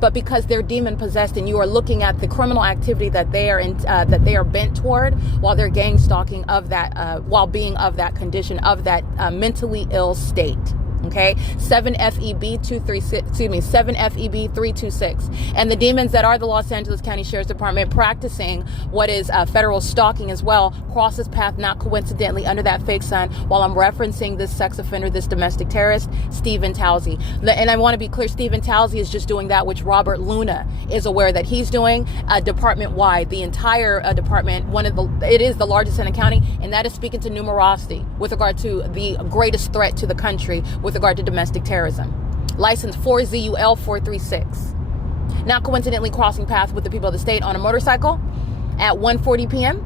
but because they're demon possessed, and you are looking at the criminal activity that they are bent toward while they're gang stalking of that, while being of that condition, of that mentally ill state. Okay, 7FEB 326, and the demons that are the Los Angeles County Sheriff's Department practicing what is federal stalking as well crosses path, not coincidentally, under that fake sun while I'm referencing this sex offender, this domestic terrorist, Stephen Towsey. And I want to be clear, Stephen Towsey is just doing that which Robert Luna is aware that he's doing department-wide, the entire department. It is the largest in the county, and that is speaking to numerosity with regard to the greatest threat to the country with regard to domestic terrorism. License 4ZUL436. Not coincidentally crossing paths with the people of the state on a motorcycle at 1:40 p.m.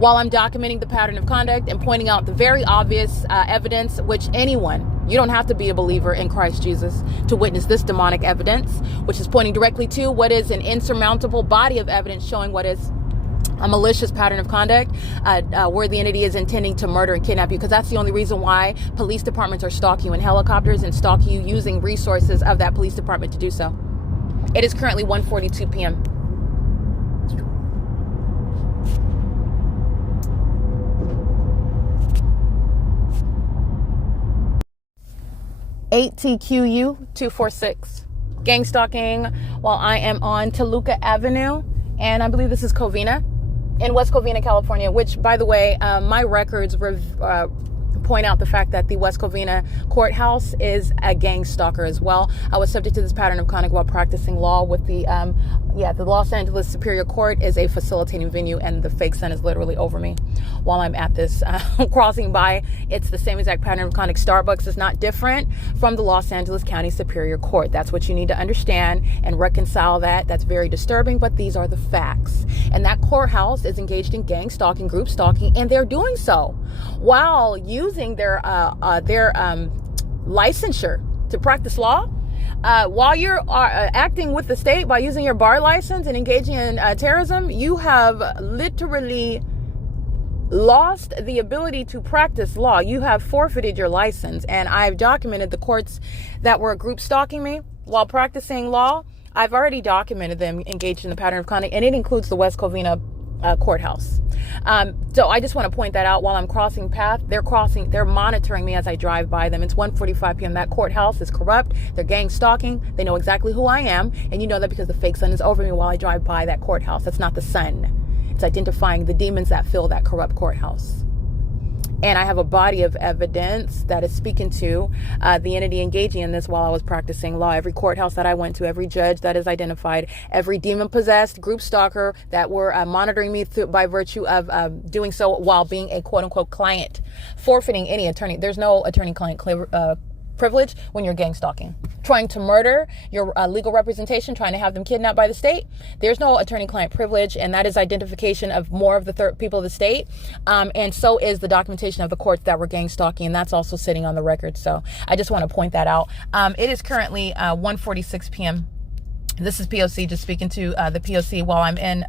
while I'm documenting the pattern of conduct and pointing out the very obvious evidence, which anyone, you don't have to be a believer in Christ Jesus to witness this demonic evidence, which is pointing directly to what is an insurmountable body of evidence showing what is a malicious pattern of conduct where the entity is intending to murder and kidnap you, because that's the only reason why police departments are stalking you in helicopters and stalking you using resources of that police department to do so. It is currently 1:42 p.m. TQU 246. Gang stalking while I am on Toluca Avenue, and I believe this is Covina, in West Covina, California, which, by the way, my records point out the fact that the West Covina courthouse is a gang stalker as well. I was subject to this pattern of conduct while practicing law with the Los Angeles Superior Court is a facilitating venue, and the fake sun is literally over me while I'm at this crossing by. It's the same exact pattern of conduct. Starbucks is not different from the Los Angeles County Superior Court. That's what you need to understand and reconcile that. That's very disturbing, but these are the facts. And that courthouse is engaged in gang stalking, group stalking, and they're doing so while using their licensure to practice law. While you're acting with the state by using your bar license and engaging in terrorism, you have literally lost the ability to practice law. You have forfeited your license. And I've documented the courts that were group stalking me while practicing law. I've already documented them engaged in the pattern of conduct, and it includes the West Covina courthouse. So I just want to point that out while I'm crossing path. They're monitoring me as I drive by them. It's 1:45 p.m. That courthouse is corrupt. They're gang stalking. They know exactly who I am. And you know that because the fake sun is over me while I drive by that courthouse. That's not the sun. It's identifying the demons that fill that corrupt courthouse. And I have a body of evidence that is speaking to the entity engaging in this while I was practicing law. Every courthouse that I went to, every judge that is identified, every demon-possessed group stalker that were monitoring me by virtue of doing so while being a quote-unquote client, forfeiting any attorney. There's no attorney-client privilege when you're gang stalking. Trying to murder your legal representation, trying to have them kidnapped by the state. There's no attorney-client privilege, and that is identification of more of the people of the state. And so is the documentation of the courts that were gang stalking, and that's also sitting on the record. So I just want to point that out. It is currently 1:46 p.m. This is P.O.C. just speaking to the P.O.C. while I'm in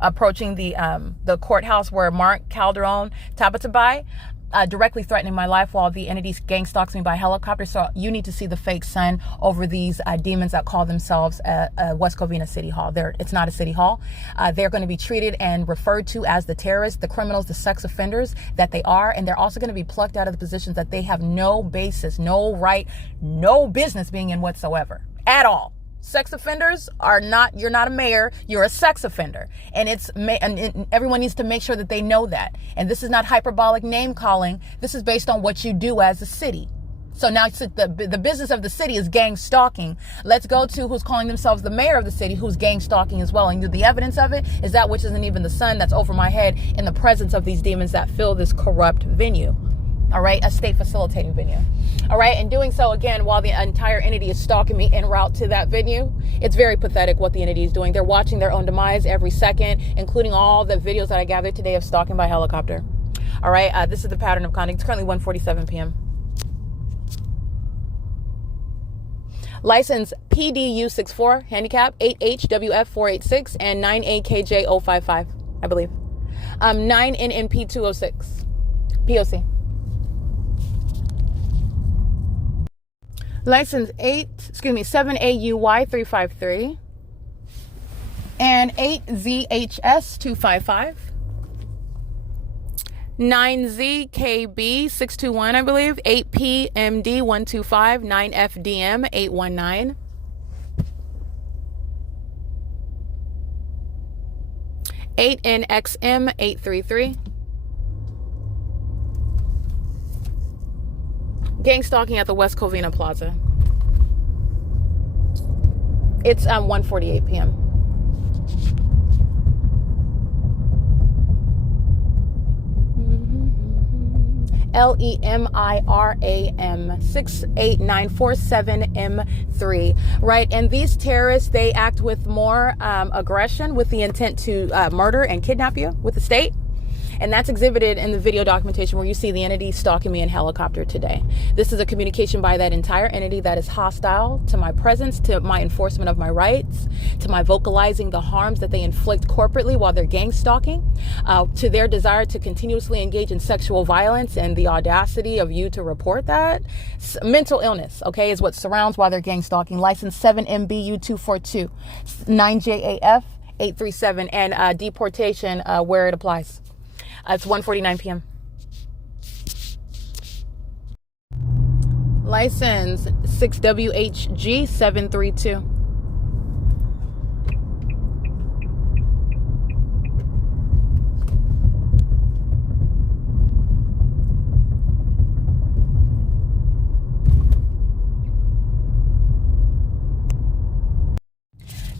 approaching the courthouse where Mark Calderon Tabatabai directly threatening my life while the entity gang stalks me by helicopter. So you need to see the fake sun over these demons that call themselves West Covina City Hall. It's not a city hall. They're going to be treated and referred to as the terrorists, the criminals, the sex offenders that they are. And they're also going to be plucked out of the positions that they have no basis, no right, no business being in whatsoever at all. Sex offenders are not, you're not a mayor, you're a sex offender. And and everyone needs to make sure that they know that. And this is not hyperbolic name calling. This is based on what you do as a city. So now the business of the city is gang stalking. Let's go to who's calling themselves the mayor of the city, who's gang stalking as well. And the evidence of it is that which isn't even the sun that's over my head in the presence of these demons that fill this corrupt venue. All right, a state facilitating venue. All right, and doing so again while the entire entity is stalking me en route to that venue. It's very pathetic what the entity is doing. They're watching their own demise every second, including all the videos that I gathered today of stalking by helicopter. All right, this is the pattern of conduct. It's currently 1:47 p.m. License PDU64, handicap 8HWF486 and 9AKJ055, I believe. 9NNP206, P.O.C. License 7AUY353 and 8ZHS255. 9ZKB621, I believe. 8PMD125. 9FDM819. 8NXM833. Gang stalking at the West Covina Plaza. It's 1:48 p.m. LEMIRAM 68947M3, right? And these terrorists, they act with more aggression with the intent to murder and kidnap you with the state. And that's exhibited in the video documentation where you see the entity stalking me in helicopter today. This is a communication by that entire entity that is hostile to my presence, to my enforcement of my rights, to my vocalizing the harms that they inflict corporately while they're gang stalking, to their desire to continuously engage in sexual violence and the audacity of you to report that. Mental illness, okay, is what surrounds while they're gang stalking. License 7MBU242, 9JAF837, and deportation where it applies. It's 1:49 p.m. License 6WHG732.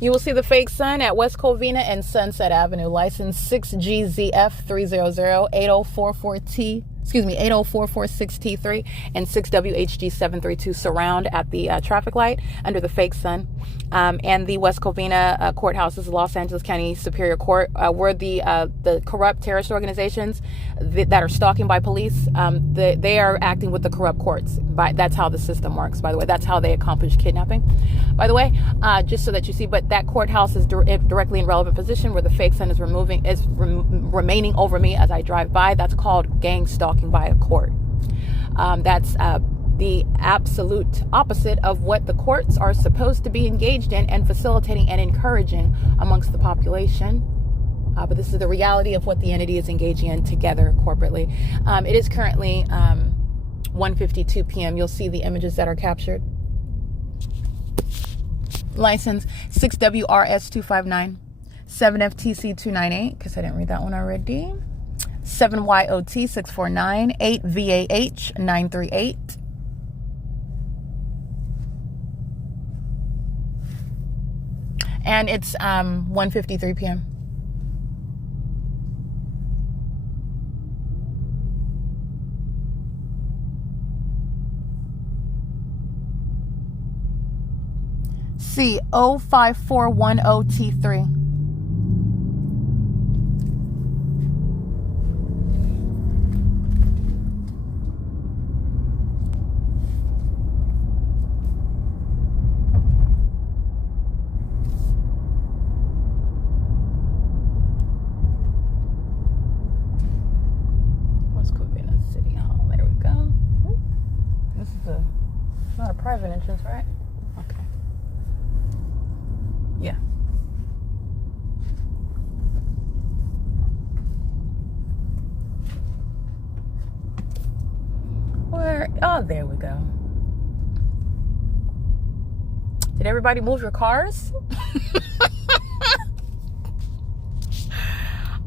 You will see the fake sun at West Covina and Sunset Avenue. License 6GZF300 804446T3 and 6WHG732 surround at the traffic light under the fake sun. And the West Covina courthouse is Los Angeles County Superior Court, where the corrupt terrorist organizations that are stalking by police, they are acting with the corrupt courts. That's how the system works, by the way. That's how they accomplish kidnapping, by the way, just so that you see. But that courthouse is directly in relevant position where the fake sun is remaining over me as I drive by. That's called gang stalking by a court. That's the absolute opposite of what the courts are supposed to be engaged in and facilitating and encouraging amongst the population. But this is the reality of what the entity is engaging in together corporately. It is currently 1:52 p.m. You'll see the images that are captured. License 6WRS259, 7FTC298, because I didn't read that one already. 7YOT649, 8VAH938. And it's 1:53 p.m. C05410T3. Not a private entrance, right? Okay. Yeah. Where? Oh, there we go. Did everybody move your cars?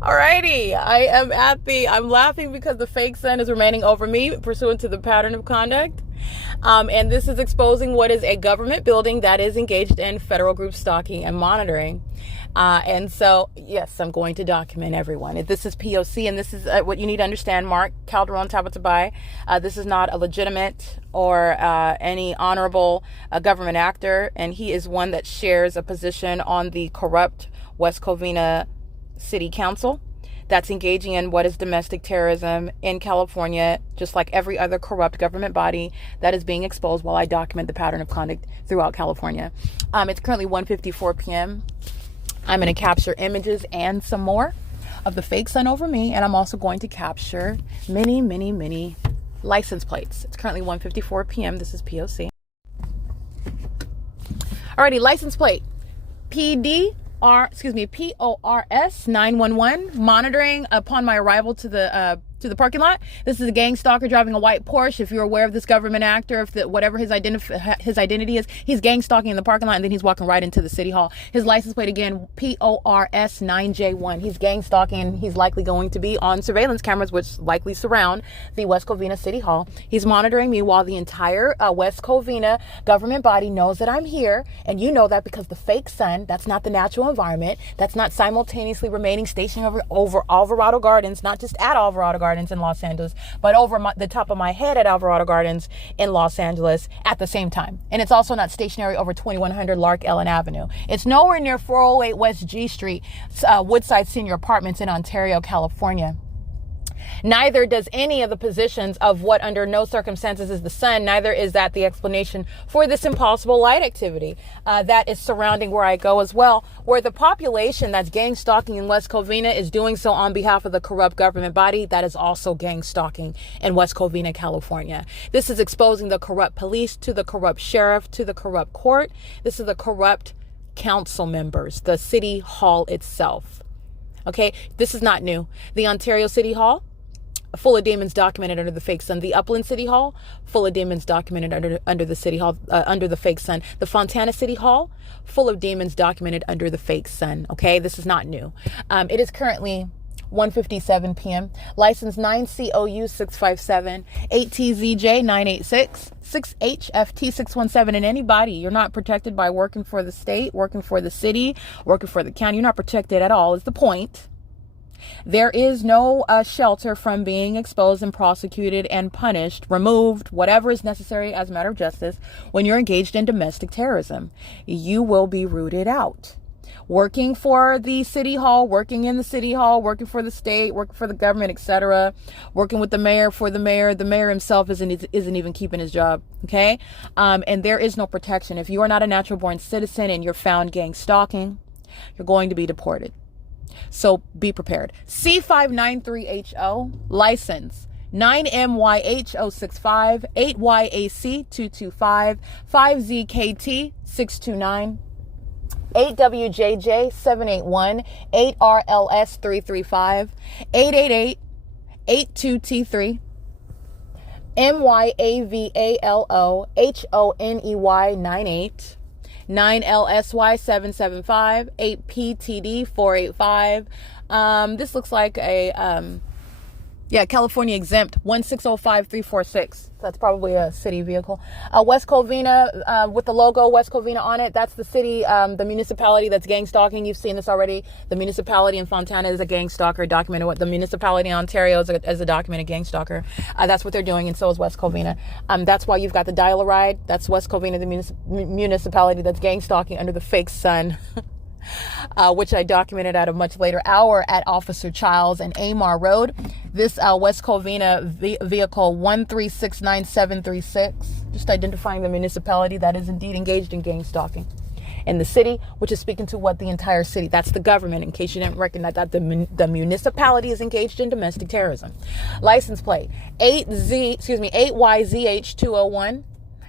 Alrighty, I'm laughing because the fake sun is remaining over me pursuant to the pattern of conduct. And this is exposing what is a government building that is engaged in federal group stalking and monitoring. And so, yes, I'm going to document everyone. This is P.O.C. and this is what you need to understand. Mark Calderon Tabatabai. This is not a legitimate or any honorable government actor. And he is one that shares a position on the corrupt West Covina City Council that's engaging in what is domestic terrorism in California, just like every other corrupt government body that is being exposed while I document the pattern of conduct throughout California. It's currently 1:54 p.m. I'm going to capture images and some more of the fake sun over me, and I'm also going to capture many license plates. It's currently 1:54 p.m. This is P.O.C. Alrighty, license plate. PORS 911, monitoring upon my arrival to the parking lot. This is a gang stalker driving a white Porsche. If you're aware of this government actor, whatever his identity is, he's gang stalking in the parking lot, and then he's walking right into the city hall. His license plate again, PORS 9J1. He's gang stalking, and he's likely going to be on surveillance cameras, which likely surround the West Covina City Hall. He's monitoring me while the entire West Covina government body knows that I'm here, and you know that because the fake sun, that's not the natural environment, that's not simultaneously remaining stationed over Alvarado Gardens, not just at Alvarado Gardens in Los Angeles, but over the top of my head at Alvarado Gardens in Los Angeles at the same time. And it's also not stationary over 2100 LARK Ellen Avenue. It's nowhere near 408 West G Street, Woodside Senior Apartments in Ontario, California. Neither does any of the positions of what under no circumstances is the sun, neither is that the explanation for this impossible light activity that is surrounding where I go as well, where the population that's gang stalking in West Covina is doing so on behalf of the corrupt government body that is also gang stalking in West Covina, California. This is exposing the corrupt police to the corrupt sheriff to the corrupt court. This is the corrupt council members, the city hall itself. Okay, this is not new. The Ontario City Hall, full of demons documented under the fake sun. The Upland City Hall, full of demons documented under the city hall, under the fake sun. The Fontana City Hall, full of demons documented under the fake sun. Okay, this is not new. It is currently 1:57 p.m. License 9COU 657, 8TZJ 986, 6HFT 617. And anybody, you're not protected by working for the state, working for the city, working for the county. You're not protected at all is the point. There is no shelter from being exposed and prosecuted and punished, removed, whatever is necessary as a matter of justice when you're engaged in domestic terrorism. You will be rooted out. Working for the city hall, working in the city hall, working for the state, working for the government, etc. Working with the mayor for the mayor. The mayor himself isn't even keeping his job. Okay, and there is no protection. If you are not a natural born citizen and you're found gang stalking, you're going to be deported. So be prepared. C593HO, license 9MYH065, 8YAC225, 5ZKT 629, 8WJJ 781, 8RLS 335, 888 82T3, MYAVALO HONEY 98, 9LSY 775, 8PTD 485. This looks like a California exempt 1605346. That's probably a city vehicle. West Covina with the logo West Covina on it. That's the city, the municipality that's gang stalking. You've seen this already. The municipality in Fontana is a gang stalker. Documented what the municipality in Ontario is a documented gang stalker. That's what they're doing, and so is West Covina. That's why you've got the dial-a-ride. That's West Covina, the municipality that's gang stalking under the fake sun. Which I documented at a much later hour at Officer Childs and AMAR Road. This West Covina vehicle 1369736, just identifying the municipality that is indeed engaged in gang stalking. And the city, which is speaking to what the entire city, that's the government, in case you didn't recognize that the municipality is engaged in domestic terrorism. License plate 8YZH201,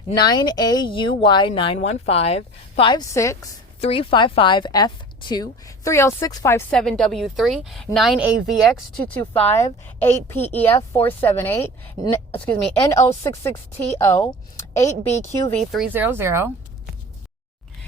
9AUY915, 56355F2, 30657W3, 9AVX225, 8PEF478, NO66TO, 8BQV300.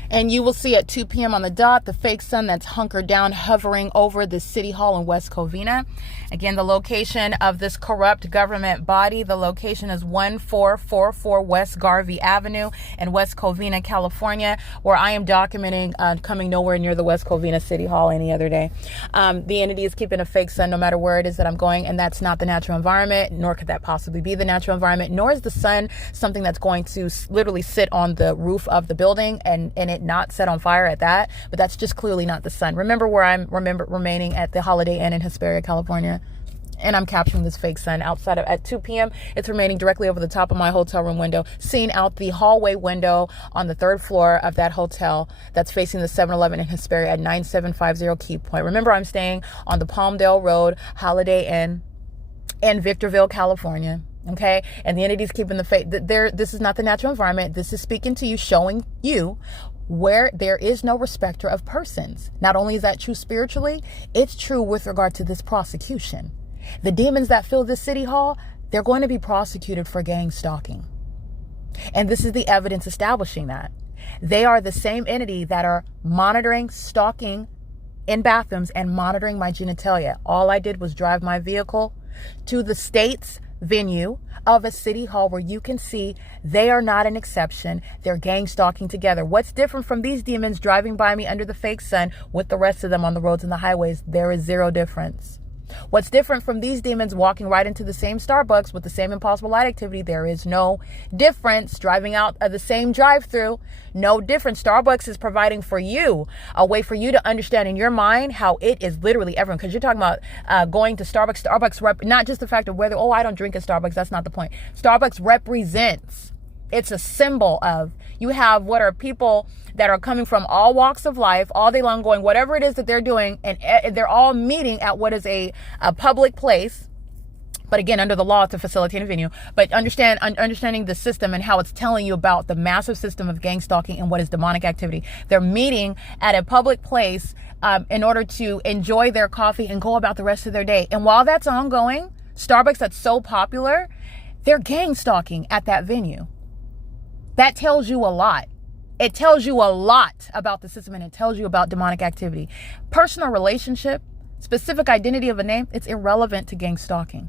And you will see at 2 p.m. on the dot the fake sun that's hunkered down, hovering over the city hall in West Covina. Again, the location of this corrupt government body, the location is 1444 West Garvey Avenue in West Covina, California, where I am documenting coming nowhere near the West Covina City Hall any other day. The entity is keeping a fake sun no matter where it is that I'm going, and that's not the natural environment, nor could that possibly be the natural environment, nor is the sun something that's going to literally sit on the roof of the building and it not set on fire at that, but that's just clearly not the sun. Remember where I'm remaining at the Holiday Inn in Hesperia, California. And I'm capturing this fake sun outside of at 2 p.m. It's remaining directly over the top of my hotel room window, seeing out the hallway window on the 3rd floor of that hotel that's facing the 7-Eleven in Hesperia at 9750 Key Point. Remember, I'm staying on the Palmdale Road Holiday Inn in Victorville, California. Okay, and the entity's keeping the faith. This is not the natural environment. This is speaking to you, showing you where there is no respecter of persons. Not only is that true spiritually, it's true with regard to this prosecution. The demons that fill this city hall, they're going to be prosecuted for gang stalking. And this is the evidence establishing that. They are the same entity that are monitoring, stalking in bathrooms and monitoring my genitalia. All I did was drive my vehicle to the state's venue of a city hall where you can see they are not an exception. They're gang stalking together. What's different from these demons driving by me under the fake sun with the rest of them on the roads and the highways? There is zero difference. What's different from these demons walking right into the same Starbucks with the same impossible light activity? There is no difference. Driving out of the same drive-through, no difference. Starbucks is providing for you a way for you to understand in your mind how it is literally everyone. Because you're talking about going to Starbucks. Starbucks, not just the fact of whether, I don't drink at Starbucks. That's not the point. Starbucks represents. It's a symbol of, you have what are people that are coming from all walks of life all day long going, whatever it is that they're doing, and they're all meeting at what is a public place. But again, under the law, it's a facilitated venue. But understanding the system and how it's telling you about the massive system of gang stalking and what is demonic activity. They're meeting at a public place in order to enjoy their coffee and go about the rest of their day. And while that's ongoing, Starbucks, that's so popular, they're gang stalking at that venue. That tells you a lot. It tells you a lot about the system, and it tells you about demonic activity. Personal relationship, specific identity of a name, it's irrelevant to gang stalking.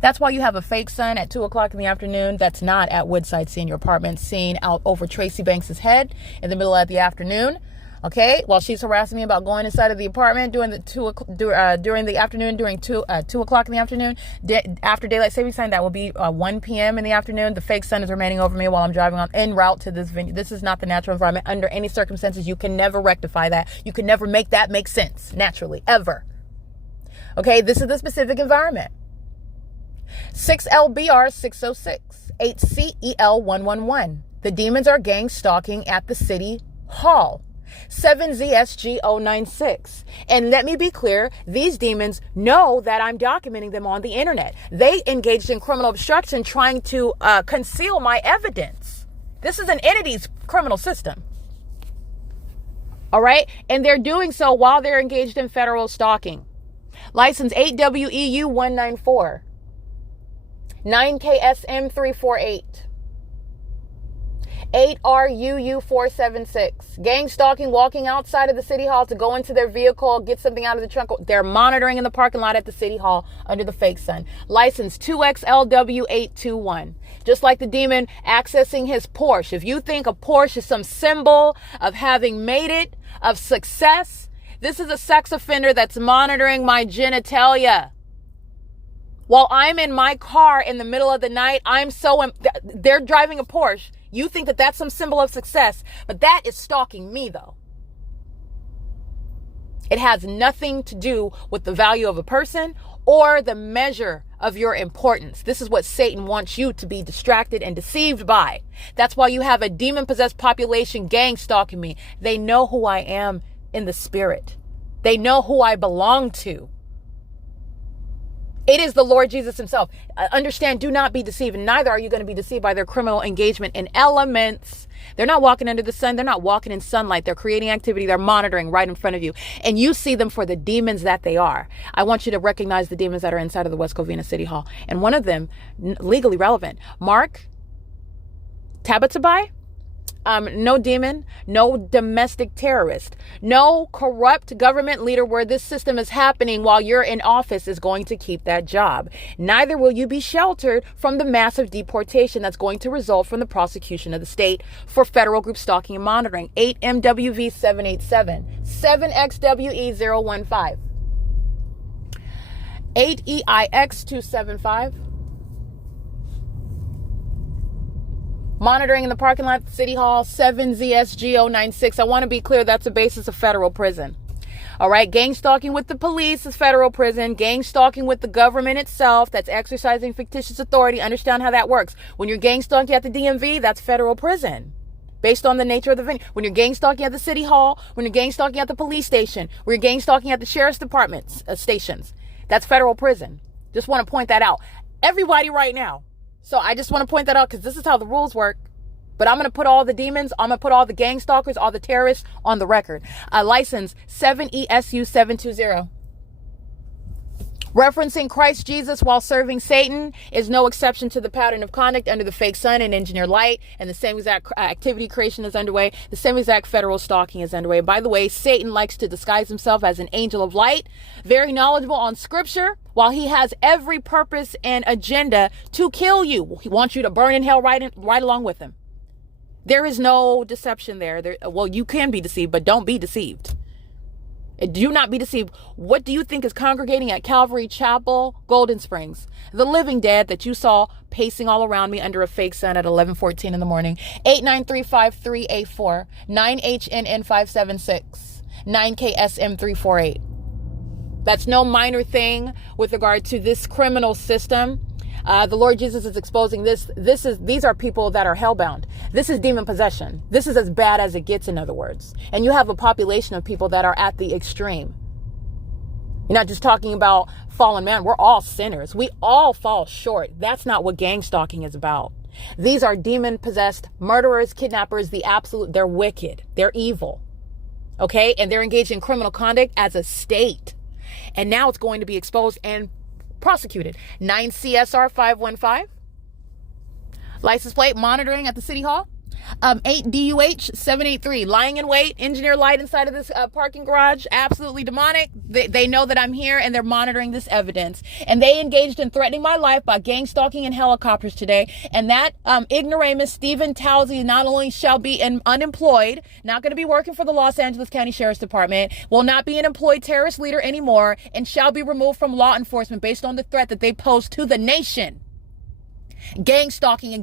That's why you have a fake sun at 2 o'clock in the afternoon that's not at Woodside, seeing your apartment, seen out over Tracy Banks' head in the middle of the afternoon. Okay, while she's harassing me about going inside of the apartment during the afternoon, during 2 o'clock in the afternoon, after daylight savings time, that will be 1 p.m. in the afternoon. The fake sun is remaining over me while I'm driving en route to this venue. This is not the natural environment. Under any circumstances, you can never rectify that. You can never make that make sense naturally, ever. Okay, this is the specific environment. 6LBR 606, 8CEL 111. The demons are gang stalking at the city hall. 7ZSG 096. And let me be clear, these demons know that I'm documenting them on the internet. They engaged in criminal obstruction trying to conceal my evidence. This is an entity's criminal system. All right? And they're doing so while they're engaged in federal stalking. License 8WEU 194. 9KSM 348. 8RUU 476. Gang stalking, walking outside of the city hall to go into their vehicle, get something out of the trunk. They're monitoring in the parking lot at the city hall under the fake sun. License 2XLW 821. Just like the demon accessing his Porsche. If you think a Porsche is some symbol of having made it, of success, this is a sex offender that's monitoring my genitalia. While I'm in my car in the middle of the night, they're driving a Porsche. You think that that's some symbol of success, but that is stalking me, though. It has nothing to do with the value of a person or the measure of your importance. This is what Satan wants you to be distracted and deceived by. That's why you have a demon-possessed population gang stalking me. They know who I am in the spirit. They know who I belong to. It is the Lord Jesus himself. Understand, do not be deceived. And neither are you going to be deceived by their criminal engagement in elements. They're not walking under the sun. They're not walking in sunlight. They're creating activity. They're monitoring right in front of you. And you see them for the demons that they are. I want you to recognize the demons that are inside of the West Covina City Hall. And one of them, legally relevant, Mark Tabatabai. No demon, no domestic terrorist, no corrupt government leader where this system is happening while you're in office is going to keep that job. Neither will you be sheltered from the massive deportation that's going to result from the prosecution of the state for federal group stalking and monitoring. 8MWV 787, 7XWE 015, 8EIX 275. Monitoring in the parking lot at City Hall, 7ZSGO96. I want to be clear, that's the basis of federal prison. All right, gang stalking with the police is federal prison. Gang stalking with the government itself, that's exercising fictitious authority. Understand how that works. When you're gang stalking at the DMV, that's federal prison. Based on the nature of the venue. When you're gang stalking at the City Hall, when you're gang stalking at the police station, when you're gang stalking at the sheriff's department's stations, that's federal prison. Just want to point that out. Everybody right now. So I just want to point that out because this is how the rules work. But I'm going to put all the demons, I'm going to put all the gang stalkers, all the terrorists on the record. License 7ESU720. Referencing Christ Jesus while serving Satan is no exception to the pattern of conduct under the fake sun and engineer light. And the same exact activity creation is underway. The same exact federal stalking is underway. By the way, Satan likes to disguise himself as an angel of light, very knowledgeable on scripture, while he has every purpose and agenda to kill you. He wants you to burn in hell right along with him. There is no deception there. Well, you can be deceived, but don't be deceived. Do not be deceived. What do you think is congregating at Calvary Chapel, Golden Springs? The living dead that you saw pacing all around me under a fake sun at 11:14 in the morning. 8935384, 9HNN576, 9KSM348. That's no minor thing with regard to this criminal system. The Lord Jesus is exposing this. These are people that are hellbound. This is demon possession. This is as bad as it gets, in other words. And you have a population of people that are at the extreme. You're not just talking about fallen man. We're all sinners. We all fall short. That's not what gang stalking is about. These are demon possessed murderers, kidnappers, they're wicked. They're evil. Okay? And they're engaged in criminal conduct as a state. And now it's going to be exposed and prosecuted. 9 CSR 515. License plate monitoring at the City Hall. 8 DUH 783. Lying in wait. Engineer light inside of this parking garage. Absolutely demonic. They know that I'm here and they're monitoring this evidence. And they engaged in threatening my life by gang stalking in helicopters today. And that ignoramus Stephen Towsey not only shall be unemployed, not going to be working for the Los Angeles County Sheriff's Department, will not be an employed terrorist leader anymore, and shall be removed from law enforcement based on the threat that they pose to the nation. Gang stalking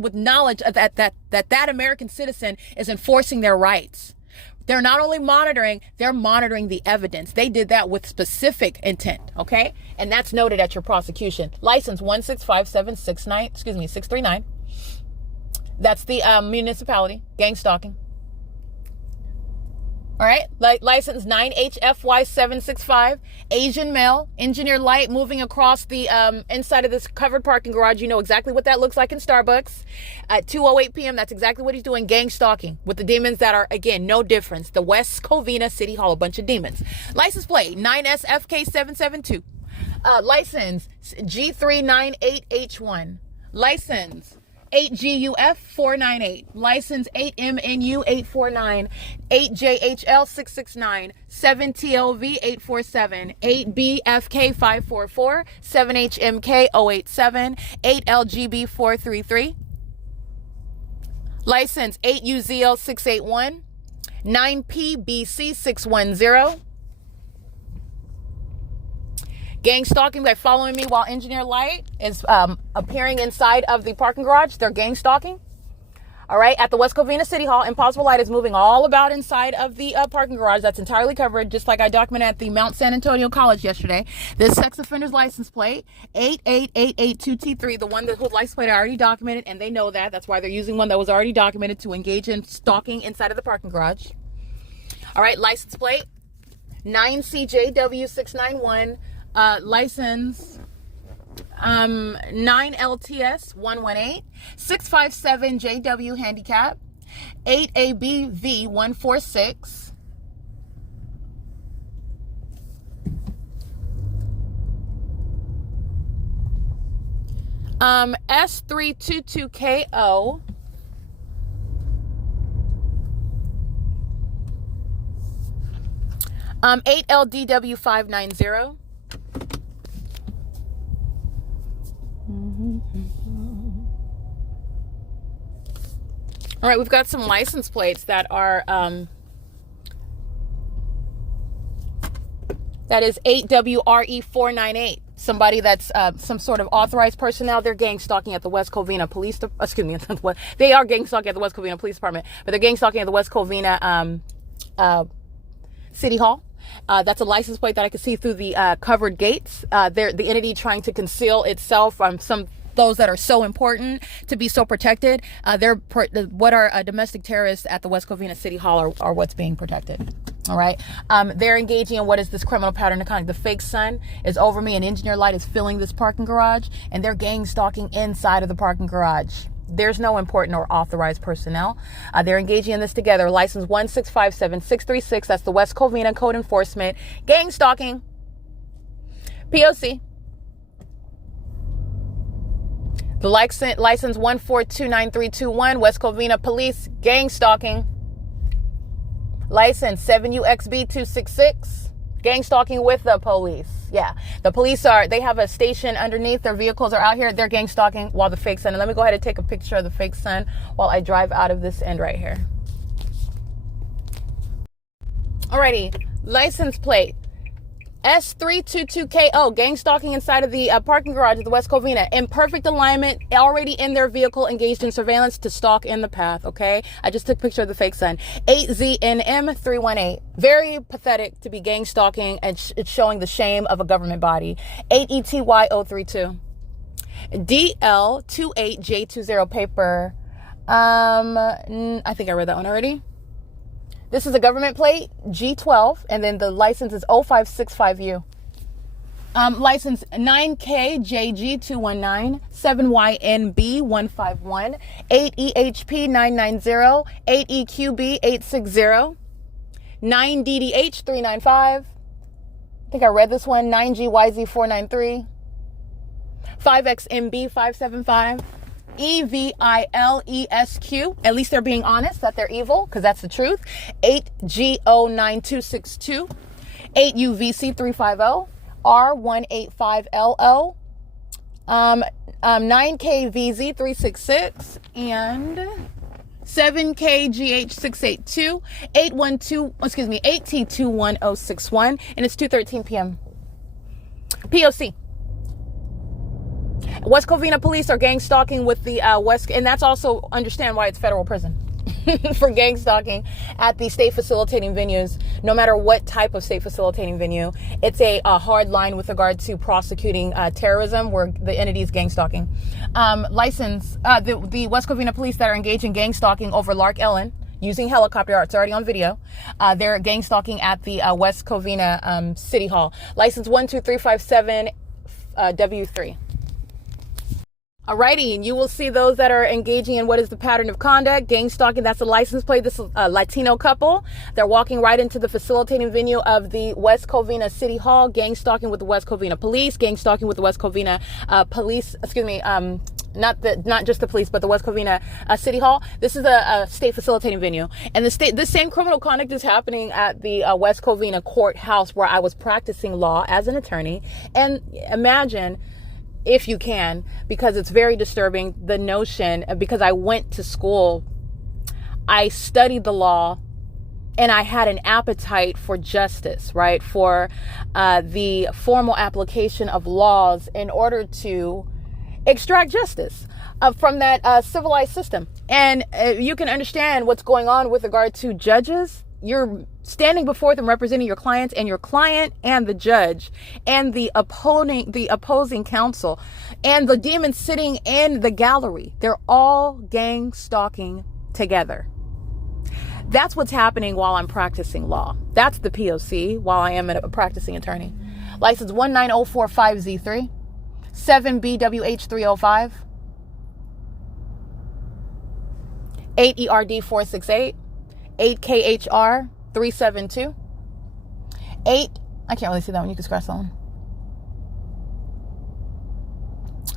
with knowledge of that American citizen is enforcing their rights. They're not only monitoring, they're monitoring the evidence. They did that with specific intent, okay? And that's noted at your prosecution. License 639. That's the municipality, gang stalking. All right, license 9HFY765, Asian male, engineer light, moving across the inside of this covered parking garage. You know exactly what that looks like in Starbucks. At 2:08 p.m., that's exactly what he's doing, gang stalking with the demons that are, again, no difference. The West Covina City Hall, a bunch of demons. License plate 9SFK772. License G398H1. License 8GUF498, license 8MNU849, 8JHL669, 7TLV847, 8BFK544, 7HMK087, 8LGB433, license 8UZL681, 9PBC610. Gang stalking by following me while engineer light is appearing inside of the parking garage. They're gang stalking. All right. At the West Covina City Hall, Impossible Light is moving all about inside of the parking garage. That's entirely covered, just like I documented at the Mount San Antonio College yesterday. This sex offender's license plate, 88882T3, the one whose license plate I already documented, and they know that. That's why they're using one that was already documented to engage in stalking inside of the parking garage. All right. License plate, 9CJW691. License 9LTS118, 657JW handicap, 8ABV146, S322KO, um, 8LDW590. All right, we've got some license plates that are, that is 8WRE498. somebody that's some sort of authorized personnel. They're gang stalking at the West Covina Police. Excuse me, they are gang stalking at the West Covina Police Department, but they're gang stalking at the West Covina City Hall. That's a license plate that I can see through the covered gates. The entity trying to conceal itself from those that are so important to be so protected. What are domestic terrorists at the West Covina City Hall are what's being protected. All right. They're engaging in what is this criminal pattern of conduct. The fake sun is over me. An engineer light is filling this parking garage, and they're gang stalking inside of the parking garage. There's no important or authorized personnel. They're engaging in this together. License 1657636. That's the West Covina Code Enforcement. Gang stalking. P.O.C. The license 1429321. West Covina Police. Gang stalking. License 7UXB266. Gang stalking with the police. Yeah, the police they have a station underneath. Their vehicles are out here. They're gang stalking while the fake sun. And let me go ahead and take a picture of the fake sun while I drive out of this end right here. Alrighty, license plate S322KO, gang stalking inside of the parking garage of the West Covina. In perfect alignment, already in their vehicle, engaged in surveillance to stalk in the path, okay? I just took a picture of the fake sun. 8ZNM318. Very pathetic to be gang stalking, and it's showing the shame of a government body. 8ETY032. DL28J20 paper. I think I read that one already. This is a government plate, G12, and then the license is 0565U. License 9KJG219, 7YNB151, 8EHP990, 8EQB860, 9DDH395. I think I read this one, 9GYZ493, 5XMB575. EVILESQ, at least they're being honest that they're evil, because that's the truth. 8GO9262, 8UVC350, R185LO, 9KVZ366, and 7KGH682, 8T21061, and it's 2:13 p.m. P.O.C. West Covina police are gang stalking with the West, and that's also understand why it's federal prison for gang stalking at the state facilitating venues. No matter what type of state facilitating venue, it's a hard line with regard to prosecuting terrorism, where the entity is gang stalking. License the West Covina police that are engaged in gang stalking over LARK Ellen using helicopter. It's already on video. They're gang stalking at the West Covina City Hall. License 12357 W3. Alrighty, and you will see those that are engaging in what is the pattern of conduct, gang stalking. That's a license plate. This is a Latino couple. They're walking right into the facilitating venue of the West Covina City Hall, gang stalking with the West Covina police, gang stalking with the West Covina police. Excuse me, not just the police, but the West Covina City Hall. This is a state facilitating venue, and this same criminal conduct is happening at the West Covina courthouse where I was practicing law as an attorney. And imagine, if you can, because it's very disturbing, the notion, because I went to school, I studied the law, and I had an appetite for justice, right? For the formal application of laws in order to extract justice from that civilized system. And you can understand what's going on with regard to judges. You're standing before them representing your clients, and your client and the judge and the opposing counsel and the demons sitting in the gallery. They're all gang stalking together. That's what's happening while I'm practicing law. That's the P.O.C. while I am a practicing attorney. License 19045Z3, 7BWH305, 8ERD468, 8KHR372, 8, I can't really see that one, you can scratch that one.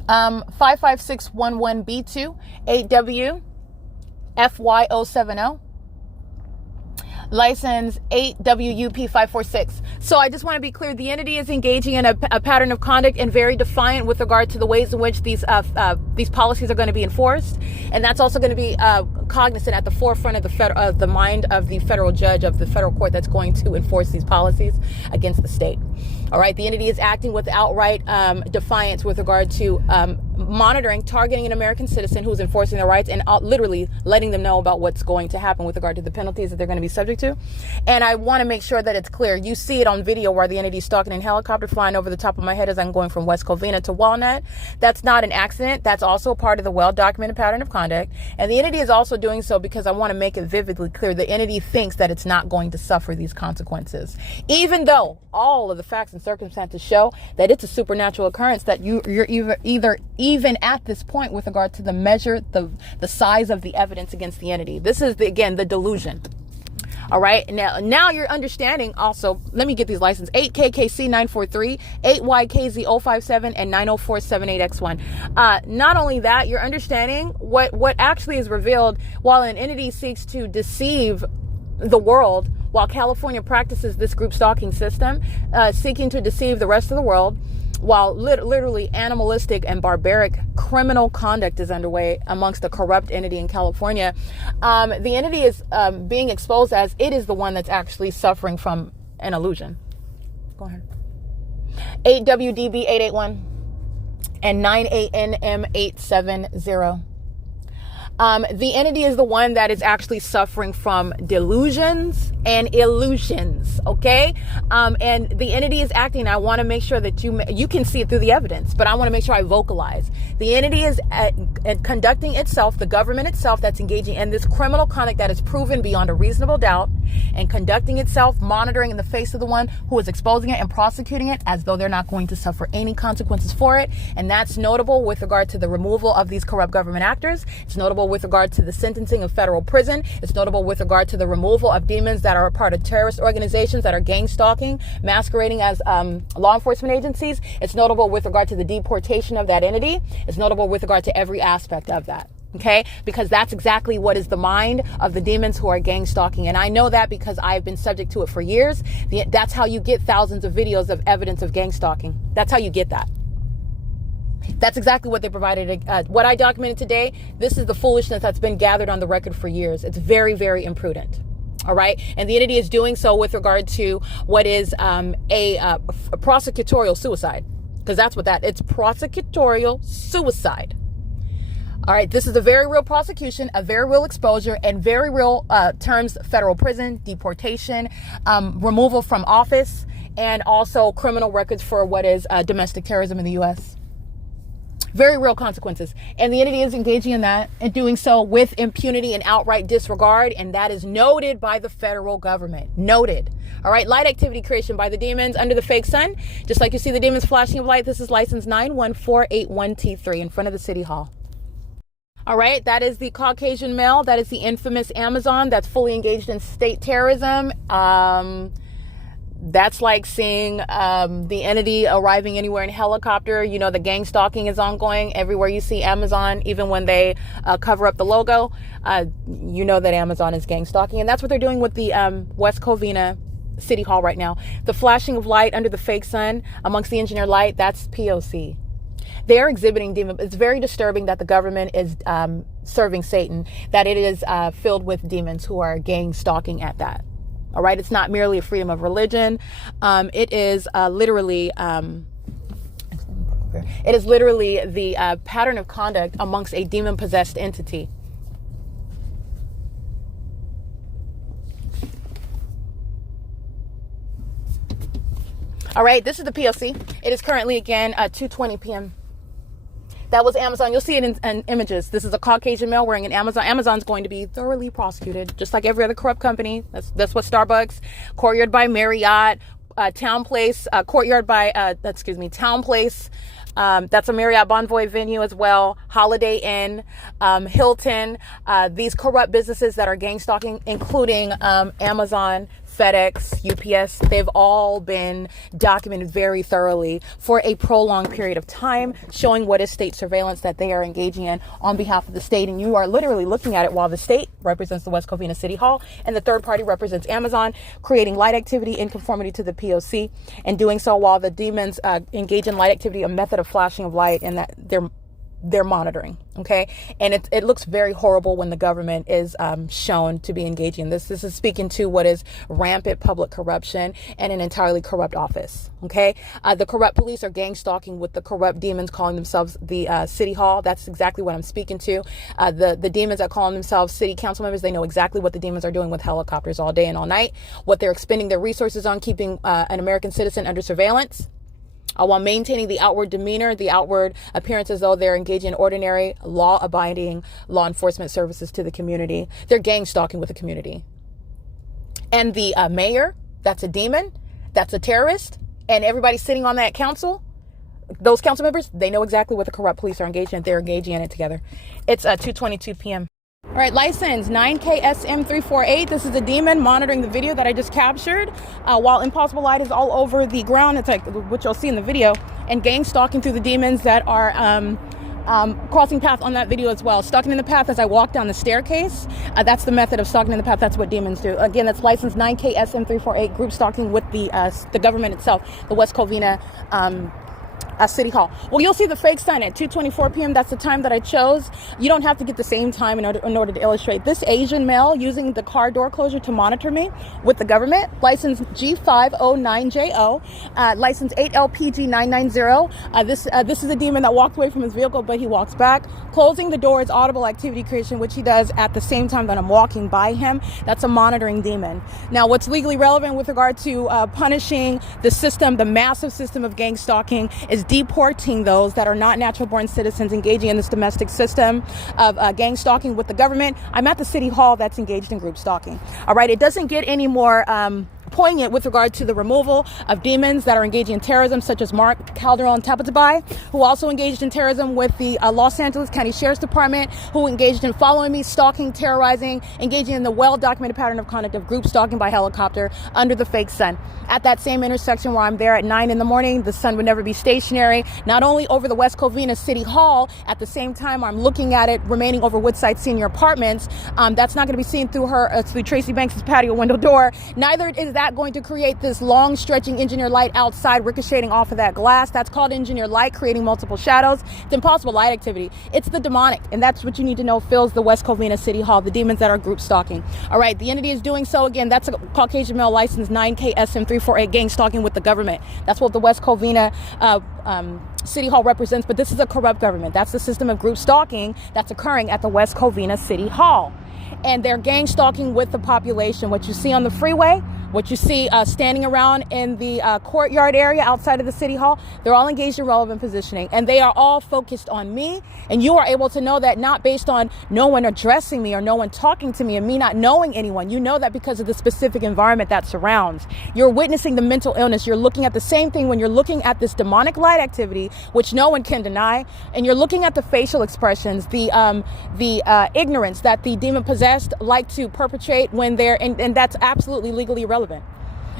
55611B2, 8WFY070, license 8WUP546. So I just want to be clear, the entity is engaging in a pattern of conduct and very defiant with regard to the ways in which these policies are going to be enforced, and that's also going to be cognizant at the forefront of the mind of the federal judge of the federal court that's going to enforce these policies against the state. All right, the entity is acting with outright defiance with regard to monitoring, targeting an American citizen who's enforcing their rights, and literally letting them know about what's going to happen with regard to the penalties that they're going to be subject to. And I want to make sure that it's clear. You see it on video where the entity is stalking in helicopter, flying over the top of my head as I'm going from West Covina to WALNUT. That's not an accident. That's also a part of the well-documented pattern of conduct. And the entity is also doing so because I want to make it vividly clear. The entity thinks that it's not going to suffer these consequences, even though all of the facts and circumstances show that it's a supernatural occurrence, that you're either even at this point with regard to the measure, the size of the evidence against the entity. This is, again, the delusion. All right. Now you're understanding also, let me get these licenses: 8KKC943, 8YKZ057, and 90478X1. Not only that, you're understanding what actually is revealed while an entity seeks to deceive the world, while California practices this group stalking system, seeking to deceive the rest of the world, while literally animalistic and barbaric criminal conduct is underway amongst the corrupt entity in California. The entity is being exposed as it is the one that's actually suffering from an illusion. Go ahead. 8WDB881 and 9ANM870. The entity is the one that is actually suffering from delusions and illusions, okay? And the entity is acting. I want to make sure that you can see it through the evidence, but I want to make sure I vocalize. The entity is conducting itself, the government itself, that's engaging in this criminal conduct that is proven beyond a reasonable doubt, and conducting itself, monitoring in the face of the one who is exposing it and prosecuting it as though they're not going to suffer any consequences for it. And that's notable with regard to the removal of these corrupt government actors. It's notable with regard to the sentencing of federal prison. It's notable with regard to the removal of demons that are a part of terrorist organizations that are gang stalking, masquerading as law enforcement agencies. It's notable with regard to the deportation of that entity. It's notable with regard to every aspect of that. Okay, because that's exactly what is the mind of the demons who are gang stalking. And I know that because I've been subject to it for years. That's how you get thousands of videos of evidence of gang stalking. That's how you get that. That's exactly what they provided. What I documented today, this is the foolishness that's been gathered on the record for years. It's very, very imprudent. All right. And the entity is doing so with regard to what is a prosecutorial suicide, because that's what it's prosecutorial suicide. All right, this is a very real prosecution, a very real exposure, and very real terms: federal prison, deportation, removal from office, and also criminal records for what is domestic terrorism in the U.S. Very real consequences. And the entity is engaging in that and doing so with impunity and outright disregard, and that is noted by the federal government. Noted. All right, light activity creation by the demons under the fake sun. Just like you see the demons flashing of light, this is license 91481T3 in front of the City Hall. All right, that is the Caucasian male. That is the infamous Amazon that's fully engaged in state terrorism. That's like seeing the entity arriving anywhere in a helicopter. You know, the gang stalking is ongoing. Everywhere you see Amazon, even when they cover up the logo, you know that Amazon is gang stalking. And that's what they're doing with the West Covina City Hall right now. The flashing of light under the fake sun amongst the engineered light, that's P.O.C. They're exhibiting demon. It's very disturbing that the government is serving Satan, that it is filled with demons who are gang stalking at that. All right. It's not merely a freedom of religion. It is literally the pattern of conduct amongst a demon possessed entity. All right. This is the P.O.C. It is currently, again, 2:20 p.m. That was Amazon. You'll see it in images. This is a Caucasian male wearing an Amazon. Amazon's going to be thoroughly prosecuted, just like every other corrupt company. That's what Starbucks, Courtyard by Marriott, Town Place, Town Place. That's a Marriott Bonvoy venue as well. Holiday Inn, Hilton. These corrupt businesses that are gang stalking, including Amazon, FedEx, UPS, they've all been documented very thoroughly for a prolonged period of time, showing what is state surveillance that they are engaging in on behalf of the state. And you are literally looking at it while the state represents the West Covina City Hall and the third party represents Amazon, creating light activity in conformity to the P.O.C. and doing so while the demons engage in light activity, a method of flashing of light, and that they're monitoring. Okay. And it looks very horrible when the government is shown to be engaging in this. This is speaking to what is rampant public corruption and an entirely corrupt office. Okay. The corrupt police are gang stalking with the corrupt demons calling themselves the city hall. That's exactly what I'm speaking to. The demons that call themselves city council members, they know exactly what the demons are doing with helicopters all day and all night, what they're expending their resources on, keeping an American citizen under surveillance, while maintaining the outward demeanor, the outward appearance as though they're engaging in ordinary law-abiding law enforcement services to the community. They're gang stalking with the community. And the mayor, that's a demon, that's a terrorist, and everybody sitting on that council, those council members, they know exactly what the corrupt police are engaging in. They're engaging in it together. It's 2:22 p.m. All right, license 9KSM348. This is a demon monitoring the video that I just captured while impossible light is all over the ground. It's like what you'll see in the video, and gang stalking through the demons that are crossing path on that video as well. Stalking in the path as I walk down the staircase. That's the method of stalking in the path. That's what demons do. Again, that's license 9KSM348, group stalking with the government itself, the West Covina City Hall. Well, you'll see the fake sign at 2:24 p.m. That's the time that I chose. You don't have to get the same time in order to illustrate. This Asian male using the car door closure to monitor me with the government. License G509JO. License 8LPG990. This is a demon that walked away from his vehicle, but he walks back. Closing the door is audible activity creation, which he does at the same time that I'm walking by him. That's a monitoring demon. Now, what's legally relevant with regard to punishing the system, the massive system of gang stalking, is deporting those that are not natural born citizens engaging in this domestic system of gang stalking with the government. I'm at the city hall that's engaged in group stalking. All right. It doesn't get any more poignant with regard to the removal of demons that are engaging in terrorism, such as Mark Calderon Tapatabai, who also engaged in terrorism with the Los Angeles County Sheriff's Department, who engaged in following me, stalking, terrorizing, engaging in the well-documented pattern of conduct of group stalking by helicopter under the fake sun. At that same intersection where I'm there at 9 in the morning, the sun would never be stationary, not only over the West Covina City Hall, at the same time I'm looking at it remaining over Woodside Senior Apartments. That's not going to be seen through through Tracy Banks' patio window door. Neither is that going to create this long stretching engineer light outside ricocheting off of that glass. That's called engineer light, creating multiple shadows. It's impossible light activity. It's the demonic, and that's what you need to know fills the West Covina City Hall, the demons that are group stalking. All right, the entity is doing so. Again, that's a Caucasian male license 9KSM348 gang stalking with the government. That's what the West Covina City Hall represents, but this is a corrupt government. That's the system of group stalking that's occurring at the West Covina City Hall. And they're gang stalking with the population. What you see on the freeway, what you see standing around in the courtyard area outside of the city hall, they're all engaged in relevant positioning, and they are all focused on me. And you are able to know that not based on no one addressing me or no one talking to me and me not knowing anyone. You know that because of the specific environment that surrounds. You're witnessing the mental illness. You're looking at the same thing when you're looking at this demonic light activity, which no one can deny. And you're looking at the facial expressions, the ignorance that the demon possessed like to perpetrate when they're, and that's absolutely legally irrelevant.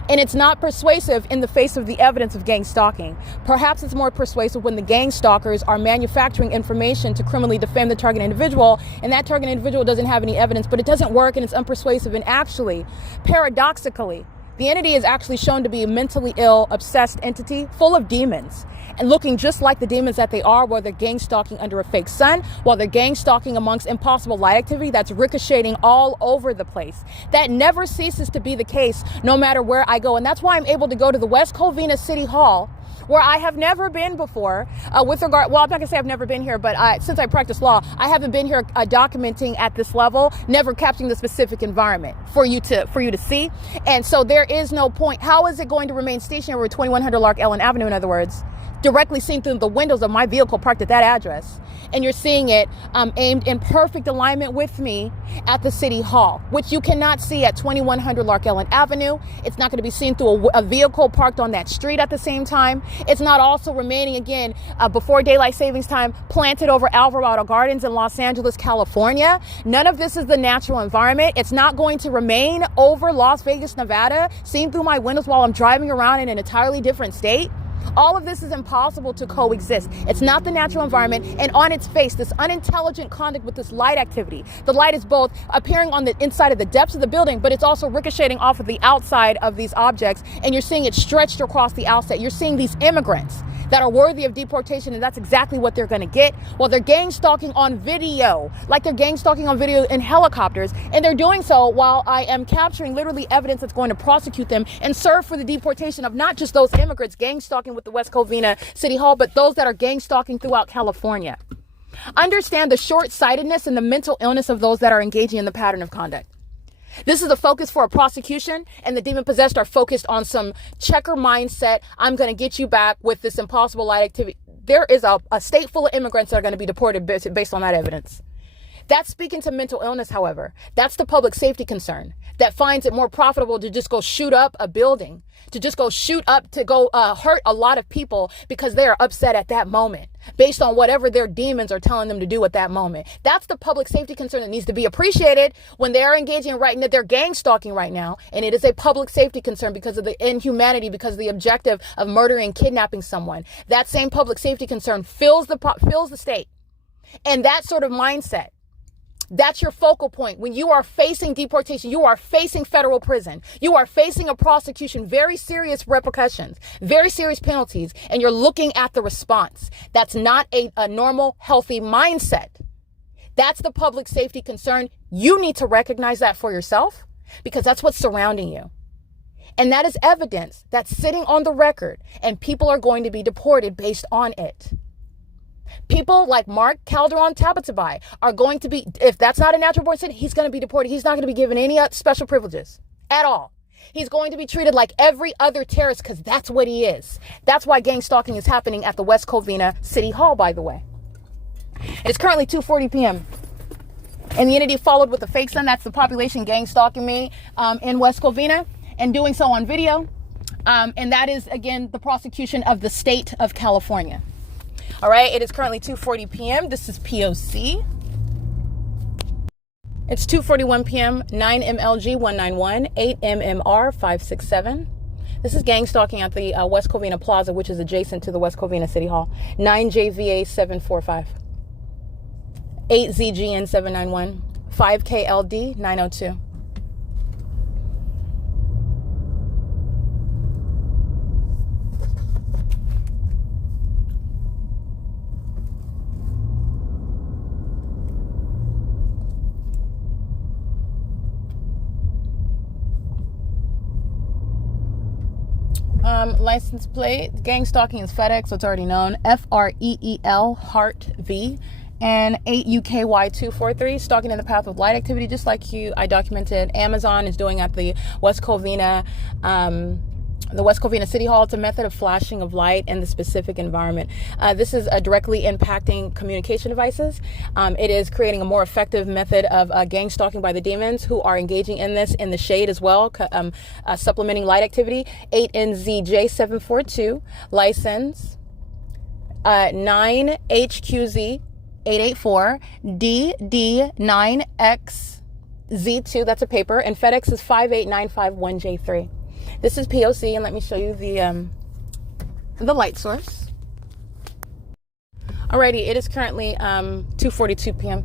And it's not persuasive in the face of the evidence of gang stalking. Perhaps it's more persuasive when the gang stalkers are manufacturing information to criminally defame the target individual, and that target individual doesn't have any evidence, but it doesn't work and it's unpersuasive. And actually, paradoxically, the entity is actually shown to be a mentally ill, obsessed entity full of demons and looking just like the demons that they are, while they're gang stalking under a fake sun, while they're gang stalking amongst impossible light activity that's ricocheting all over the place. That never ceases to be the case no matter where I go. And that's why I'm able to go to the West Covina City Hall, where I have never been before with regard, well, I'm not gonna say I've never been here, but since I practice law, I haven't been here documenting at this level, never capturing the specific environment for you to see. And so there is no point. How is it going to remain stationary with 2100 Lark Ellen Avenue, in other words, directly seen through the windows of my vehicle parked at that address? And you're seeing it aimed in perfect alignment with me at the City Hall, which you cannot see at 2100 Lark Ellen Avenue. It's not going to be seen through a vehicle parked on that street at the same time. It's not also remaining, again, before daylight savings time, planted over Alvarado Gardens in Los Angeles, California. None of this is the natural environment. It's not going to remain over Las Vegas, Nevada, seen through my windows while I'm driving around in an entirely different state. All of this is impossible to coexist. It's not the natural environment, and on its face, this unintelligent conduct with this light activity. The light is both appearing on the inside of the depths of the building, but it's also ricocheting off of the outside of these objects, and you're seeing it stretched across the outset. You're seeing these immigrants that are worthy of deportation, and that's exactly what they're going to get. Well, they're gang stalking on video, like they're gang stalking on video in helicopters, and they're doing so while I am capturing literally evidence that's going to prosecute them and serve for the deportation of not just those immigrants gang stalking with the West Covina City Hall, but those that are gang stalking throughout California. Understand the short-sightedness and the mental illness of those that are engaging in the pattern of conduct. This is a focus for a prosecution, and the demon-possessed are focused on some checker mindset. I'm going to get you back with this impossible light activity. There is a state full of immigrants that are going to be deported based on that evidence. That's speaking to mental illness, however. That's the public safety concern that finds it more profitable to just go shoot up a building, to just go shoot up, to go hurt a lot of people because they are upset at that moment based on whatever their demons are telling them to do at that moment. That's the public safety concern that needs to be appreciated when they are engaging right now. They're gang stalking right now, and it is a public safety concern because of the inhumanity, because of the objective of murdering and kidnapping someone. That same public safety concern fills the state, and that sort of mindset. That's your focal point. When you are facing deportation, you are facing federal prison, you are facing a prosecution, very serious repercussions, very serious penalties, and you're looking at the response. That's not a normal, healthy mindset. That's the public safety concern. You need to recognize that for yourself, because that's what's surrounding you. And that is evidence that's sitting on the record, and people are going to be deported based on it. People like Mark Calderon Tabatabai are going to be, if that's not a natural born sin, he's going to be deported. He's not going to be given any special privileges at all. He's going to be treated like every other terrorist, because that's what he is. That's why gang stalking is happening at the West Covina City Hall, by the way. It's currently 2:40 p.m. And the entity followed with a fake son. That's the population gang stalking me in West Covina and doing so on video. And that is, again, the prosecution of the state of California. All right, it is currently 2:40 p.m. This is P.O.C. It's 2:41 p.m., 9 MLG 191, 8 MMR 567. This is gang stalking at the West Covina Plaza, which is adjacent to the West Covina City Hall. 9 JVA 745, 8 ZGN 791, 5 KLD 902. License plate, gang stalking is FedEx, so it's already known. FREEL Heart V and 8UKY243, stalking in the path of light activity, just like I documented Amazon is doing at the West Covina City Hall. It's a method of flashing of light in the specific environment. This is directly impacting communication devices. It is creating a more effective method of gang stalking by the demons who are engaging in this in the shade as well, supplementing light activity. 8NZJ742, license 9HQZ 884, DD9XZ2, that's a paper, and FedEx is 58951J3. This is P.O.C. and let me show you the light source. Alrighty, it is currently 2:42 p.m.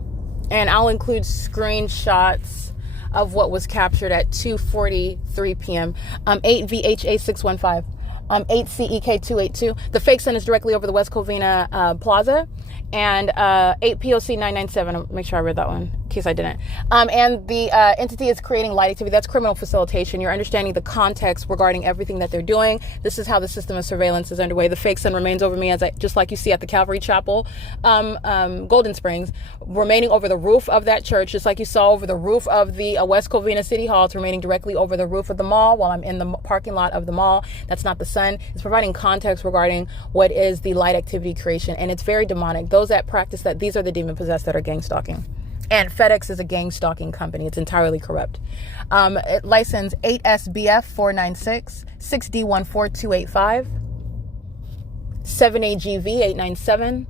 and I'll include screenshots of what was captured at 2:43 p.m. 8VHA615, 8CEK282. The fake sun is directly over the West Covina Plaza, and 8POC997. I'll make sure I read that one in case I didn't. And the entity is creating light activity. That's criminal facilitation. You're understanding the context regarding everything that they're doing. This is how the system of surveillance is underway. The fake sun remains over me, just like you see at the Calvary Chapel, Golden Springs, remaining over the roof of that church, just like you saw over the roof of the West Covina City Hall. It's remaining directly over the roof of the mall while I'm in the parking lot of the mall. That's not the sun. It's providing context regarding what is the light activity creation, and it's very demonic. Those that practice that, these are the demon possessed that are gang stalking. And FedEx is a gang stalking company. It's entirely corrupt. License 8SBF 496, 6D14285, 7AGV 897,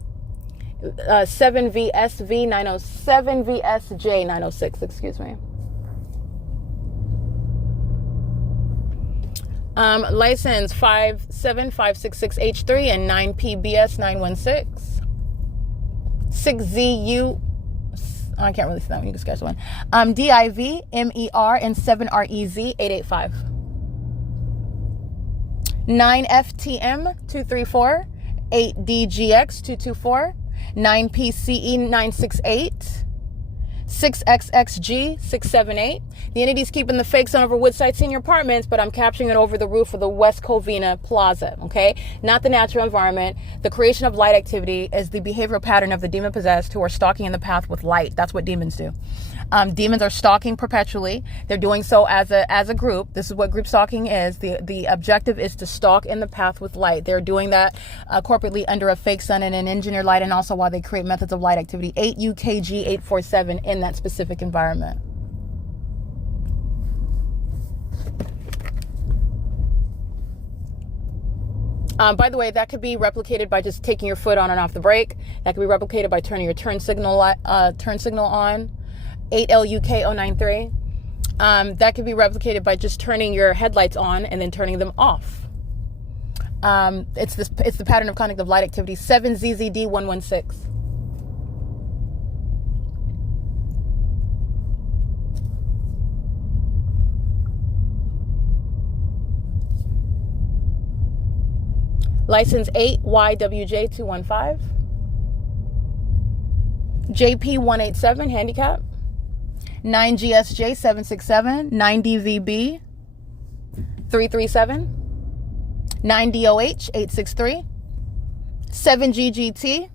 7VSV 907, VSJ 906, excuse me. License 57566H3 and 9PBS 916. 6ZU, I can't really see that one, you can sketch the one. DIV, MER, and 7REZ 885. 9FTM 234, 8DGX224, 9PCE968, 6XXG678. The entity's keeping the fake sun over Woodside Senior Apartments, but I'm capturing it over the roof of the West Covina Plaza, okay? Not the natural environment. The creation of light activity is the behavioral pattern of the demon-possessed who are stalking in the path with light. That's what demons do. Demons are stalking perpetually. They're doing so as a group. This is what group stalking is. The objective is to stalk in the path with light. They're doing that corporately under a fake sun and an engineered light, and also while they create methods of light activity. 8UKG847 in that specific environment. By the way, that could be replicated by just taking your foot on and off the brake. That could be replicated by turning your turn signal on. 8LUK093. That could be replicated by just turning your headlights on and then turning them off. It's the pattern of conduct of light activity. 7ZZD116. License 8YWJ215. JP187 handicap. 9GSJ767. 9DVB 337. 9DOH 863. 7GGT.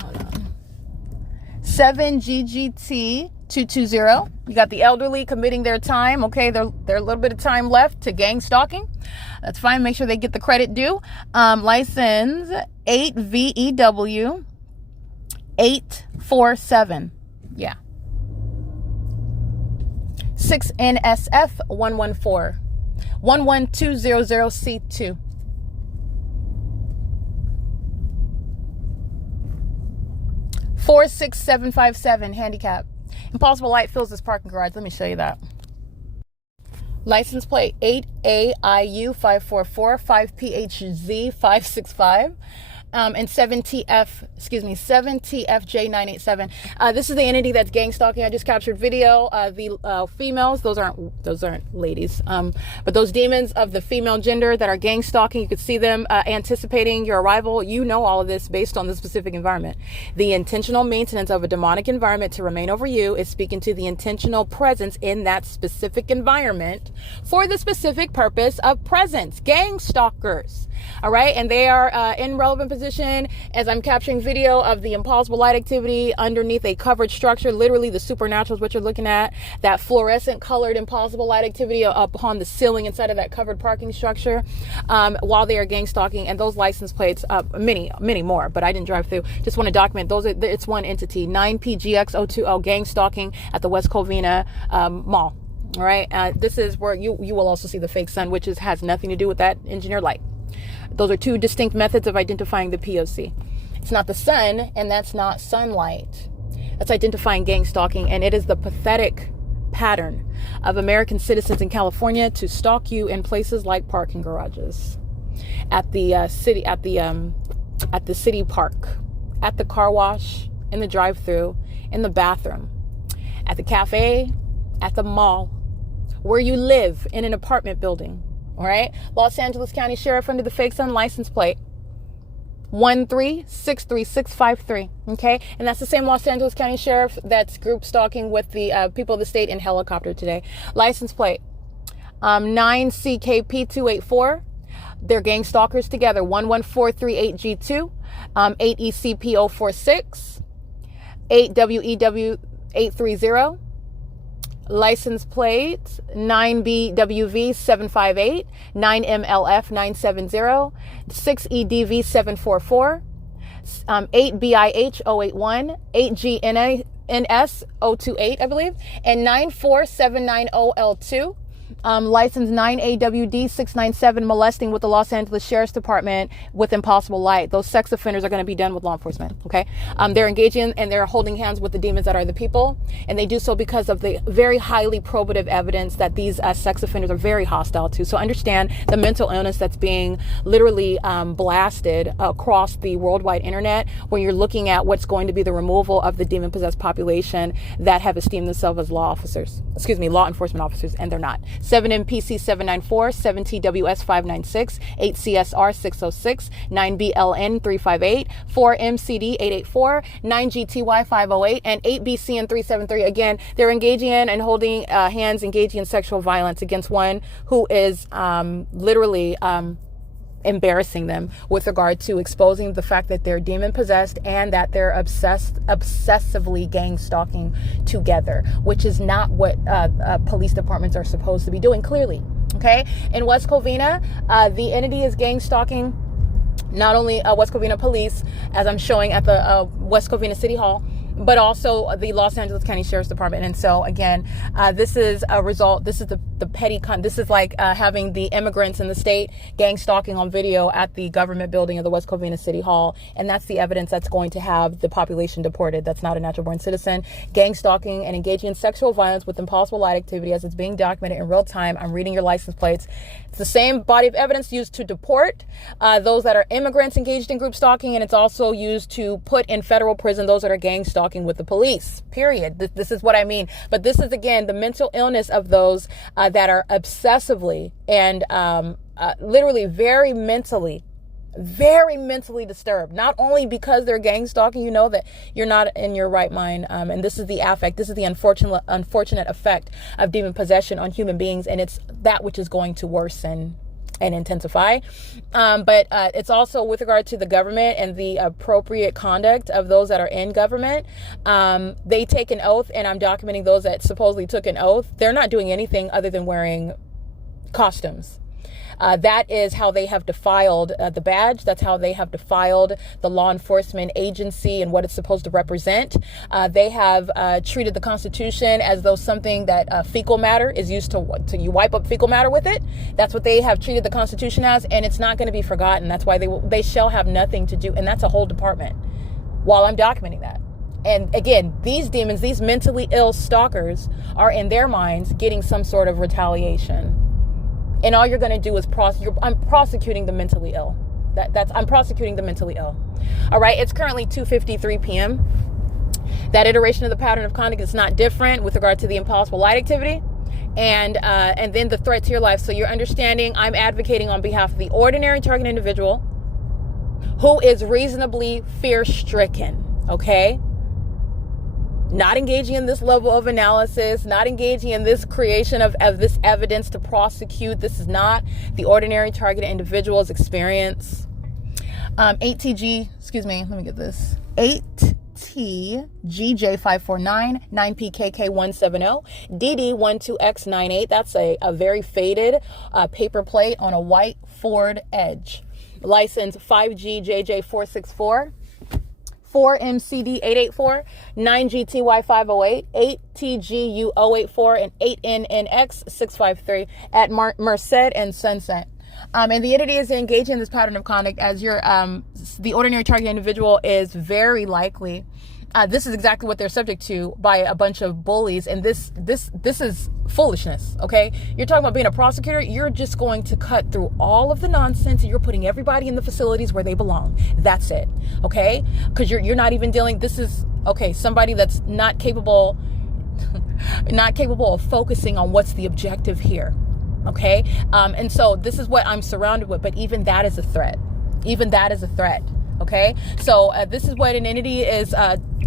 Hold on. 7GGT 220. You got the elderly committing their time. Okay, they're a little bit of time left to gang stalking. That's fine. Make sure they get the credit due. License 8VEW 847. Yeah. 6NSF 114. 11200C2. 46757 handicap. Impossible light fills this parking garage. Let me show you that. License plate 8AIU 544 5PHZ 565. And 7TFJ987. This is the entity that's gang stalking. I just captured video. The females, those aren't ladies, but those demons of the female gender that are gang stalking, you could see them anticipating your arrival. You know all of this based on the specific environment. The intentional maintenance of a demonic environment to remain over you is speaking to the intentional presence in that specific environment for the specific purpose of presence. Gang stalkers. All right, and they are in relevant position as I'm capturing video of the impossible light activity underneath a covered structure. Literally, the supernatural is what you're looking at. That fluorescent colored impossible light activity upon the ceiling inside of that covered parking structure while they are gang stalking. And those license plates, many more, but I didn't drive through. Just want to document those. It's one entity. 9PGX020 gang stalking at the West Covina Mall. All right, this is where you will also see the fake sun, which has nothing to do with that engineered light. Those are two distinct methods of identifying the P.O.C. It's not the sun, and that's not sunlight. That's identifying gang stalking, and it is the pathetic pattern of American citizens in California to stalk you in places like parking garages, at the city park, at the car wash, in the drive-thru, in the bathroom, at the cafe, at the mall, where you live in an apartment building. All right. Los Angeles County Sheriff under the fake sun license plate 1363653. Okay. And that's the same Los Angeles County Sheriff that's group stalking with the people of the state in helicopter today. License plate 9CKP284. They're gang stalkers together. 11438G2. 8ECP046. 8WEW830. License plate 9BWV758, 9MLF970, 6EDV744, 8BIH081, 8GNS028, I believe, and 94790L2. License 9AWD697, molesting with the Los Angeles Sheriff's Department with impossible light. Those sex offenders are going to be done with law enforcement, okay? They're engaging and they're holding hands with the demons that are the people, and they do so because of the very highly probative evidence that these sex offenders are very hostile to. So understand the mental illness that's being literally blasted across the worldwide internet when you're looking at what's going to be the removal of the demon-possessed population that have esteemed themselves as law enforcement officers, and they're not. 7MPC 794, 7TWS 596, 8CSR 606, 9BLN 358, 4MCD 884, 9GTY 508, and 8BCN 373. Again, they're engaging in and holding hands, engaging in sexual violence against one who is literally embarrassing them with regard to exposing the fact that they're demon possessed and that they're obsessively gang stalking together, which is not what police departments are supposed to be doing, clearly. Okay, in West Covina, the entity is gang stalking not only West Covina police, as I'm showing at the West Covina City Hall, but also the Los Angeles County Sheriff's Department. And so again, this is a result. This is the petty this is like having the immigrants in the state gang stalking on video at the government building of the West Covina City Hall. And that's the evidence that's going to have the population deported. That's not a natural born citizen. Gang stalking and engaging in sexual violence with impossible light activity as it's being documented in real time. I'm reading your license plates. It's the same body of evidence used to deport those that are immigrants engaged in group stalking. And it's also used to put in federal prison those that are gang stalking with the police, period. This is what I mean. But this is, again, the mental illness of those that are obsessively and literally very mentally disturbed. Not only because they're gang stalking, you know that you're not in your right mind. And this is the affect. This is the unfortunate effect of demon possession on human beings. And it's that which is going to worsen and intensify. But it's also with regard to the government and the appropriate conduct of those that are in government. They take an oath, and I'm documenting those that supposedly took an oath. They're not doing anything other than wearing costumes. That is how they have defiled the badge. That's how they have defiled the law enforcement agency and what it's supposed to represent. They have treated the Constitution as though something that fecal matter is used to you wipe up fecal matter with it. That's what they have treated the Constitution as, and it's not going to be forgotten. That's why they shall have nothing to do, and that's a whole department. While I'm documenting that. And again, these demons, these mentally ill stalkers, are in their minds getting some sort of retaliation. And all you're going to do is I'm prosecuting the mentally ill. I'm prosecuting the mentally ill. All right. It's currently 2:53 p.m. That iteration of the pattern of conduct is not different with regard to the impossible light activity and then the threat to your life. So you're understanding I'm advocating on behalf of the ordinary target individual who is reasonably fear-stricken. Okay. Not engaging in this level of analysis, not engaging in this creation of this evidence to prosecute. This is not the ordinary targeted individual's experience. 8TG, excuse me, let me get this. 8TGJ549, 9PKK170, DD12X98. That's a very faded paper plate on a white Ford Edge. License 5GJJ464. 4MCD 884, 9GTY 508, 8TGU 084, and 8NNX 653 at Merced and Sunset. And the entity is engaging in this pattern of conduct as the ordinary target individual is very likely. This is exactly what they're subject to by a bunch of bullies. And this is foolishness. Okay. You're talking about being a prosecutor. You're just going to cut through all of the nonsense and you're putting everybody in the facilities where they belong. That's it. Okay. Cause you're not even dealing. This is somebody that's not capable of focusing on what's the objective here. Okay. And so this is what I'm surrounded with, but even that is a threat. Okay. So this is what an entity is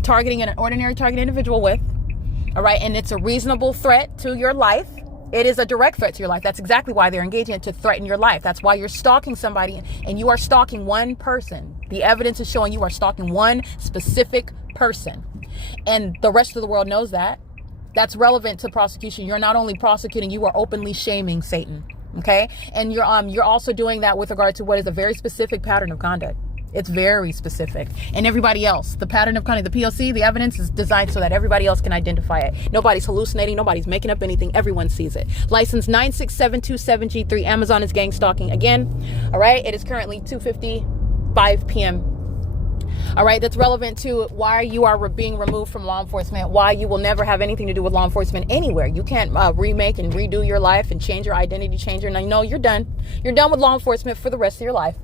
targeting an ordinary target individual with. All right. And it's a reasonable threat to your life. It is a direct threat to your life. That's exactly why they're engaging to threaten your life. That's why you're stalking somebody and you are stalking one person. The evidence is showing you are stalking one specific person. And the rest of the world knows that. That's relevant to prosecution. You're not only prosecuting, you are openly shaming Satan. Okay. And you're also doing that with regard to what is a very specific pattern of conduct. It's very specific. And everybody else, the pattern of conduct, the P.O.C, the evidence is designed so that everybody else can identify it. Nobody's hallucinating. Nobody's making up anything. Everyone sees it. License 96727G3. Amazon is gang stalking again. All right. It is currently 2:55 p.m. All right. That's relevant to why you are being removed from law enforcement, why you will never have anything to do with law enforcement anywhere. You can't remake and redo your life and change your identity, No, you're done. You're done with law enforcement for the rest of your life.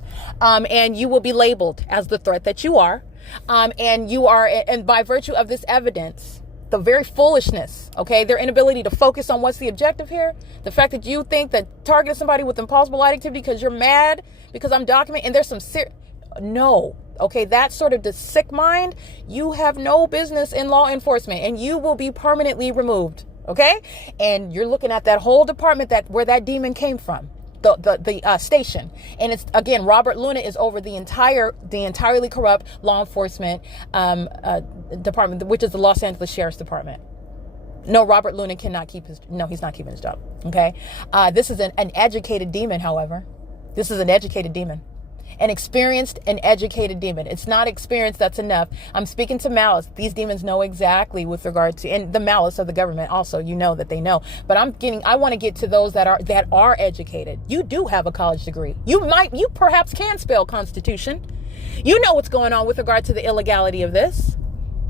And you will be labeled as the threat that you are. And by virtue of this evidence, the very foolishness, okay? Their inability to focus on what's the objective here. The fact that you think that targeting somebody with impossible light activity because you're mad because I'm documenting, and there's some no, okay? That sort of the sick mind, you have no business in law enforcement, and you will be permanently removed, okay? And you're looking at that whole department where that demon came from. The station, and it's again Robert Luna is over the entirely corrupt law enforcement department, which is the Los Angeles Sheriff's Department. No, Robert Luna cannot he's not keeping his job. Okay, this is an educated demon. However, this is an educated demon, an experienced and educated demon. It's not experience that's enough. I'm speaking to malice. These demons know exactly with regard to, and the malice of the government also, you know that they know. But I want to get to those that are educated. You do have a college degree. You perhaps can spell Constitution. You know what's going on with regard to the illegality of this.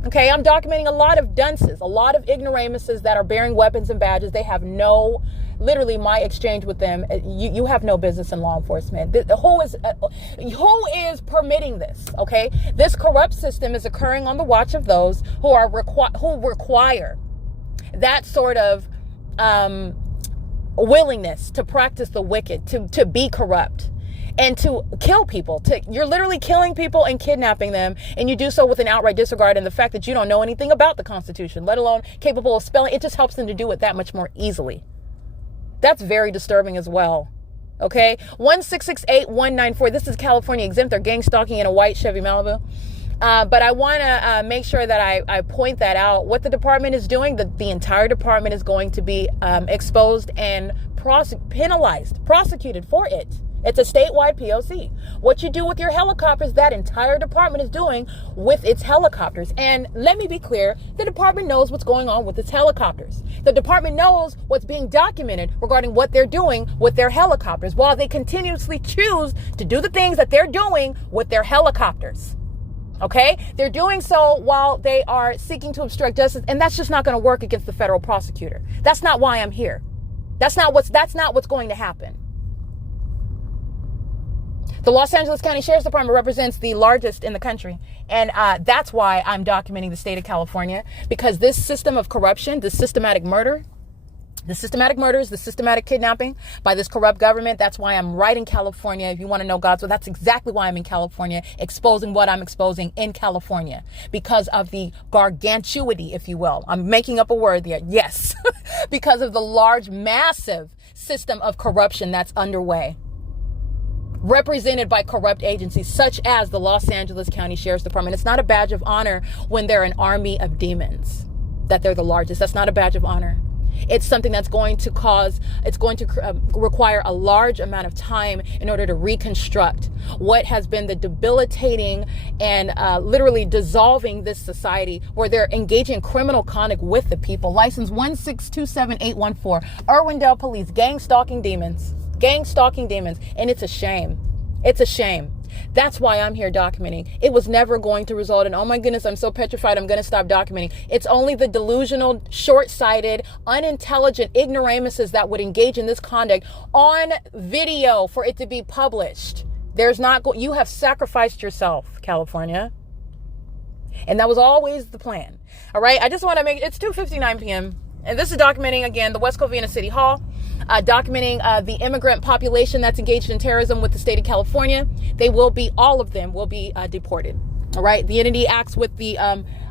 Okay, I'm documenting a lot of dunces, a lot of ignoramuses that are bearing weapons and badges. They have literally my exchange with them. You have no business in law enforcement. Who is permitting this? Okay, this corrupt system is occurring on the watch of those who require that sort of willingness to practice the wicked, to be corrupt, and to kill people. You're literally killing people and kidnapping them, and you do so with an outright disregard and the fact that you don't know anything about the Constitution, let alone capable of spelling. It just helps them to do it that much more easily. That's very disturbing as well. Okay, 1668194. This is California exempt. They're gang stalking in a white Chevy Malibu. But I want to make sure that I point that out. What the department is doing, the entire department is going to be exposed and prosecuted for it. It's a statewide P.O.C. What you do with your helicopters, that entire department is doing with its helicopters. And let me be clear, the department knows what's going on with its helicopters. The department knows what's being documented regarding what they're doing with their helicopters, while they continuously choose to do the things that they're doing with their helicopters. Okay? They're doing so while they are seeking to obstruct justice, and that's just not going to work against the federal prosecutor. That's not why I'm here. That's not what's going to happen. The Los Angeles County Sheriff's Department represents the largest in the country. And that's why I'm documenting the state of California, because this system of corruption, the systematic murders, the systematic kidnapping by this corrupt government, that's why I'm right in California. If you want to know God's will, that's exactly why I'm in California, exposing what I'm exposing in California, because of the gargantuity, if you will. I'm making up a word there. Yes. Because of the large, massive system of corruption that's underway, represented by corrupt agencies such as the Los Angeles County Sheriff's Department. It's not a badge of honor when they're an army of demons that they're the largest. That's not a badge of honor. It's something that's going to require a large amount of time in order to reconstruct what has been the debilitating and literally dissolving this society, where they're engaging in criminal conduct with the people. License 1627814, Irwindale Police, gang stalking demons. And it's a shame. It's a shame. That's why I'm here documenting. It was never going to result in, oh my goodness, I'm so petrified, I'm going to stop documenting. It's only the delusional, short-sighted, unintelligent ignoramuses that would engage in this conduct on video for it to be published. You have sacrificed yourself, California. And that was always the plan. All right. I just want to it's 2:59 p.m. And this is documenting, again, the West Covina City Hall. Documenting the immigrant population that's engaged in terrorism with the state of California. All of them will be deported. All right. The entity acts with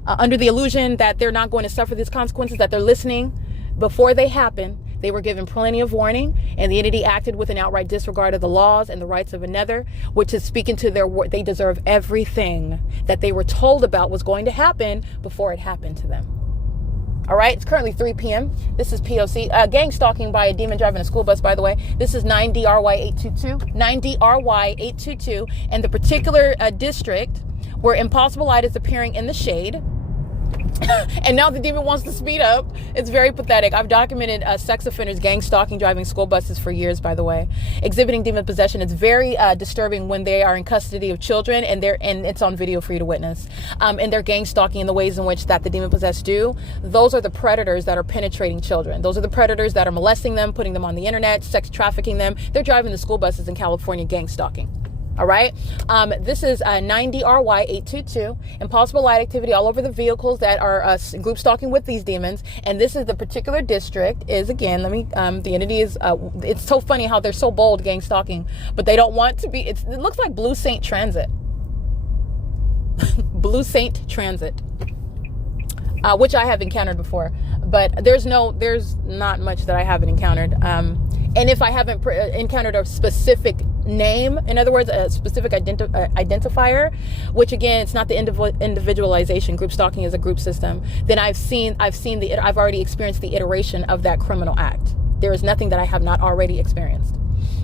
under the illusion that they're not going to suffer these consequences, that they're listening before they happen. They were given plenty of warning, and the entity acted with an outright disregard of the laws and the rights of another, which is speaking to they deserve everything that they were told about was going to happen before it happened to them. All right, it's currently 3 p.m. This is P.O.C. Gang stalking by a demon driving a school bus, by the way. This is 9DRY822. 9DRY822. And the particular district where Impossible Light is appearing in the shade. And now the demon wants to speed up. It's very pathetic. I've documented sex offenders gang stalking driving school buses for years, by the way. Exhibiting demon possession. It's very disturbing when they are in custody of children, and it's on video for you to witness. And they're gang stalking in the ways in which that the demon possessed do. Those are the predators that are penetrating children. Those are the predators that are molesting them, putting them on the internet, sex trafficking them. They're driving the school buses in California gang stalking. All right. This is 90RY822. Impossible light activity all over the vehicles that are group stalking with these demons. And this is the particular district is, again, the entity is, it's so funny how they're so bold gang stalking, but they don't want to be, it looks like Blue Saint Transit. Blue Saint Transit. Which I have encountered before, but there's not much that I haven't encountered. And if I haven't encountered a specific name, in other words, a specific identifier, which again, it's not the individualization. Group stalking is a group system. Then I've already experienced the iteration of that criminal act. There is nothing that I have not already experienced.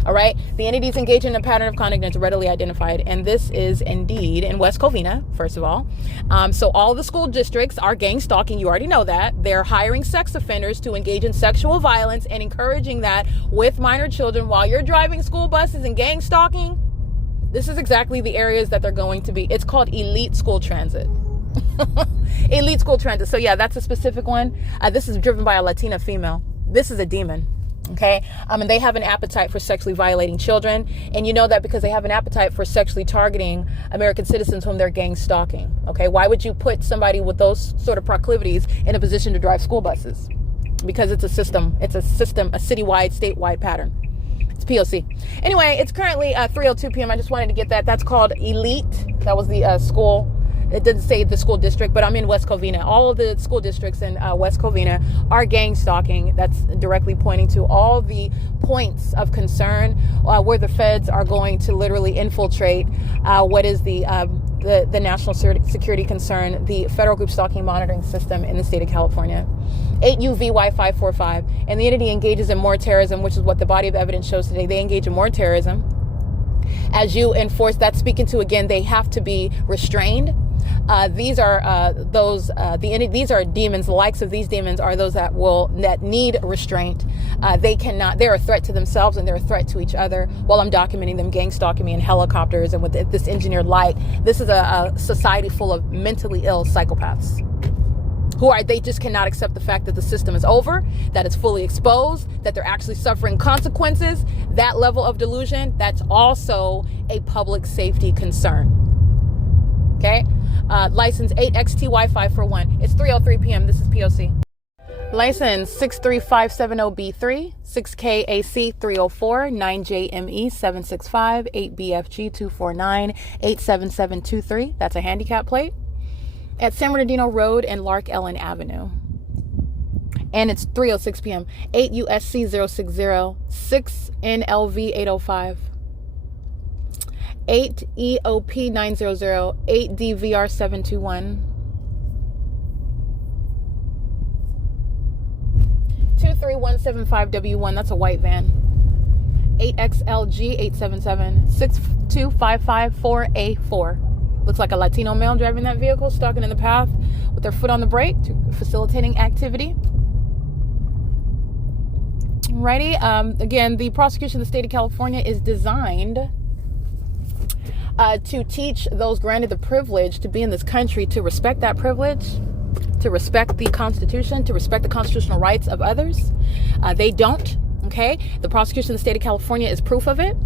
All right. The entities engaged in a pattern of conduct that's readily identified. And this is indeed in West Covina, first of all. So all the school districts are gang stalking. You already know that. They're hiring sex offenders to engage in sexual violence and encouraging that with minor children while you're driving school buses and gang stalking. This is exactly the areas that they're going to be. It's called elite school transit. Elite school transit. So yeah, that's a specific one. This is driven by a Latina female. This is a demon. Okay. And they have an appetite for sexually violating children. And you know that because they have an appetite for sexually targeting American citizens whom they're gang stalking. Okay. Why would you put somebody with those sort of proclivities in a position to drive school buses? Because it's a system, a citywide, statewide pattern. It's P.O.C. Anyway, it's currently 3:02 p.m. I just wanted to get that. That's called Elite. That was the school. It didn't say the school district, but I'm in West Covina. All of the school districts in West Covina are gang stalking. That's directly pointing to all the points of concern where the feds are going to literally infiltrate what is the national security concern, the federal group stalking monitoring system in the state of California. 8UVY545. And the entity engages in more terrorism, which is what the body of evidence shows today. They engage in more terrorism. As you enforce, that's speaking to, again, they have to be restrained. These are these are demons. The likes of these demons are those that need restraint. They're a threat to themselves and they're a threat to each other. While I'm documenting them gang stalking me in helicopters and with this engineered light. This is a society full of mentally ill psychopaths. They just cannot accept the fact that the system is over, that it's fully exposed, that they're actually suffering consequences. That level of delusion, that's also a public safety concern. Okay? License 8XTY541. It's 3:03 p.m. This is P.O.C. License 63570B3, 6KAC 304, 9JME 765, 8BFG 249, 87723. That's a handicap plate. At San Bernardino Road and LARK Ellen Avenue. And it's 3:06 p.m. 8 U.S.C 060, 6 NLV 805, 8 EOP 900, 8 DVR 721, 23175W1. That's a white van. 8XLG 877, 62554A4. Looks like a Latino male driving that vehicle, stalking in the path with their foot on the brake, facilitating activity. Righty. Again, the prosecution of the state of California is designed to teach those granted the privilege to be in this country to respect that privilege, to respect the Constitution, to respect the constitutional rights of others. They don't. Okay. The prosecution of the state of California is proof of it.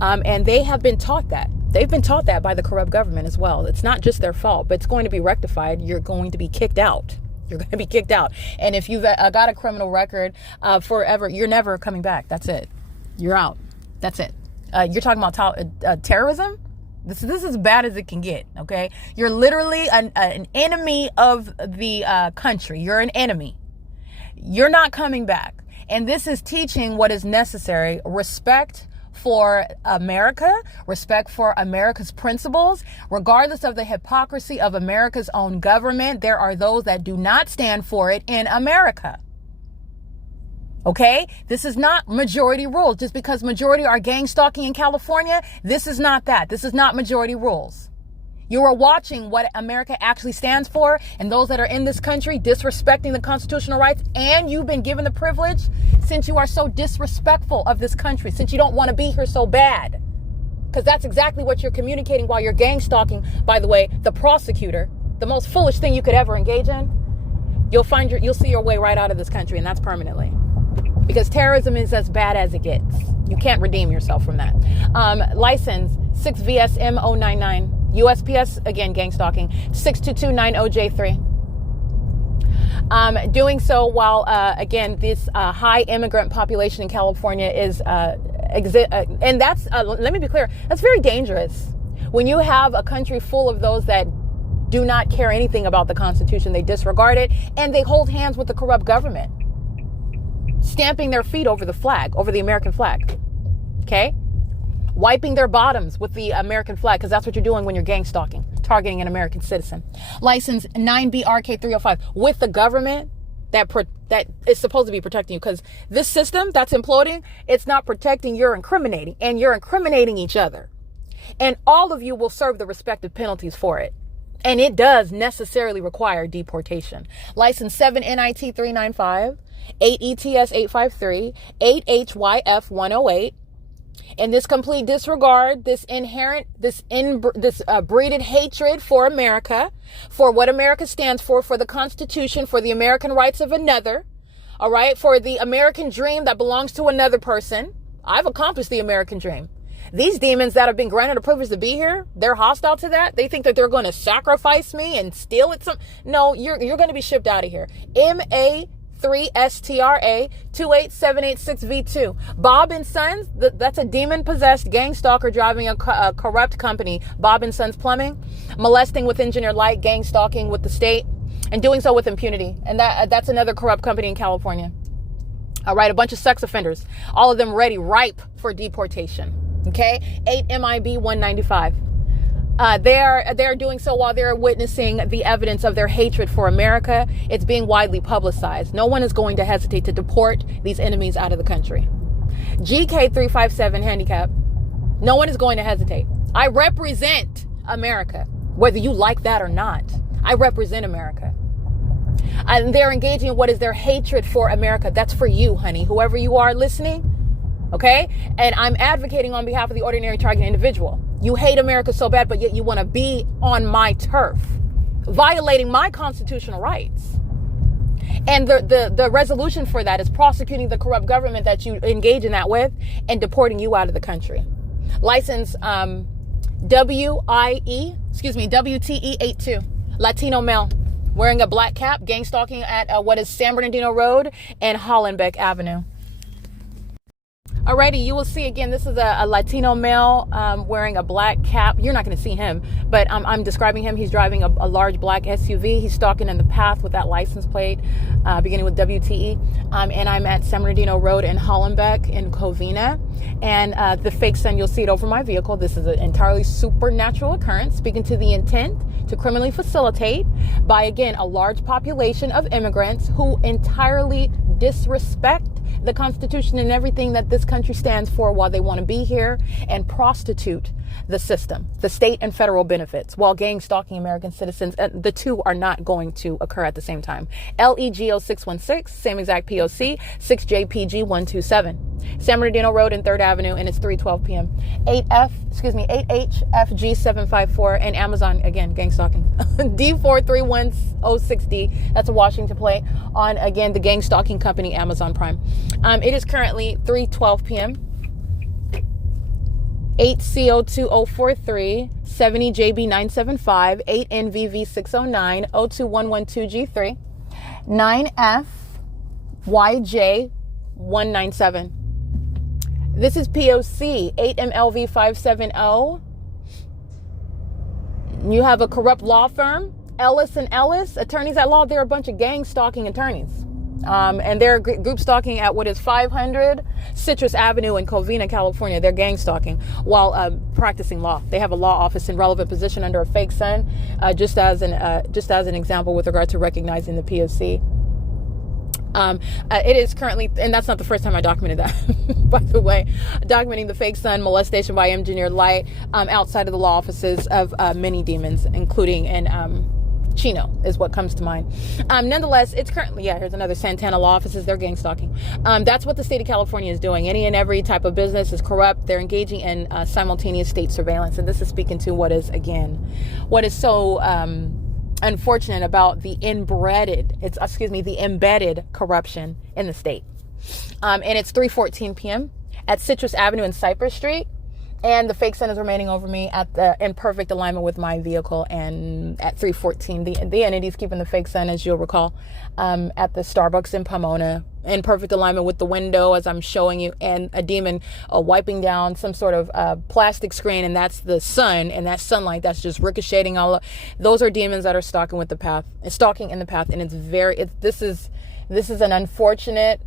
And they have been taught that. They've been taught that by the corrupt government as well. It's not just their fault, but it's going to be rectified. You're going to be kicked out. You're going to be kicked out. And if you've got a criminal record forever, you're never coming back. That's it. You're out. That's it. You're talking about terrorism? This is as bad as it can get, okay? You're literally an enemy of the country. You're an enemy. You're not coming back. And this is teaching what is necessary. Respect for America, respect for America's principles, regardless of the hypocrisy of America's own government. There are those that do not stand for it in America. Okay? This is not majority rule. Just because majority are gang stalking in California, this is not that. This is not majority rules. You are watching what America actually stands for, and those that are in this country disrespecting the constitutional rights, and you've been given the privilege since you are so disrespectful of this country, since you don't want to be here so bad. Because that's exactly what you're communicating while you're gang stalking. By the way, the prosecutor, the most foolish thing you could ever engage in, you'll see your way right out of this country, and that's permanently. Because terrorism is as bad as it gets. You can't redeem yourself from that. License 6VSM099. USPS, again, gang stalking, 62290J3. Doing so while, again, this high immigrant population in California is, and that's, let me be clear, that's very dangerous. When you have a country full of those that do not care anything about the Constitution, they disregard it, and they hold hands with the corrupt government, stamping their feet over the flag, over the American flag, okay? Wiping their bottoms with the American flag, because that's what you're doing when you're gang stalking, targeting an American citizen. License 9BRK305 with the government that is supposed to be protecting you, because this system that's imploding, it's not protecting, you're incriminating, and you're incriminating each other. And all of you will serve the respective penalties for it. And it does necessarily require deportation. License 7NIT395, 8ETS853, 8HYF108. And this complete disregard, this inherent, this breeded hatred for America, for what America stands for the Constitution, for the American rights of another, all right, for the American dream that belongs to another person. I've accomplished the American dream. These demons that have been granted a privilege to be here, they're hostile to that. They think that they're going to sacrifice me and steal it. No, you're going to be shipped out of here. MA3STRA 28786V2. Bob and Sons, that's a demon-possessed gang stalker driving a corrupt company. Bob and Sons Plumbing, molesting with engineered light, gang stalking with the state, and doing so with impunity. And that's another corrupt company in California. All right, a bunch of sex offenders, all of them ready, ripe for deportation. Okay, 8MIB195. They're doing so while they're witnessing the evidence of their hatred for America. It's being widely publicized. No one is going to hesitate to deport these enemies out of the country. GK357 handicap. No one is going to hesitate. I represent America, whether you like that or not. I represent America. And they're engaging in what is their hatred for America. That's for you, honey, whoever you are listening. Okay? And I'm advocating on behalf of the ordinary target individual. You hate America so bad, but yet you want to be on my turf, violating my constitutional rights. And the resolution for that is prosecuting the corrupt government that you engage in that with and deporting you out of the country. License WTE82, Latino male, wearing a black cap, gang stalking at what is San Bernardino Road and Hollenbeck Avenue. Alrighty, you will see again, this is a Latino male wearing a black cap. You're not going to see him, but I'm describing him. He's driving a large black SUV. He's stalking in the path with that license plate, beginning with WTE. And I'm at San Bernardino Road in Hollenbeck in Covina. And the fake sun, you'll see it over my vehicle. This is an entirely supernatural occurrence, speaking to the intent to criminally facilitate by, again, a large population of immigrants who entirely disrespect the Constitution and everything that this country stands for while they want to be here, and prostitute the system, the state and federal benefits, while gang stalking American citizens. The two are not going to occur at the same time. LEGO 616, same exact P.O.C. 6JPG 127. San Bernardino Road and 3rd Avenue, and it's 3:12 p.m. 8HFG 754, and Amazon, again, gang stalking. D43106D, that's a Washington plate on, again, the gang stalking company Amazon Prime. It is currently 3:12 p.m. 8CO2043, 70JB975, 8NVV609, 02112G3, 9FYJ197. This is P.O.C. 8MLV570. You have a corrupt law firm, Ellis & Ellis, attorneys at law. They're a bunch of gang stalking attorneys. And they're group stalking at what is 500 Citrus Avenue in Covina, California. They're gang stalking while practicing law. They have a law office in relevant position under a fake sun, just as an example with regard to recognizing the P.O.C. It is currently, and that's not the first time I documented that, by the way, documenting the fake sun, molestation by engineered light outside of the law offices of many demons, including in Chino is what comes to mind. Nonetheless, it's currently, here's another Santana law offices. They're gang stalking. That's what the state of California is doing. Any and every type of business is corrupt. They're engaging in simultaneous state surveillance. And this is speaking to what is so unfortunate about the embedded corruption in the state. And it's 3:14 p.m. at Citrus Avenue and Cypress Street. And the fake sun is remaining over me in perfect alignment with my vehicle. And at 3:14, the entity's keeping the fake sun, as you'll recall, at the Starbucks in Pomona, in perfect alignment with the window as I'm showing you, and a demon wiping down some sort of plastic screen, and that's the sun, and that sunlight that's just ricocheting those are demons that are stalking in the path, and this is an unfortunate.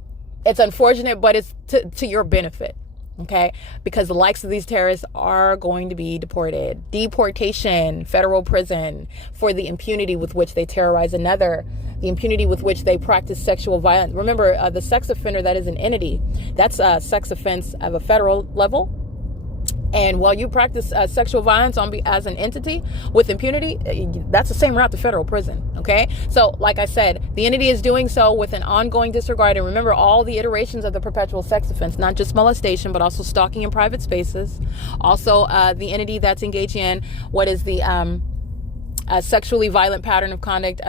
It's unfortunate, but it's to your benefit. Okay, because the likes of these terrorists are going to be deported. Deportation, federal prison, for the impunity with which they terrorize another, the impunity with which they practice sexual violence. Remember, the sex offender, that is an entity. That's a sex offense of a federal level. And while you practice sexual violence as an entity with impunity, that's the same route to federal prison. Okay, so like I said, the entity is doing so with an ongoing disregard. And remember, all the iterations of the perpetual sex offense, not just molestation, but also stalking in private spaces. Also, the entity that's engaging in what is the sexually violent pattern of conduct,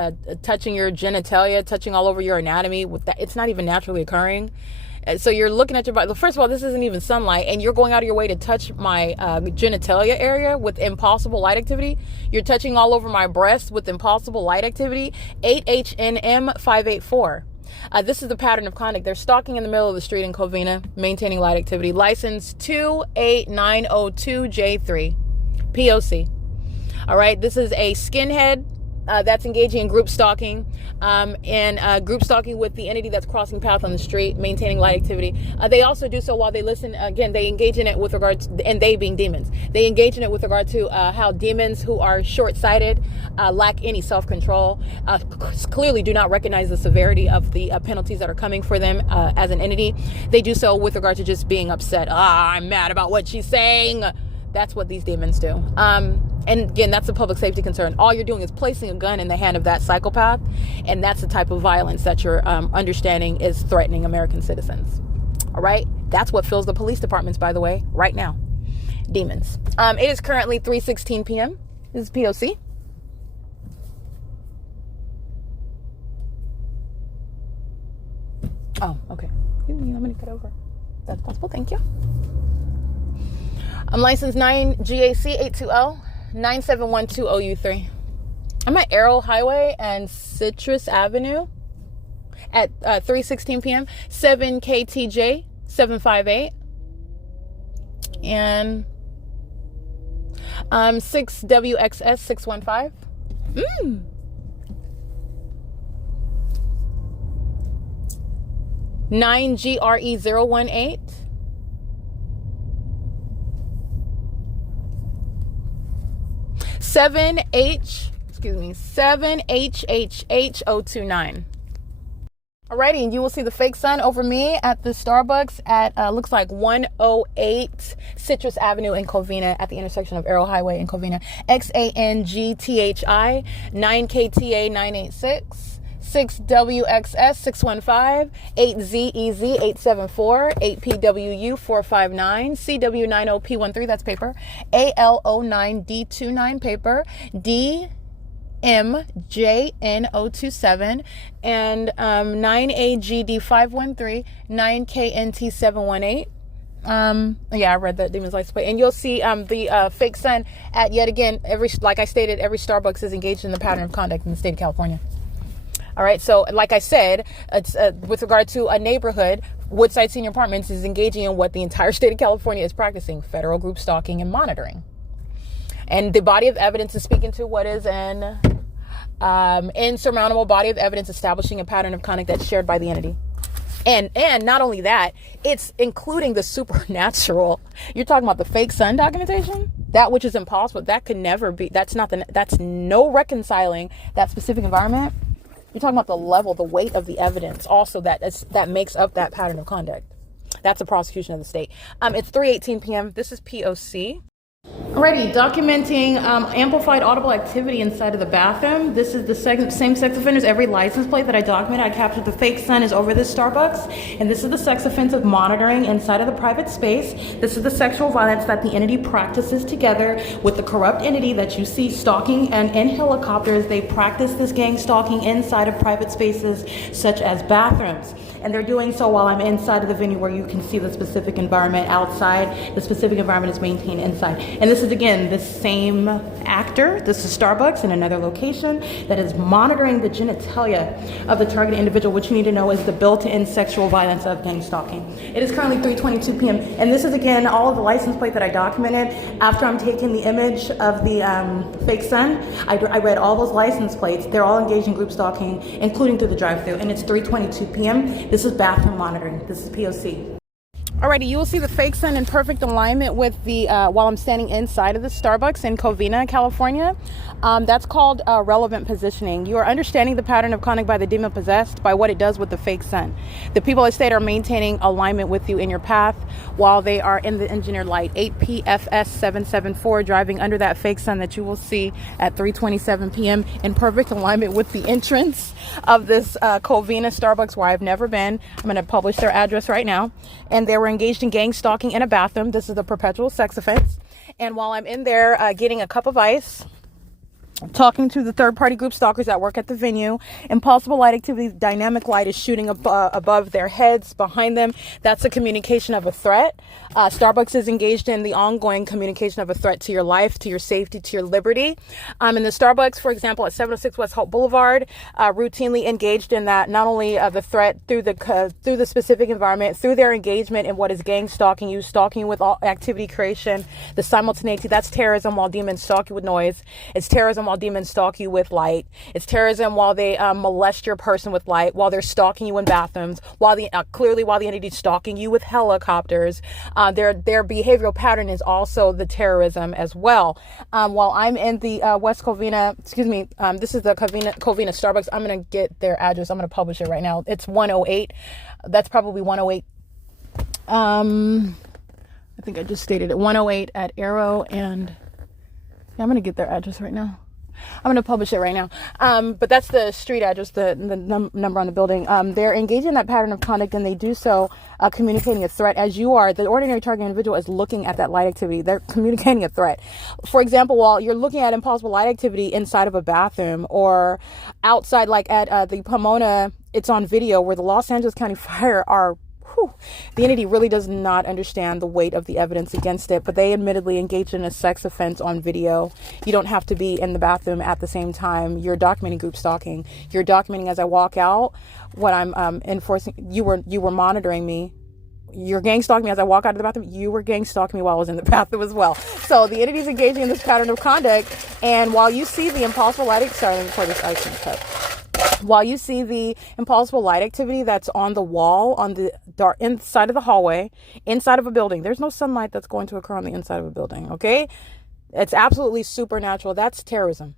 touching your genitalia, touching all over your anatomy. With that, it's not even naturally occurring. So you're looking at your body. First of all, this isn't even sunlight, and you're going out of your way to touch my genitalia area with impossible light activity. You're touching all over my breast with impossible light activity. 8HNM584. This is the pattern of conduct. They're stalking in the middle of the street in Covina, maintaining light activity. License 28902J3, P.O.C. All right, this is a skinhead that's engaging in group stalking, and group stalking with the entity that's crossing path on the street, maintaining light activity. They also do so while they listen. Again, they engage in it with regard to, and they being demons, they engage in it with regard to how demons who are short-sighted, lack any self-control, clearly do not recognize the severity of the penalties that are coming for them as an entity. They do so with regard to just being upset. I'm mad about what she's saying. That's what these demons do. And again, that's a public safety concern. All you're doing is placing a gun in the hand of that psychopath, and that's the type of violence that you're understanding is threatening American citizens. All right? That's what fills the police departments, by the way, right now. Demons. It is currently 3:16 p.m. This is P.O.C. Oh, okay. You want me to cut over? That's possible. Thank you. I'm licensed 9 GAC 82L 9712 OU3. I'm at Arrow Highway and Citrus Avenue at 3:16 p.m. 7 KTJ 758 and 6 WXS 615. 9 GRE 018. 7HHH029. Alrighty, and you will see the fake sun over me at the Starbucks at looks like 108 Citrus Avenue in Covina at the intersection of Arrow Highway and Covina. XANGTHI 9KTA 986. 6WXS 615, 8ZEZ 874, 8PWU 459, CW90P13, that's paper, AL09D29 paper, DMJN027, and 9AGD513, 9KNT718. Yeah, I read the demon's license plate, and you'll see the fake sun at, yet again, like I stated, every Starbucks is engaged in the pattern of conduct in the state of California. All right, so like I said, it's, with regard to a neighborhood, Woodside Senior Apartments is engaging in what the entire state of California is practicing: federal group stalking and monitoring. And the body of evidence is speaking to what is an insurmountable body of evidence establishing a pattern of conduct that's shared by the entity. And not only that, it's including the supernatural. You're talking about the fake sun documentation, that which is impossible. That could never be. That's no reconciling that specific environment. You're talking about the level, the weight of the evidence also that makes up that pattern of conduct. That's a prosecution of the state. It's 3:18 p.m. This is P.O.C. Alrighty, documenting amplified audible activity inside of the bathroom. This is the same sex offenders. Every license plate that I documented, I captured the fake sun is over this Starbucks. And this is the sex offensive monitoring inside of the private space. This is the sexual violence that the entity practices together with the corrupt entity that you see stalking and in helicopters. They practice this gang stalking inside of private spaces such as bathrooms. And they're doing so while I'm inside of the venue where you can see the specific environment outside. The specific environment is maintained inside. And this is, again, the same actor. This is Starbucks in another location that is monitoring the genitalia of the target individual. What you need to know is the built-in sexual violence of gang stalking. It is currently 3:22 p.m. And this is, again, all of the license plate that I documented. After I'm taking the image of the fake sun, I read all those license plates. They're all engaged in group stalking, including through the drive-thru. And it's 3:22 p.m. This is bathroom monitoring. This is P.O.C. Alrighty, you will see the fake sun in perfect alignment with the, while I'm standing inside of the Starbucks in Covina, California. That's called relevant positioning. You are understanding the pattern of conduct by the demon possessed by what it does with the fake sun. The people at state are maintaining alignment with you in your path while they are in the engineered light. 8PFS 774 driving under that fake sun that you will see at 3:27 p.m. in perfect alignment with the entrance of this Covina Starbucks where I've never been. I'm going to publish their address right now. And they were engaged in gang stalking in a bathroom. This is a perpetual sex offense. And while I'm in there getting a cup of ice, talking to the third-party group stalkers that work at the venue, impossible light activity, dynamic light is shooting above their heads, behind them. That's a communication of a threat. Starbucks is engaged in the ongoing communication of a threat to your life, to your safety, to your liberty. In the Starbucks, for example, at 706 West Hope Boulevard, routinely engaged in that, not only the threat through the specific environment, through their engagement in what is gang stalking you, stalking with all activity creation, the simultaneity. That's terrorism while demons stalk you with noise. It's terrorism while demons stalk you with light. It's terrorism while they molest your person with light, while they're stalking you in bathrooms, while the entity's stalking you with helicopters. Their behavioral pattern is also the terrorism as well. While I'm in the West Covina, this is the Covina Starbucks. I'm going to get their address. I'm going to publish it right now. It's 108. That's probably 108. I think I just stated it. 108 at Arrow, and I'm going to get their address right now. I'm going to publish it right now. But that's the street address, the number on the building. They're engaging in that pattern of conduct, and they do so communicating a threat. As you are, the ordinary target individual is looking at that light activity. They're communicating a threat. For example, while you're looking at impossible light activity inside of a bathroom or outside, like at the Pomona, it's on video where the Los Angeles County Fire are the entity really does not understand the weight of the evidence against it, but they admittedly engaged in a sex offense on video. You don't have to be in the bathroom at the same time. You're documenting group stalking. You're documenting as I walk out what I'm enforcing. You were monitoring me. You're gang stalking me as I walk out of the bathroom. You were gang stalking me while I was in the bathroom as well. So the entity is engaging in this pattern of conduct, and while you see the impossible lighting, sorry, let me pour this ice in the cup. While you see the impossible light activity that's on the wall, on the dark inside of the hallway, inside of a building, there's no sunlight that's going to occur on the inside of a building, okay? It's absolutely supernatural. That's terrorism.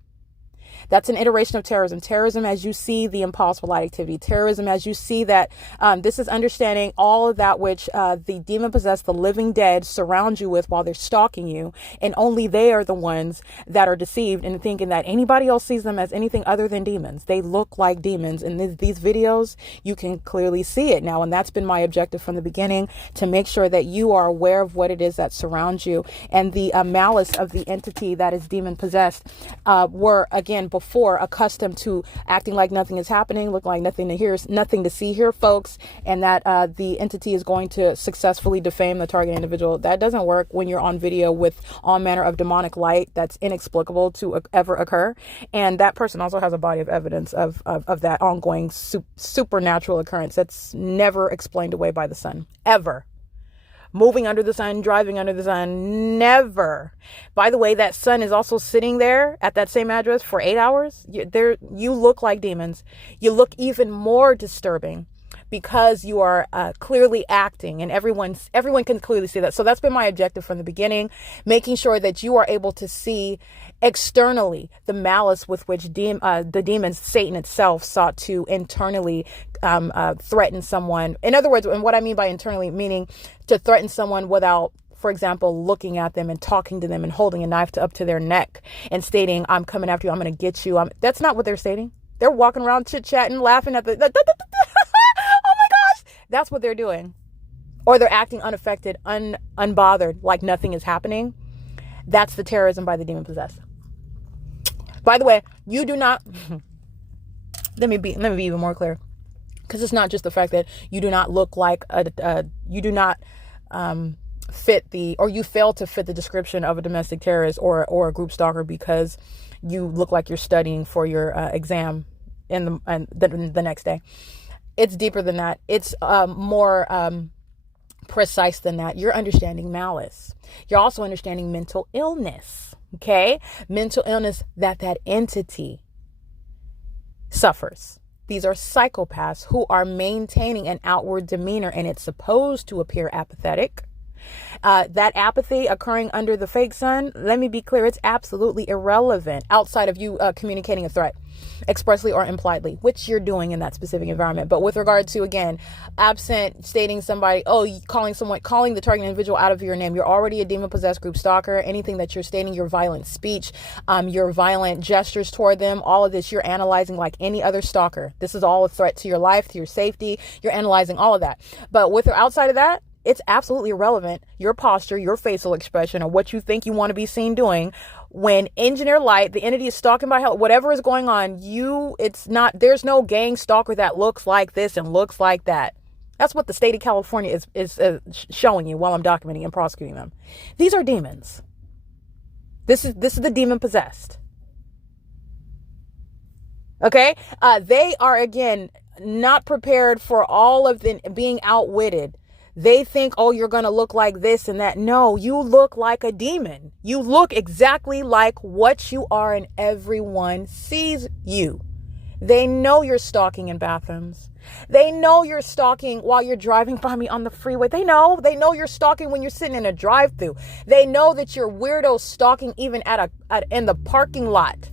That's an iteration of terrorism. Terrorism as you see the impossible light activity. Terrorism as you see that this is understanding all of that which the demon-possessed, the living dead surround you with while they're stalking you. And only they are the ones that are deceived and thinking that anybody else sees them as anything other than demons. They look like demons. And these videos, you can clearly see it now. And that's been my objective from the beginning, to make sure that you are aware of what it is that surrounds you. And the malice of the entity that is demon-possessed were, again, before accustomed to acting like nothing is happening, look like nothing to hear, nothing to see here, folks, and that the entity is going to successfully defame the target individual. That doesn't work when you're on video with all manner of demonic light that's inexplicable to ever occur. And that person also has a body of evidence of that ongoing supernatural occurrence that's never explained away by the sun, ever. Moving under the sun, driving under the sun, never. By the way, that sun is also sitting there at that same address for 8 hours. You look like demons. You look even more disturbing because you are clearly acting, and everyone can clearly see that. So that's been my objective from the beginning, making sure that you are able to see externally the malice with which the demons, Satan itself, sought to internally threaten someone. In other words, and what I mean by internally, meaning to threaten someone without for example, looking at them and talking to them and holding a knife up to their neck and stating, I'm coming after you, I'm going to get you. That's not what they're stating. They're walking around chit-chatting, laughing at the oh my gosh, that's what they're doing. Or they're acting unaffected, unbothered, like nothing is happening. That's the terrorism by the demon possessed. By the way, you do not, let me be even more clear, because it's not just the fact that you do not look like you do not you fail to fit the description of a domestic terrorist or a group stalker because you look like you're studying for your exam in the next day. It's deeper than that. It's more precise than that. You're understanding malice. You're also understanding mental illness. Okay? Mental illness that entity suffers. These are psychopaths who are maintaining an outward demeanor, and it's supposed to appear apathetic. That apathy occurring under the fake sun, let me be clear, it's absolutely irrelevant outside of you communicating a threat expressly or impliedly, which you're doing in that specific environment. But with regard to, again, absent stating calling the target individual out of your name, you're already a demon possessed group stalker. Anything that you're stating, your violent speech, your violent gestures toward them, all of this, you're analyzing like any other stalker. This is all a threat to your life, to your safety. You're analyzing all of that. But with or outside of that, it's absolutely irrelevant, your posture, your facial expression, or what you think you want to be seen doing. When engineer light, the entity is stalking by hell, whatever is going on, there's no gang stalker that looks like this and looks like that. That's what the state of California is showing you while I'm documenting and prosecuting them. These are demons. This is the demon possessed. Okay? They are, again, not prepared for all of the being outwitted. They think, oh, you're going to look like this and that. No, you look like a demon. You look exactly like what you are, and everyone sees you. They know you're stalking in bathrooms. They know you're stalking while you're driving by me on the freeway. They know you're stalking when you're sitting in a drive-thru. They know that you're weirdo stalking even in the parking lot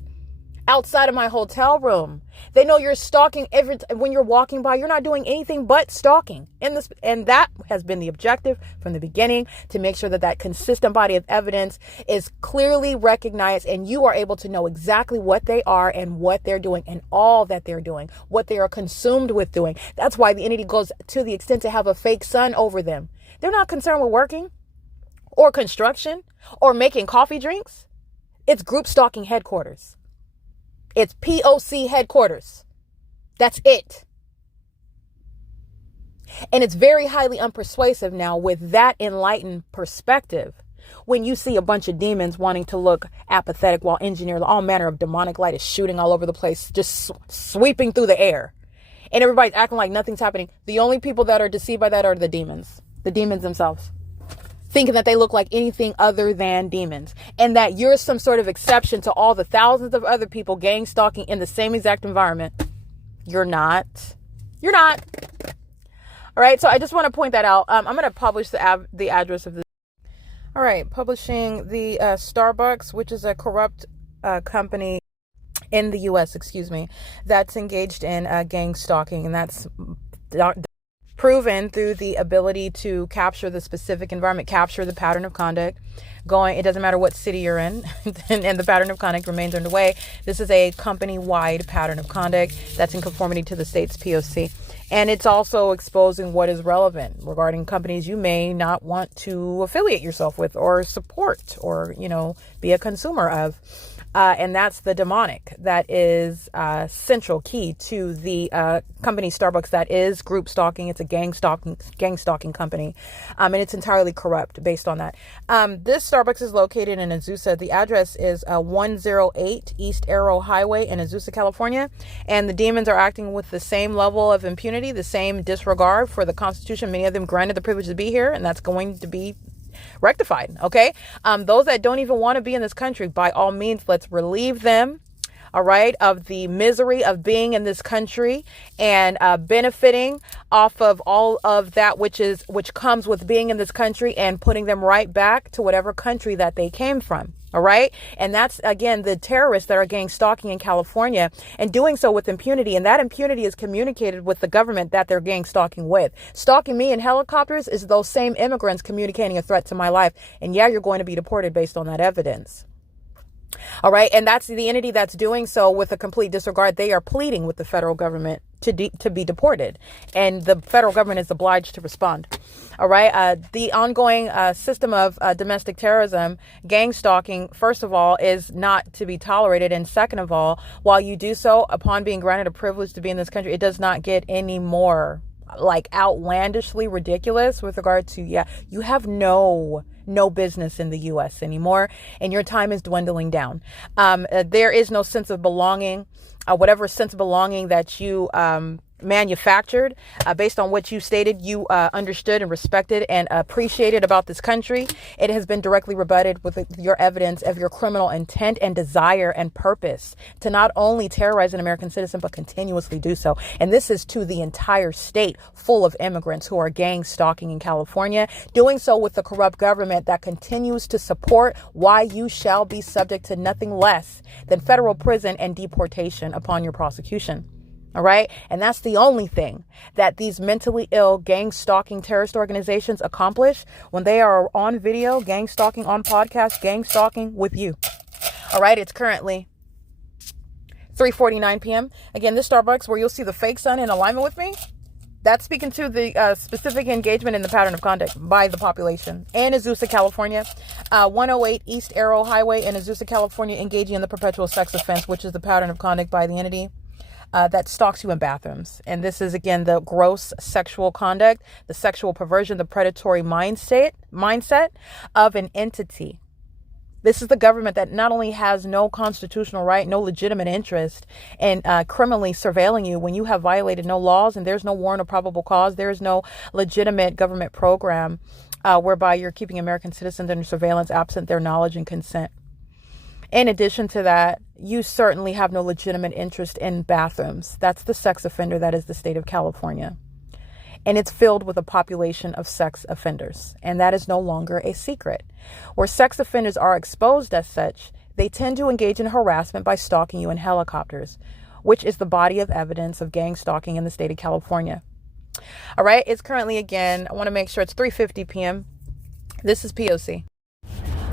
outside of my hotel room. They know you're stalking when you're walking by. You're not doing anything but stalking. And that has been the objective from the beginning, to make sure that consistent body of evidence is clearly recognized, and you are able to know exactly what they are and what they're doing and all that they're doing, what they are consumed with doing. That's why the entity goes to the extent to have a fake sun over them. They're not concerned with working or construction or making coffee drinks. It's group stalking headquarters. It's P.O.C. headquarters. That's it. And it's very highly unpersuasive now with that enlightened perspective. When you see a bunch of demons wanting to look apathetic while all manner of demonic light is shooting all over the place, just sweeping through the air. And everybody's acting like nothing's happening. The only people that are deceived by that are the demons themselves. Thinking that they look like anything other than demons, and that you're some sort of exception to all the thousands of other people gang stalking in the same exact environment. You're not. You're not. All right. So I just want to point that out. I'm going to publish the address of this. All right. Publishing the Starbucks, which is a corrupt company in the U.S., that's engaged in gang stalking, and that's proven through the ability to capture the specific environment, capture the pattern of conduct going. It doesn't matter what city you're in, and the pattern of conduct remains underway. This is a company-wide pattern of conduct that's in conformity to the state's P.O.C. And it's also exposing what is relevant regarding companies you may not want to affiliate yourself with or support or, be a consumer of. And that's the demonic that is central key to the company Starbucks that is group stalking. It's a gang stalking company. And it's entirely corrupt based on that. This Starbucks is located in Azusa. The address is 108 East Arrow Highway in Azusa, California. And the demons are acting with the same level of impunity, the same disregard for the Constitution. Many of them granted the privilege to be here, and that's going to be rectified. Okay. Those that don't even want to be in this country, by all means, let's relieve them all right, of the misery of being in this country and benefiting off of all of that which comes with being in this country, and putting them right back to whatever country that they came from. All right. And that's, again, the terrorists that are gang stalking in California, and doing so with impunity. And that impunity is communicated with the government that they're gang stalking with. Stalking me in helicopters is those same immigrants communicating a threat to my life. And yeah, you're going to be deported based on that evidence. All right. And that's the entity that's doing so with a complete disregard. They are pleading with the federal government to be deported, and the federal government is obliged to respond. All right. The ongoing system of domestic terrorism, gang stalking, first of all, is not to be tolerated. And second of all, while you do so upon being granted a privilege to be in this country, it does not get any more like outlandishly ridiculous with regard to, you have no business in the U.S. anymore, and your time is dwindling down. There is no sense of belonging. Whatever sense of belonging that you manufactured based on what you stated you understood and respected and appreciated about this country, it has been directly rebutted with your evidence of your criminal intent and desire and purpose to not only terrorize an American citizen, but continuously do so. And this is to the entire state full of immigrants who are gang stalking in California, doing so with the corrupt government that continues to support why you shall be subject to nothing less than federal prison and deportation upon your prosecution. All right. And that's the only thing that these mentally ill gang stalking terrorist organizations accomplish when they are on video, gang stalking on podcast, gang stalking with you. All right. It's currently 3:49 p.m. Again, this Starbucks where you'll see the fake sun in alignment with me. That's speaking to the specific engagement in the pattern of conduct by the population in Azusa, California. 108 East Arrow Highway in Azusa, California, engaging in the perpetual sex offense, which is the pattern of conduct by the entity that stalks you in bathrooms. And this is, again, the gross sexual conduct, the sexual perversion, the predatory mindset of an entity. This is the government that not only has no constitutional right, no legitimate interest in criminally surveilling you when you have violated no laws and there's no warrant or probable cause. There is no legitimate government program whereby you're keeping American citizens under surveillance absent their knowledge and consent. In addition to that, you certainly have no legitimate interest in bathrooms. That's the sex offender that is the state of California. And it's filled with a population of sex offenders. And that is no longer a secret. Where sex offenders are exposed as such, they tend to engage in harassment by stalking you in helicopters, which is the body of evidence of gang stalking in the state of California. All right. It's currently, again, I want to make sure it's 3:50 p.m. This is P.O.C.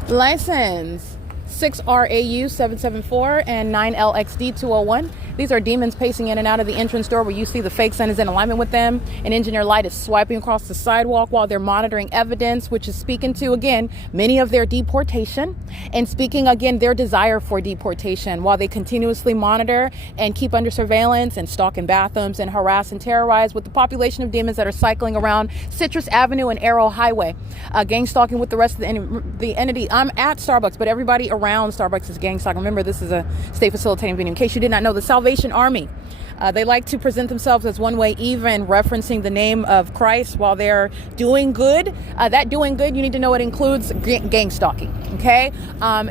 License 6RAU 774 and 9LXD 201. These are demons pacing in and out of the entrance door where you see the fake sun is in alignment with them. An engineer light is swiping across the sidewalk while they're monitoring evidence, which is speaking to, again, many of their deportation and speaking, again, their desire for deportation while they continuously monitor and keep under surveillance and stalk in bathrooms and harass and terrorize with the population of demons that are cycling around Citrus Avenue and Arrow Highway. Gang stalking with the rest of the entity. I'm at Starbucks, but everybody around Starbucks is gang stalking. Remember, this is a state facilitating venue. In case you did not know, the Salvation Army, they like to present themselves as one way, even referencing the name of Christ while they're doing good. That doing good, you need to know it includes gang stalking. Okay.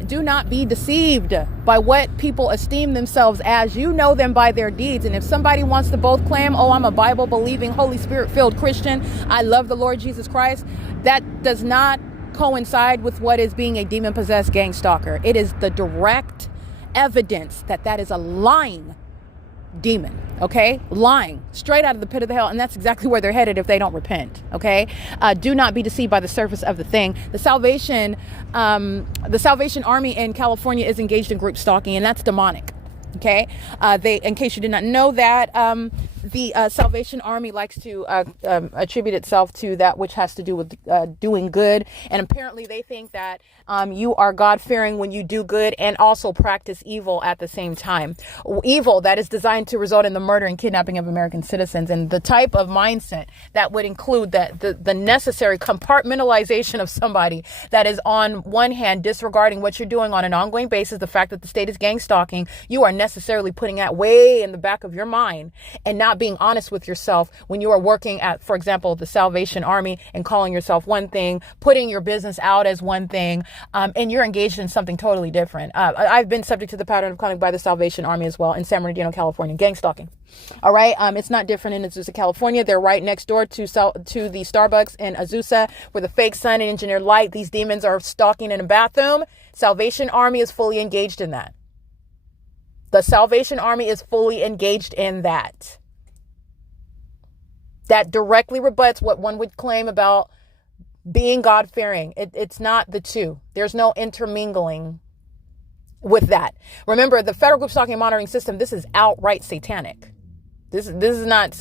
Do not be deceived by what people esteem themselves as. You know them by their deeds. And if somebody wants to both claim, oh, I'm a Bible believing, Holy Spirit filled Christian, I love the Lord Jesus Christ, that does not coincide with what is being a demon possessed gang stalker. It is the direct evidence that is a lying demon. Okay, lying straight out of the pit of the hell, and that's exactly where they're headed if they don't repent. Okay, do not be deceived by the surface of the thing. The Salvation Army in California is engaged in group stalking, and that's demonic. Okay, in case you did not know that, the Salvation Army likes to attribute itself to that which has to do with doing good. And apparently they think that you are God-fearing when you do good and also practice evil at the same time. Evil that is designed to result in the murder and kidnapping of American citizens. And the type of mindset that would include that the necessary compartmentalization of somebody that is on one hand disregarding what you're doing on an ongoing basis, the fact that the state is gang stalking, you are necessarily putting that way in the back of your mind and not not being honest with yourself when you are working at, for example, the Salvation Army and calling yourself one thing, putting your business out as one thing, and you're engaged in something totally different. I've been subject to the pattern of conduct by the Salvation Army as well in San Bernardino, California, gang stalking. All right. It's not different in Azusa, California. They're right next door to the Starbucks in Azusa where the fake sun and engineered light. These demons are stalking in a bathroom. Salvation Army is fully engaged in that. The Salvation Army is fully engaged in that. That directly rebuts what one would claim about being God-fearing. It's not the two. There's no intermingling with that. Remember, the federal group stalking and monitoring system, this is outright satanic. This is not,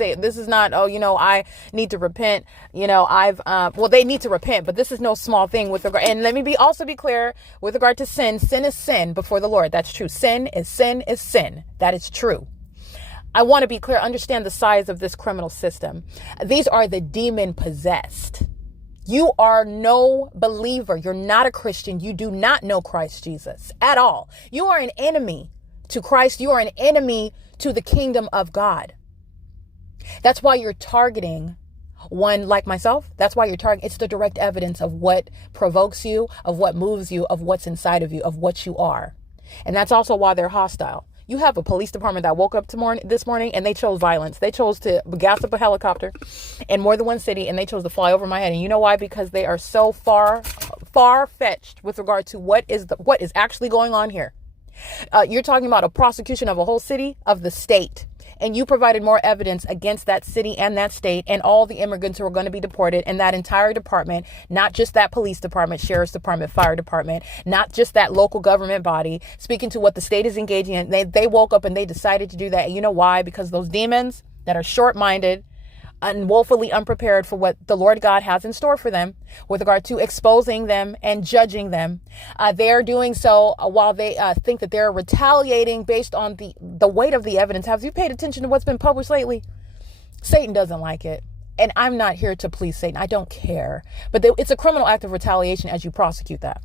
oh, I need to repent. Well, they need to repent, but this is no small thing with regard. And let me also be clear with regard to sin. Sin is sin before the Lord. That's true. Sin is sin is sin. That is true. I want to be clear. Understand the size of this criminal system. These are the demon possessed. You are no believer. You're not a Christian. You do not know Christ Jesus at all. You are an enemy to Christ. You are an enemy to the kingdom of God. That's why you're targeting one like myself. That's why you're targeting. It's the direct evidence of what provokes you, of what moves you, of what's inside of you, of what you are. And that's also why they're hostile. You have a police department that woke up this morning and they chose violence. They chose to gas up a helicopter in more than one city and they chose to fly over my head. And you know why? Because they are so far-fetched with regard to what is actually going on here. You're talking about a prosecution of a whole city, of the state. And you provided more evidence against that city and that state and all the immigrants who are going to be deported in that entire department, not just that police department, sheriff's department, fire department, not just that local government body, speaking to what the state is engaging in. They woke up and they decided to do that. And you know why? Because those demons that are short-minded and woefully unprepared for what the Lord God has in store for them with regard to exposing them and judging them. They're doing so while they think that they're retaliating based on the weight of the evidence. Have you paid attention to what's been published lately? Satan doesn't like it. And I'm not here to please Satan. I don't care. But it's a criminal act of retaliation as you prosecute that.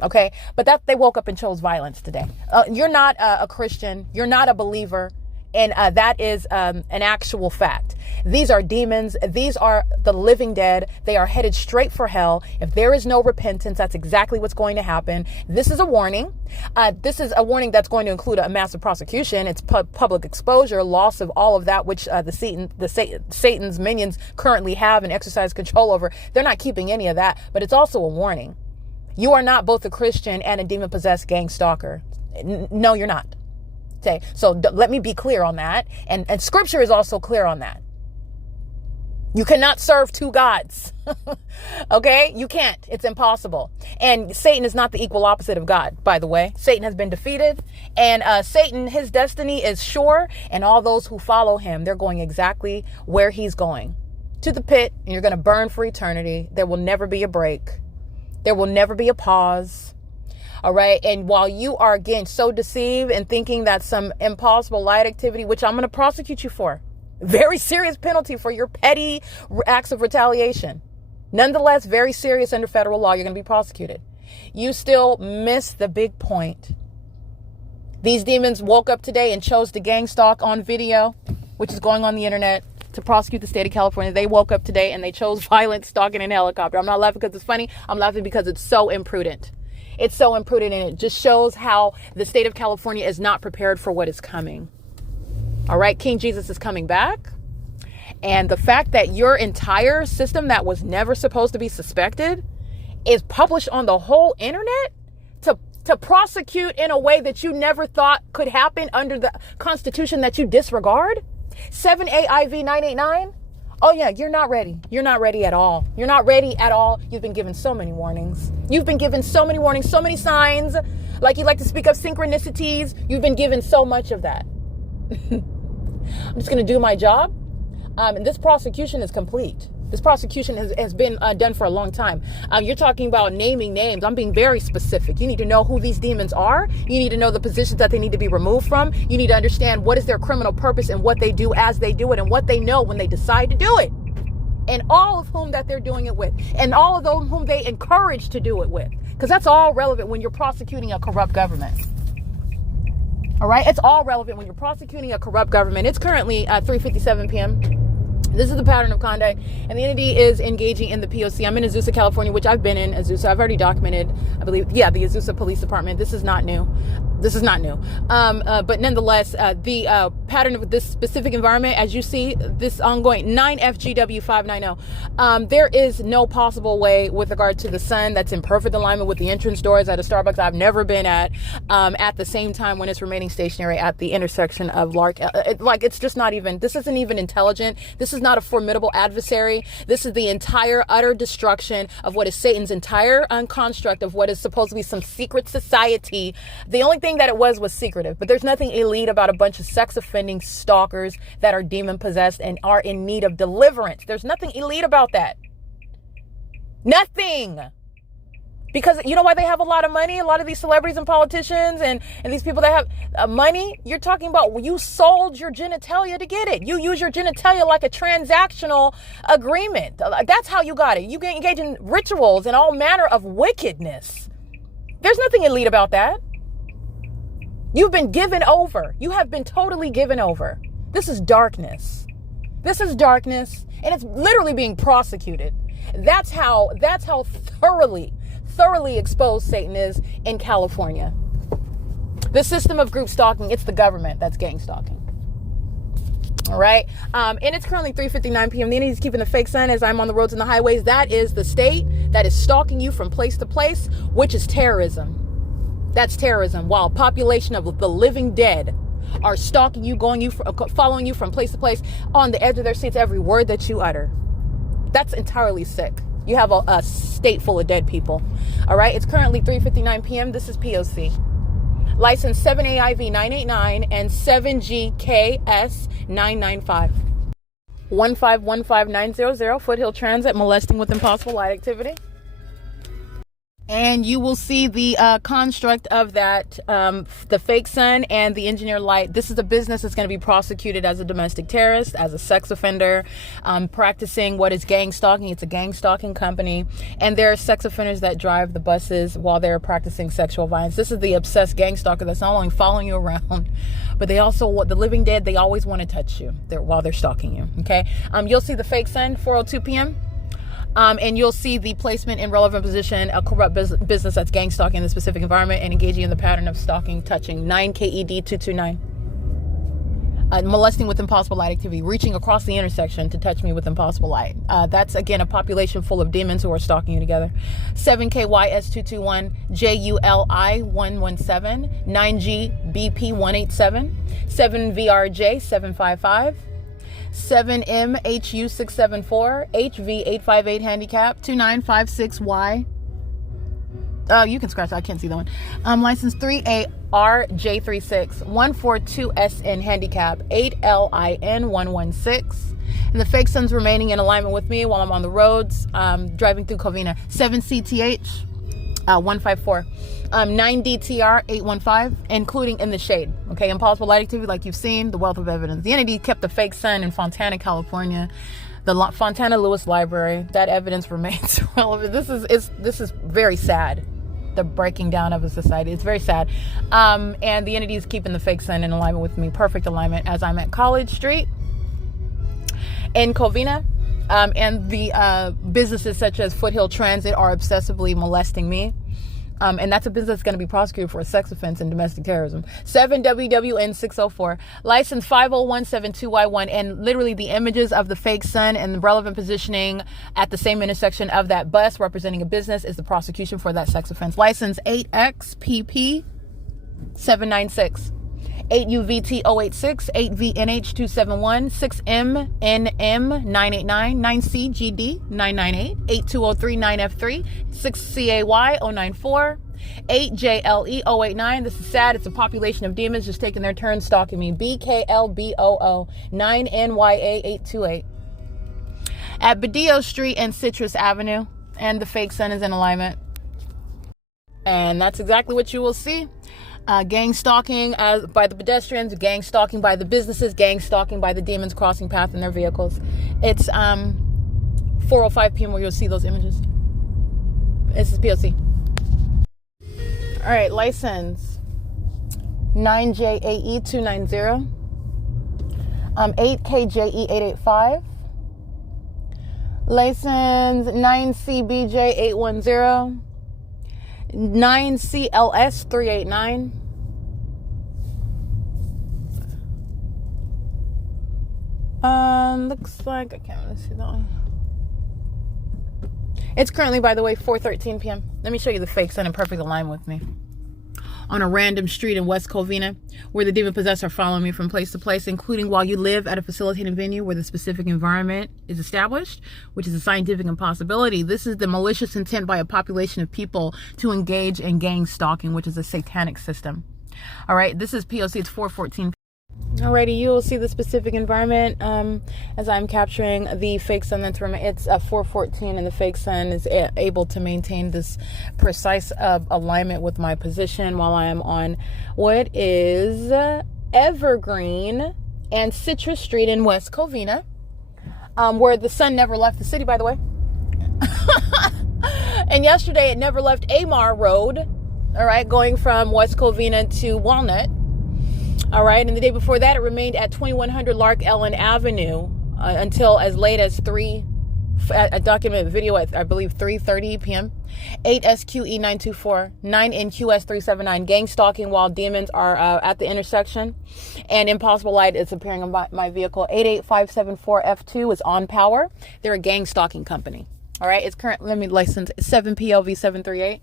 Okay? But that they woke up and chose violence today. You're not a Christian. You're not a believer. And that is an actual fact. These are demons. These are the living dead. They are headed straight for hell. If there is no repentance, that's exactly what's going to happen. This is a warning. This is a warning that's going to include a massive prosecution. It's public exposure, loss of all of that which Satan's minions currently have and exercise control over. They're not keeping any of that, but it's also a warning. You are not both a Christian and a demon-possessed gang stalker. No, you're not. Okay, so let me be clear on that. And scripture is also clear on that. You cannot serve two gods. Okay, you can't. It's impossible. And Satan is not the equal opposite of God, by the way. Satan has been defeated. And Satan, his destiny is sure. And all those who follow him, they're going exactly where he's going. To the pit. And you're going to burn for eternity. There will never be a break. There will never be a pause. All right. And while you are, again, so deceived and thinking that some impossible light activity, which I'm going to prosecute you for, very serious penalty for your petty acts of retaliation. Nonetheless, very serious under federal law. You're going to be prosecuted. You still miss the big point. These demons woke up today and chose to gang stalk on video, which is going on the internet, to prosecute the state of California. They woke up today and they chose violent stalking in a helicopter. I'm not laughing because it's funny. I'm laughing because it's so imprudent. It's so imprudent, and it just shows how the state of California is not prepared for what is coming. All right, King Jesus is coming back. And the fact that your entire system that was never supposed to be suspected is published on the whole internet to prosecute in a way that you never thought could happen under the Constitution that you disregard. 7 AIV 989. Oh, yeah, you're not ready. You're not ready at all. You're not ready at all. You've been given so many warnings. You've been given so many warnings, so many signs. Like you like to speak of synchronicities. You've been given so much of that. I'm just going to do my job. And this prosecution is complete. This prosecution has been done for a long time. You're talking about naming names. I'm being very specific. You need to know who these demons are. You need to know the positions that they need to be removed from. You need to understand what is their criminal purpose and what they do as they do it and what they know when they decide to do it. And all of whom that they're doing it with. And all of those whom they encourage to do it with. Because that's all relevant when you're prosecuting a corrupt government. All right, it's all relevant when you're prosecuting a corrupt government. It's currently 3:57 p.m. This is the pattern of conduct, and the entity is engaging in the P.O.C. I'm in AZUSA, California, which I've been in AZUSA. I've already documented, I believe, the AZUSA Police Department. This is not new. But nonetheless, the pattern of this specific environment, as you see, this ongoing 9FGW590, there is no possible way with regard to the sun that's in perfect alignment with the entrance doors at a Starbucks I've never been at the same time when it's remaining stationary at the intersection of LARK. It's just not even, this isn't even intelligent. This is not a formidable adversary. This is the entire utter destruction of what is Satan's entire construct of what is supposed to be some secret society. The only thing that it was secretive, but there's nothing elite about a bunch of sex offending stalkers that are demon possessed and are in need of deliverance. There's nothing elite about that. Nothing. Because you know why they have a lot of money? A lot of these celebrities and politicians and these people that have money, you're talking about you sold your genitalia to get it. You use your genitalia like a transactional agreement. That's how you got it. You engage in rituals and all manner of wickedness. There's nothing elite about that. You've been given over. You have been totally given over. This is darkness. This is darkness, and it's literally being prosecuted. That's how thoroughly exposed Satan is in California. The system of group stalking, it's the government that's gang stalking. All right. And it's currently 3:59 p.m. The enemy's keeping the fake sun as I'm on the roads and the highways. That is the state that is stalking you from place to place, which is terrorism. That's terrorism. While a population of the living dead are stalking you, following you from place to place on the edge of their seats, every word that you utter. That's entirely sick. You have a state full of dead people. All right. It's currently 3:59 p.m. This is P.O.C. License 7AIV989 and 7GKS995. 1515900 Foothill Transit, molesting with impossible light activity. And you will see the construct of that, the fake sun and the engineered light. This is a business that's going to be prosecuted as a domestic terrorist, as a sex offender, practicing what is gang stalking. It's a gang stalking company. And there are sex offenders that drive the buses while they're practicing sexual violence. This is the obsessed gang stalker that's not only following you around, but they also, the living dead, they always want to touch you while they're stalking you. Okay. You'll see the fake sun, 4:02 p.m. And you'll see the placement in relevant position, a corrupt business that's gang stalking in the specific environment and engaging in the pattern of stalking, touching, 9KED229. Molesting with impossible light activity, reaching across the intersection to touch me with impossible light. That's, again, a population full of demons who are stalking you together. 7KYS221, JULI117, 9GBP187, 7VRJ755. 7MHU674, HV858 handicap, 2956Y. You can scratch that. I can't see that one. License 3ARJ36, 142SN handicap, 8LIN116. And the fake sun's remaining in alignment with me while I'm on the roads, driving through COVINA. 7CTH. 154, 9DTR 815, including in the shade. Okay, impossible light activity, like you've seen, the wealth of evidence. The entity kept the fake sun in Fontana, California, the Fontana Lewis Library. That evidence remains relevant. This is very sad. The breaking down of a society. It's very sad. And the entity is keeping the fake sun in alignment with me, perfect alignment, as I'm at College Street in Covina. And the businesses such as Foothill Transit are obsessively molesting me. And that's a business that's going to be prosecuted for a sex offense and domestic terrorism. 7WWN604, license 50172Y1, and literally the images of the fake sun and the relevant positioning at the same intersection of that bus representing a business is the prosecution for that sex offense. License 8XPP796. 8UVT086, 8VNH271, 6MNM989, 9CGD998, 82039F3, 6CAY094, 8JLE089. This is sad. It's a population of demons just taking their turn stalking me. BKLBOO 9NYA828. At Badillo Street and Citrus Avenue, and the fake sun is in alignment. And that's exactly what you will see. Gang stalking by the pedestrians, gang stalking by the businesses, gang stalking by the demons crossing path in their vehicles. It's 4:05 p.m. where you'll see those images. This is P.O.C. All right, license 9JAE290, 8KJE885, license 9CBJ810, 9CLS389, looks like I can't really see that one. It's currently, by the way, 4:13 p.m. Let me show you the fake sun in perfect alignment with me. On a random street in West Covina, where the demon possessed are following me from place to place, including while you live at a facilitating venue where the specific environment is established, which is a scientific impossibility. This is the malicious intent by a population of people to engage in gang stalking, which is a satanic system. All right, this is P.O.C. It's 4:14. Alrighty, you will see the specific environment as I'm capturing the fake sun. That's where it's 4:14, and the fake sun is able to maintain this precise alignment with my position while I am on what is Evergreen and Citrus Street in West Covina, where the sun never left the city, by the way. And yesterday it never left AMAR Road, all right, going from West Covina to Walnut. All right, and the day before that, it remained at 2100 LARK Ellen Avenue until as late as a documented video at, I believe, 3:30 p.m. 8SQE924, 9NQS379, gang stalking while demons are at the intersection, and Impossible Light is appearing on my vehicle. 88574F2 is on power. They're a gang stalking company. All right, it's currently, let me license 7PLV738.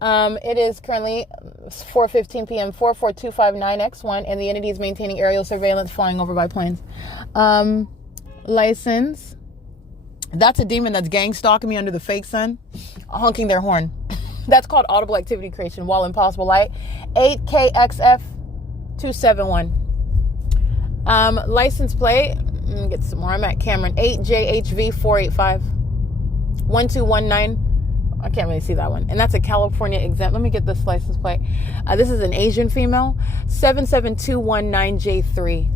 It is currently 4:15 p.m. 44259X1, and the entity is maintaining aerial surveillance flying over by planes. License. That's a demon that's gang stalking me under the fake sun, honking their horn. That's called audible activity creation while Impossible Light. 8KXF271. License plate. Let me get some more. I'm at Cameron. 8JHV485. 1219. I can't really see that one. And that's a California exempt. Let me get this license plate. This is an Asian female. 77219J3.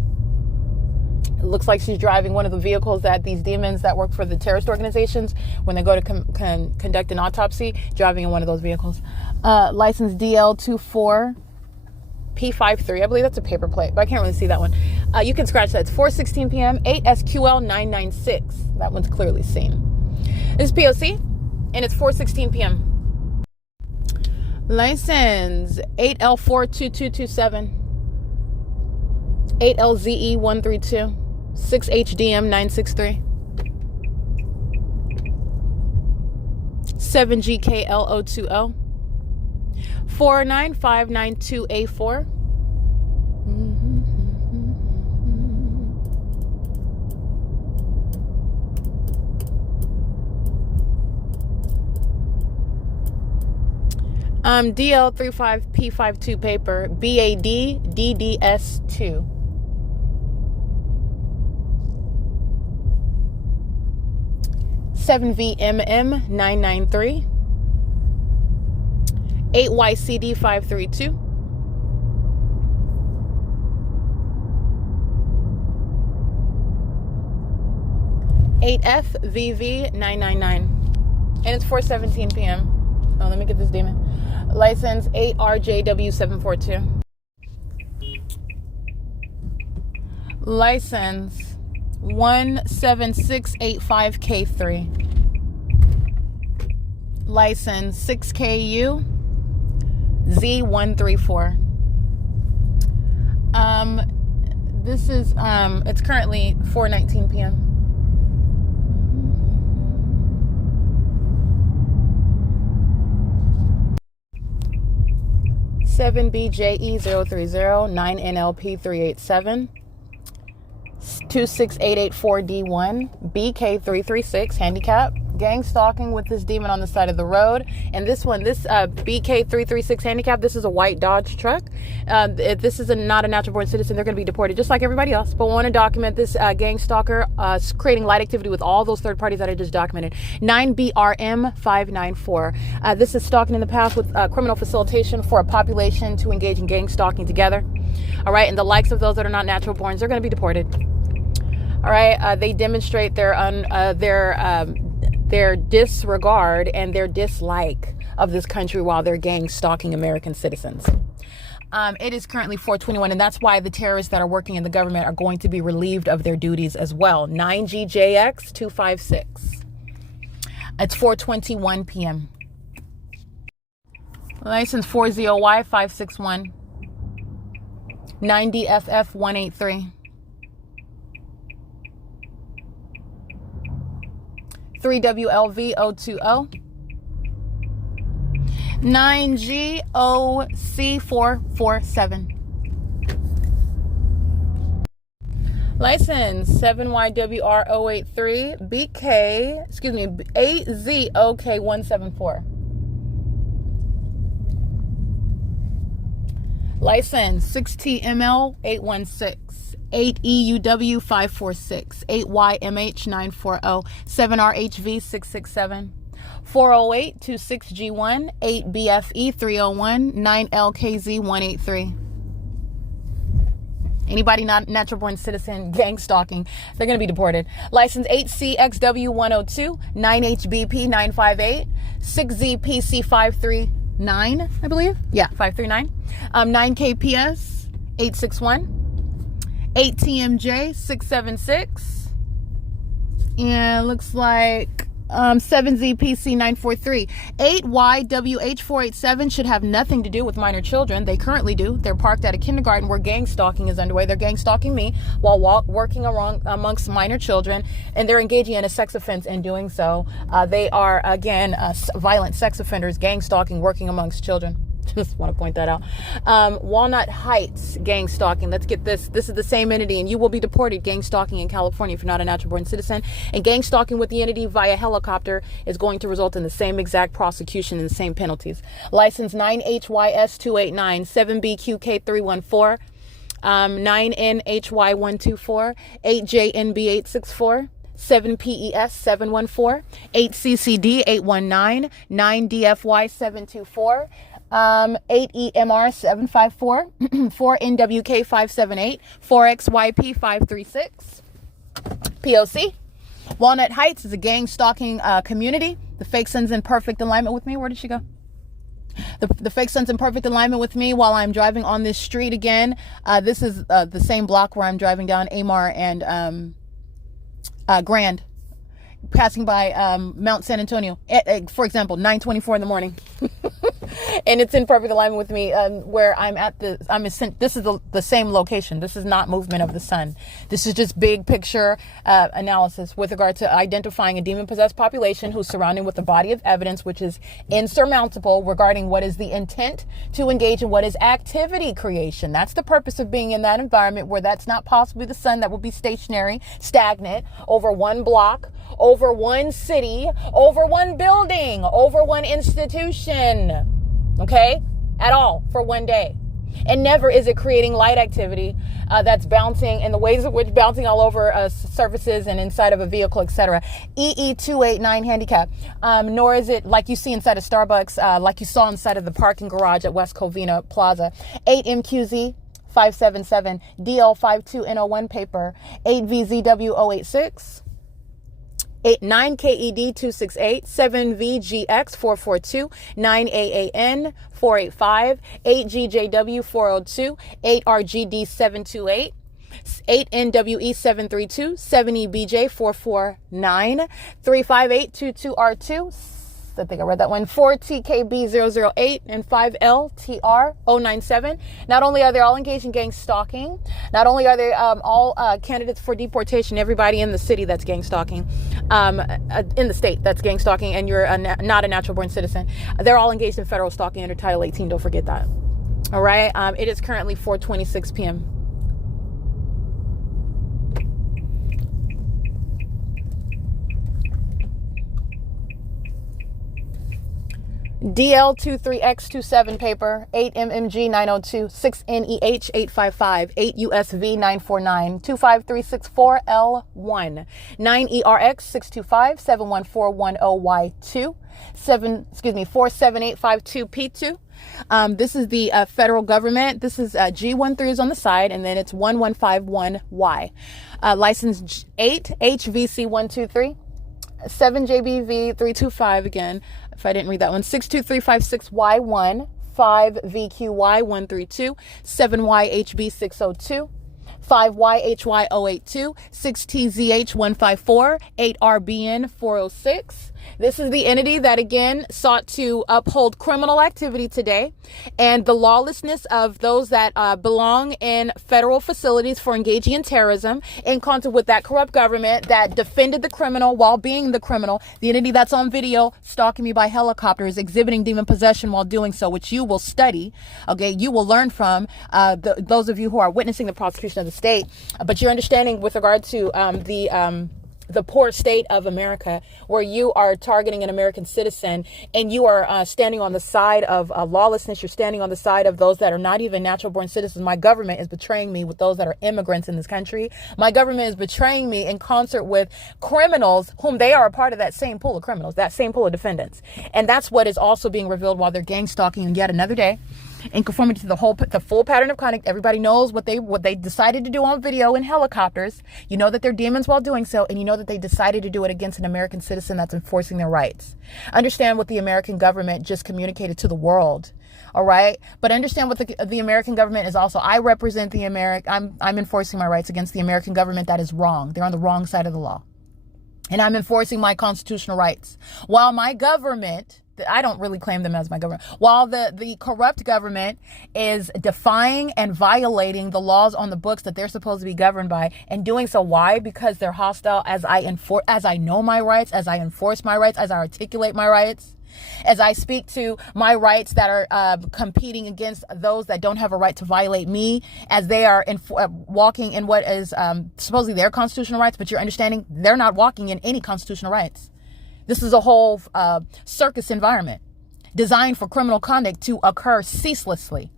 It looks like she's driving one of the vehicles that these demons that work for the terrorist organizations, when they go to conduct an autopsy, driving in one of those vehicles. License DL24P53. I believe that's a paper plate, but I can't really see that one. You can scratch that. It's 4:16 p.m. 8SQL996. That one's clearly seen. This is P.O.C. and it's 4:16 p.m. License 8L42227, 8LZE132, 6HDM963, 7GKL020, 49592A4. DL35P52 paper, BAD-DDS2. $7VMM993, 8YCD532, $8FVV999, and it's 4:17 p.m. Oh, let me get this demon. License 8RJW742. License 17685K3. License 6KU Z134. This is it's currently 4:19 p.m. 7BJE030, 9NLP387, 26884D1, BK336, handicap, gang stalking with this demon on the side of the road. And this one, this BK336 handicap, this is a white Dodge truck. This is not a natural born citizen. They're going to be deported just like everybody else. But we want to document this gang stalker creating light activity with all those third parties that I just documented. 9BRM594. This is stalking in the past with criminal facilitation for a population to engage in gang stalking together. All right, and the likes of those that are not natural borns, they're going to be deported. All right, they demonstrate their disregard and their dislike of this country while they're gang stalking American citizens. It is currently 4:21, and that's why the terrorists that are working in the government are going to be relieved of their duties as well. 9GJX256. It's 4:21 p.m. License 40Y561. 9DFF183. 3WLV020. 9GOC447. License 7YWR083 AZOK174. License 6TML816. 8EUW546. 8YMH940. 7RHV667. 40826G1. 8BFE301. 9LKZ183. Anybody not natural born citizen gang stalking, they're going to be deported. License 8CXW102. 9HBP958. 6ZPC539, I believe. Yeah, 539. 9KPS 861. 8TMJ676. And looks like 7ZPC943. 8YWH487 should have nothing to do with minor children. They currently do. They're parked at a kindergarten where gang stalking is underway. They're gang stalking me while working amongst minor children, and they're engaging in a sex offense in doing so. They are, again, violent sex offenders, gang stalking, working amongst children. Just want to point that out. Walnut Heights gang stalking. Let's get this. This is the same entity, and you will be deported. Gang stalking in California if you're not a natural born citizen. And gang stalking with the entity via helicopter is going to result in the same exact prosecution and the same penalties. License 9HYS289, 7BQK314, 9NHY124, 8JNB864. 7PES714, 8CCD819, 9DFY724, 8EMR754, 4NWK578, 4XYP536. P.O.C. Walnut Heights is a gang stalking community. The fake son's in perfect alignment with me. Where did she go? The fake son's in perfect alignment with me while I'm driving on this street again. This is the same block where I'm driving down AMAR and Grand, passing by Mount San Antonio, for example, 9:24 in the morning. And it's in perfect alignment with me where I'm at. This is the same location. This is not movement of the sun. This is just big picture analysis with regard to identifying a demon-possessed population who's surrounded with a body of evidence which is insurmountable regarding what is the intent to engage in what is activity creation. That's the purpose of being in that environment where that's not possibly the sun that will be stationary, stagnant, over one block, over one city, over one building, over one institution. Okay, at all for one day. And never is it creating light activity that's bouncing in the ways of which bouncing all over surfaces and inside of a vehicle, etc. EE289 handicap. Nor is it like you see inside of Starbucks, like you saw inside of the parking garage at West COVINA Plaza. 8MQZ 577, DL52N01 paper, 8VZW086. 9KED268, 7VGX442, 9AAN485, 8GJW402, 8RGD728, 8NWE732, 7EBJ449, 35822R2, I think I read that one, 4TKB008, and 5LTR097. Not only are they all engaged in gang stalking, not only are they all candidates for deportation, everybody in the city that's gang stalking, in the state that's gang stalking, and you're not a natural born citizen, they're all engaged in federal stalking under Title 18. Don't forget that. All right. It is currently 4:26 p.m. DL23X27 paper, 8MMG902, 6NEH855, 8USV949, 25364L1, 9ERX625, 71410Y2, 47852P2. This is the federal government. This is G13 is on the side, and then it's 1151Y. License 8HVC123. 7JBV325 again, if I didn't read that one, 62356Y1, 5VQY132, 7YHB602, 5YHY082, 6TZH154, 8RBN406. This is the entity that again sought to uphold criminal activity today and the lawlessness of those that belong in federal facilities for engaging in terrorism, in concert with that corrupt government that defended the criminal while being the criminal. The entity that's on video stalking me by helicopter is exhibiting demon possession while doing so, which you will study. Okay, you will learn from those of you who are witnessing the prosecution of the state. But you're understanding with regard to the poor state of America, where you are targeting an American citizen and you are standing on the side of lawlessness. You're standing on the side of those that are not even natural born citizens. My government is betraying me with those that are immigrants in this country. My government is betraying me in concert with criminals whom they are a part of that same pool of criminals, that same pool of defendants. And that's what is also being revealed while they're gang stalking yet another day. In conformity to the full pattern of conduct. Everybody knows what they decided to do on video in helicopters. You know that they're demons while doing so, and you know that they decided to do it against an American citizen that's enforcing their rights. Understand what the American government just communicated to the world. All right. But understand what the American government is also. I represent the I'm enforcing my rights against the American government that is wrong. They're on the wrong side of the law. And I'm enforcing my constitutional rights. While my government, I don't really claim them as my government, while the corrupt government is defying and violating the laws on the books that they're supposed to be governed by, and doing so. Why? Because they're hostile as I know my rights, as I enforce my rights, as I articulate my rights, as I speak to my rights that are competing against those that don't have a right to violate me, as they are walking in what is supposedly their constitutional rights. But you're understanding they're not walking in any constitutional rights. This is a whole circus environment designed for criminal conduct to occur ceaselessly.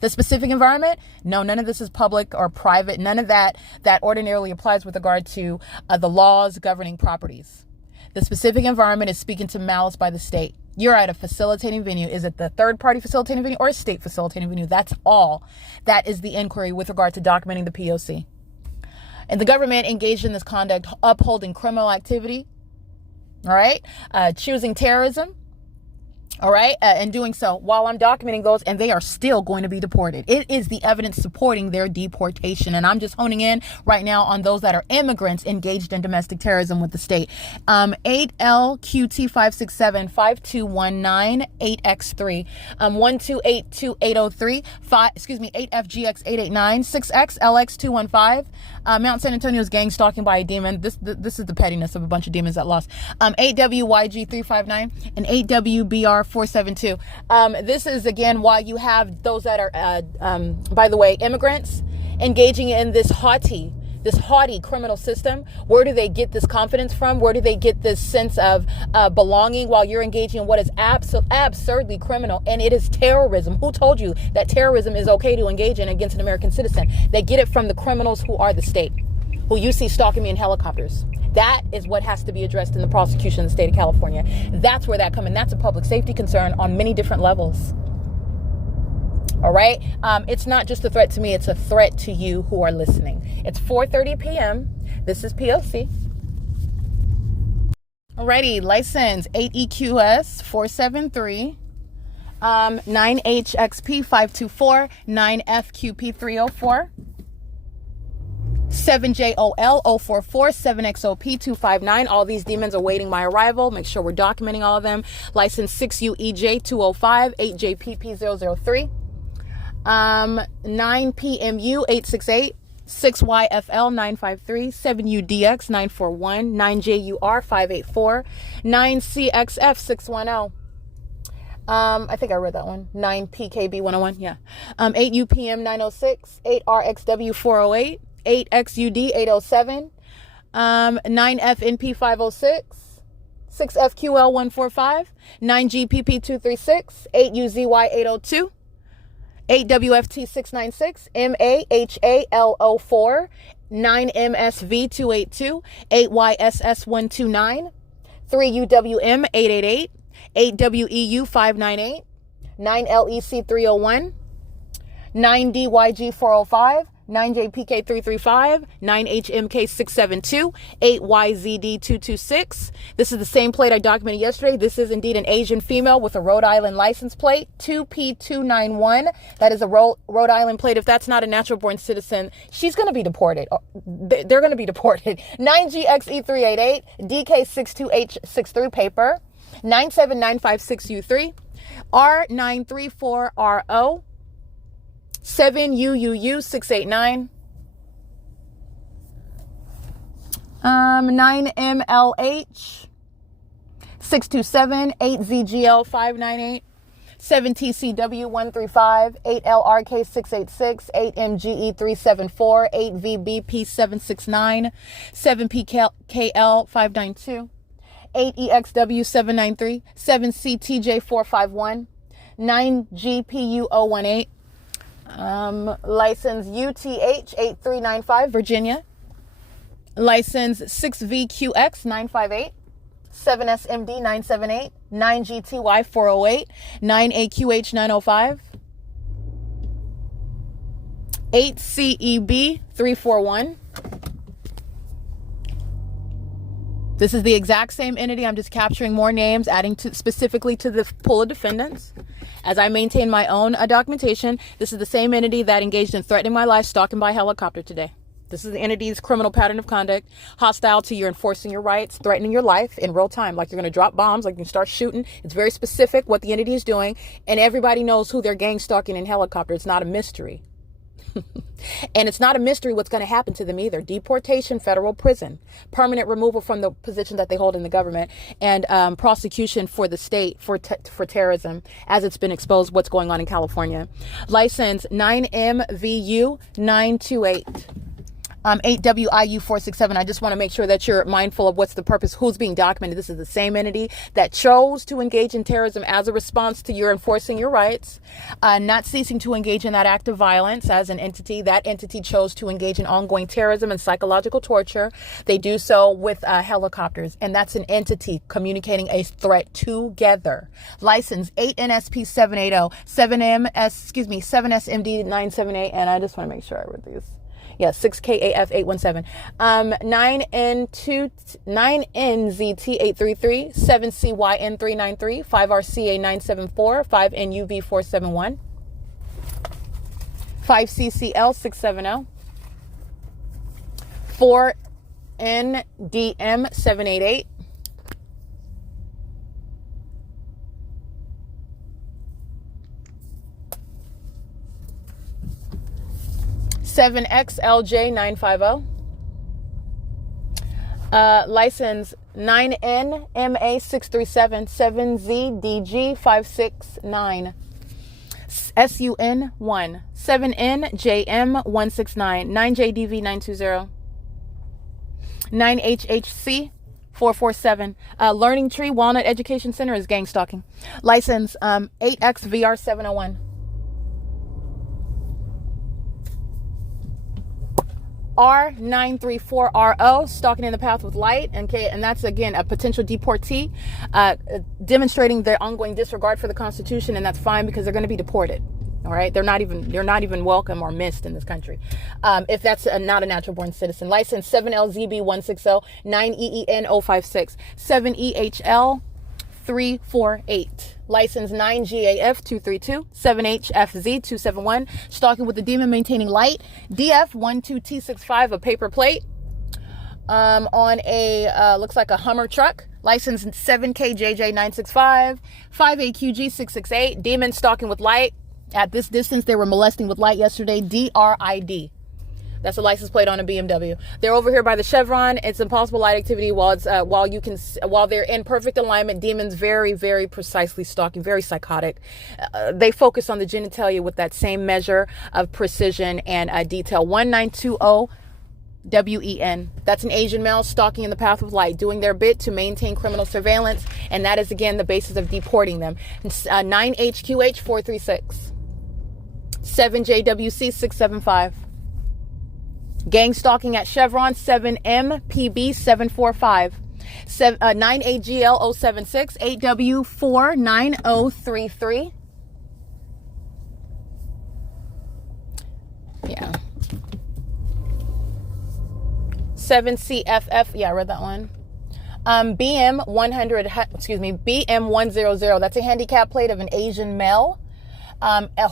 The specific environment, no, none of this is public or private. None of that ordinarily applies with regard to the laws governing properties. The specific environment is speaking to malice by the state. You're at a facilitating venue. Is it the third party facilitating venue or a state facilitating venue? That's all. That is the inquiry with regard to documenting the P.O.C. And the government engaged in this conduct, upholding criminal activity. All right. Choosing terrorism. All right. And doing so while I'm documenting those, and they are still going to be deported. It is the evidence supporting their deportation. And I'm just honing in right now on those that are immigrants engaged in domestic terrorism with the state. 8LQT567-5219-8X3, 1282803, 8FGX889, 6XLX215, Mount San Antonio's gang stalking by a demon. This is the pettiness of a bunch of demons that lost. 8WYG359 and 8WBR472. This is again why you have those that are, by the way, immigrants engaging in this haughty criminal system. Where do they get this confidence from? Where do they get this sense of belonging while you're engaging in what is absurdly criminal? And it is terrorism. Who told you that terrorism is okay to engage in against an American citizen? They get it from the criminals who are the state, who you see stalking me in helicopters. That is what has to be addressed in the prosecution in the state of California. That's where that comes in. That's a public safety concern on many different levels. All right. It's not just a threat to me. It's a threat to you who are listening. It's 4:30 p.m. This is P.O.C. Alrighty. License 8EQS 473, 9HXP 524, 9FQP 304, 7JOL 044, 7XOP 259. All these demons awaiting my arrival. Make sure we're documenting all of them. License 6UEJ 205, 8JPP 003. 9PMU 868, 6YFL 953, 7UDX 941, 9JUR 584, 9CXF 610. I think I read that one. 9PKB 101. Yeah. 8UPM 906, 8RXW 408, 8XUD 807, 9FNP 506, 6FQL 145, 9GPP 236, 8UZY 802, 8WFT 696, MAHAL04, 9MSV 282, 8YSS 129, 3UWM 888, 8WEU 598, 9LEC 301, 9DYG 405, 9JPK335, 9HMK672, 8YZD226. This is the same plate I documented yesterday. This is indeed an Asian female with a Rhode Island license plate, 2P291. That is a Rhode Island plate. If that's not a natural born citizen, she's going to be deported. They're going to be deported. 9GXE388, DK62H63 paper, 97956U3, R934RO, 7UUU689, 9MLH 627, 8ZGL598, 7TCW135, 8LRK686, 8MGE374, 8VBP769, 7PKL592, 8EXW793, 7CTJ451, 9GPU018, license UTH8395, Virginia, license 6VQX958, 7SMD978, 9GTY408, 9AQH905, 8CEB341. This is the exact same entity. I'm just capturing more names, adding specifically to the pool of defendants. As I maintain my own documentation, this is the same entity that engaged in threatening my life, stalking by helicopter today. This is the entity's criminal pattern of conduct, hostile to your enforcing your rights, threatening your life in real time, like you're going to drop bombs, like you can start shooting. It's very specific what the entity is doing, and everybody knows who they're gang stalking in helicopter. It's not a mystery. And it's not a mystery what's going to happen to them either. Deportation, federal prison, permanent removal from the position that they hold in the government, and prosecution for the state for terrorism, as it's been exposed what's going on in California. License 9MVU928. 8WIU467. I just want to make sure that you're mindful of what's the purpose, who's being documented. This is the same entity that chose to engage in terrorism as a response to your enforcing your rights, not ceasing to engage in that act of violence as an entity. That entity chose to engage in ongoing terrorism and psychological torture. They do so with helicopters, and that's an entity communicating a threat together. License 8NSP780, 7SMD978, and I just want to make sure I read these. Yeah, 6KAF817, 9NZT833, 7CYN393, 5RCA974, 5NUV471, 5CCL670, 4NDM788, 7XLJ950, license 9NMA637, 7ZDG569, SUN1, 7NJM169, 9JDV920, 9HHC447, Learning Tree Walnut Education Center is gang stalking. License 8XVR701. R934RO, stalking in the path with light, and that's again a potential deportee, demonstrating their ongoing disregard for the Constitution, and that's fine because they're going to be deported. All right, they're not even welcome or missed in this country if that's not a natural born citizen. License 7LZB160, 9EEN056, 7EHL348. License 9GAF232, 7HFZ271, stalking with the demon, maintaining light, DF12T65, a paper plate, on a, looks like a Hummer truck. License 7KJJ965, 5AQG668, demon stalking with light. At this distance, they were molesting with light yesterday, DRID. That's a license plate on a BMW. They're over here by the Chevron. It's impossible light activity while they're in perfect alignment. Demons very, very precisely stalking, very psychotic. They focus on the genitalia with that same measure of precision and detail. 1920 WEN. That's an Asian male stalking in the path of light, doing their bit to maintain criminal surveillance, and that is again the basis of deporting them. 9HQH436, 7JWC675. Gang stalking at Chevron, 7MPB745, 9AGL076, 8W49033. Yeah. 7CFF, yeah, I read that one. BM100, that's a handicap plate of an Asian male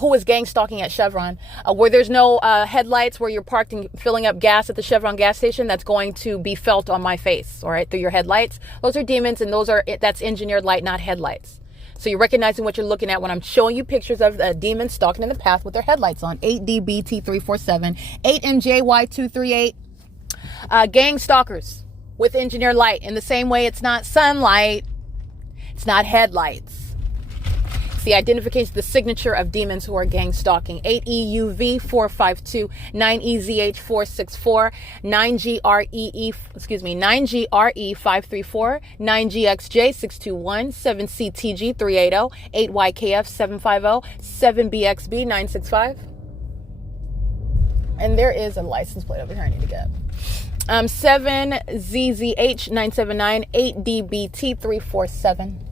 who is gang stalking at Chevron, where there's no headlights, where you're parked and filling up gas at the Chevron gas station. That's going to be felt on my face, all right, through your headlights. Those are demons, and that's engineered light, not headlights. So you're recognizing what you're looking at when I'm showing you pictures of demons stalking in the path with their headlights on. 8DBT347, 8MJY238, gang stalkers with engineered light. In the same way, it's not sunlight, it's not headlights. It's the identification, the signature of demons who are gang stalking. 8EUV452, 9EZH464, 9GRE534, 9GXJ621, 7CTG380, 8YKF750, 7BXB965. And there is a license plate over here I need to get. 7ZZH979, 8DBT347.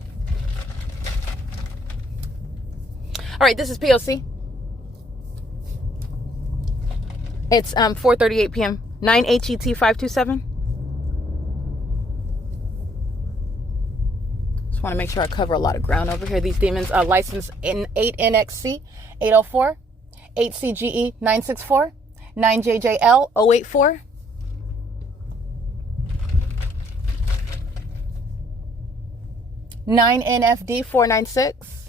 All right, this is P.O.C. It's 4:38 p.m. 9HET527. Just want to make sure I cover a lot of ground over here. These demons license in 8NXC 804, 8CGE 964, 9JJL 084. 9NFD 496.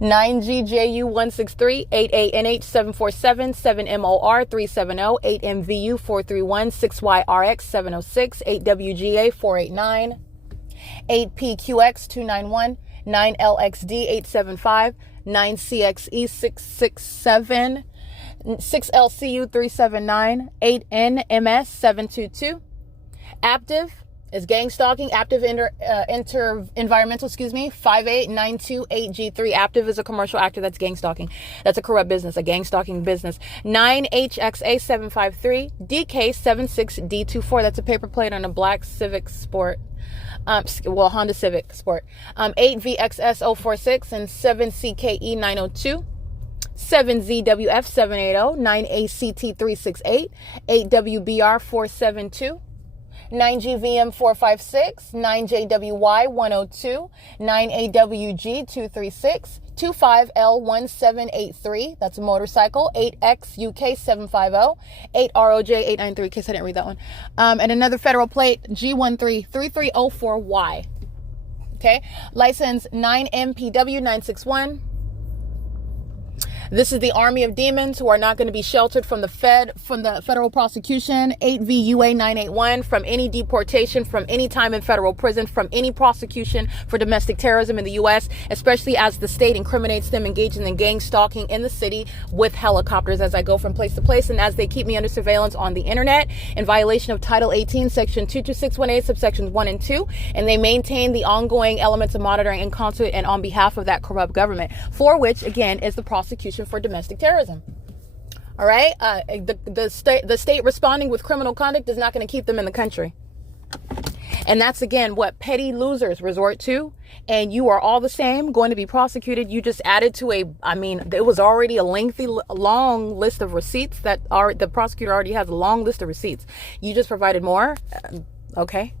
9GJU163, 8ANH747, 7MOR370, 8MVU431, 6YRX706, 8WGA489, 8PQX291, 9LXD875, 9CXE667, 6LCU379, 8NMS722. Active is gang stalking. Active environmental, 58928G3. Active is a commercial actor. That's gang stalking. That's a corrupt business, a gang stalking business. 9HXA753, DK76D24. That's a paper plate on a black Civic Sport. Honda Civic Sport. 8VXS046 and 7CKE902. 7ZWF780, 9ACT368, 8WBR472. 9GVM456, 9JWY102, 9AWG236, 25L1783, that's a motorcycle, 8XUK750, 8ROJ893, in case I didn't read that one, and another federal plate, G133304Y. Okay, license 9MPW961. This is the army of demons who are not going to be sheltered from the federal prosecution. 8VUA981, from any deportation, from any time in federal prison, from any prosecution for domestic terrorism in the U.S., especially as the state incriminates them engaging in gang stalking in the city with helicopters as I go from place to place, and as they keep me under surveillance on the internet in violation of Title 18, Section 22618, subsections 1 and 2, and they maintain the ongoing elements of monitoring in concert and on behalf of that corrupt government, for which, again, is the prosecution for domestic terrorism. All right, the state responding with criminal conduct is not going to keep them in the country, and that's again what petty losers resort to. And you are all the same going to be prosecuted. You just added to it was already a lengthy, long list of receipts that are the prosecutor already has a long list of receipts. You just provided more. Okay.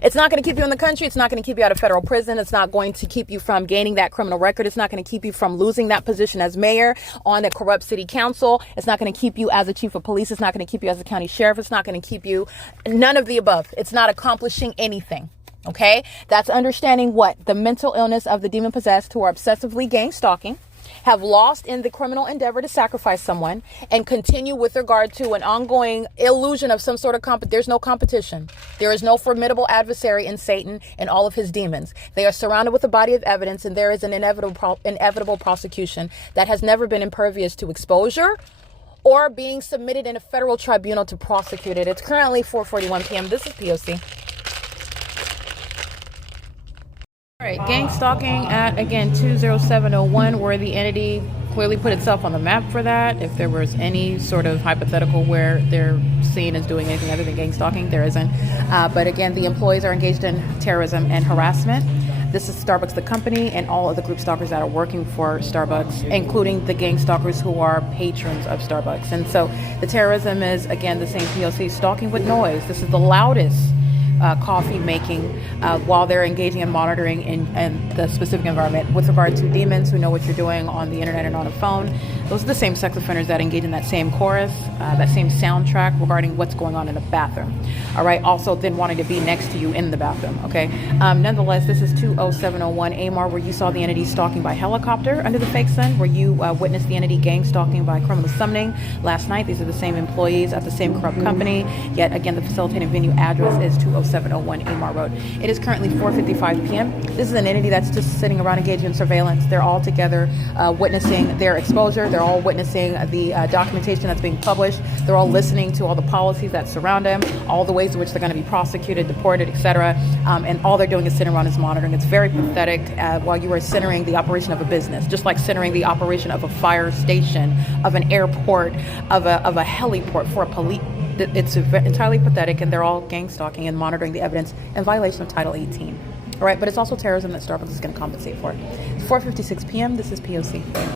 It's not going to keep you in the country. It's not going to keep you out of federal prison. It's not going to keep you from gaining that criminal record. It's not going to keep you from losing that position as mayor on a corrupt city council. It's not going to keep you as a chief of police. It's not going to keep you as a county sheriff. It's not going to keep you none of the above. It's not accomplishing anything. Okay, that's understanding what the mental illness of the demon possessed who are obsessively gang stalking, have lost in the criminal endeavor to sacrifice someone, and continue with regard to an ongoing illusion of some sort of there's no competition. There is no formidable adversary in Satan and all of his demons. They are surrounded with a body of evidence, and there is an inevitable prosecution that has never been impervious to exposure or being submitted in a federal tribunal to prosecute it. It's currently 4:41 p.m. This is P.O.C. All right, gang stalking at, again, 20701, where the entity clearly put itself on the map for that. If there was any sort of hypothetical where they're seen as doing anything other than gang stalking, there isn't. But again, the employees are engaged in terrorism and harassment. This is Starbucks, the company, and all of the group stalkers that are working for Starbucks, including the gang stalkers who are patrons of Starbucks. And so the terrorism is, again, the same P.O.C, stalking with noise. This is the loudest coffee making while they're engaging in monitoring in the specific environment. With regard to demons who know what you're doing on the internet and on a phone, those are the same sex offenders that engage in that same chorus, that same soundtrack regarding what's going on in the bathroom. All right, also then wanting to be next to you in the bathroom, okay? Nonetheless, this is 20701 AMAR, where you saw the entity stalking by helicopter under the fake sun, where you witnessed the entity gang stalking by criminal summoning last night. These are the same employees at the same corrupt company, yet again the facilitating venue address is 20701 AMAR Road. It is currently 4:55 p.m. This is an entity that's just sitting around engaging in surveillance. They're all together witnessing their exposure. They're all witnessing the documentation that's being published. They're all listening to all the policies that surround them, all the ways in which they're going to be prosecuted, deported, etc. And all they're doing is sitting around is monitoring. It's very pathetic while you are centering the operation of a business, just like centering the operation of a fire station, of an airport, of a heliport for a police. It's entirely pathetic, and they're all gang stalking and monitoring the evidence in violation of Title 18. All right, but it's also terrorism that Starbucks is going to compensate for. It's 4:56 p.m. This is P.O.C.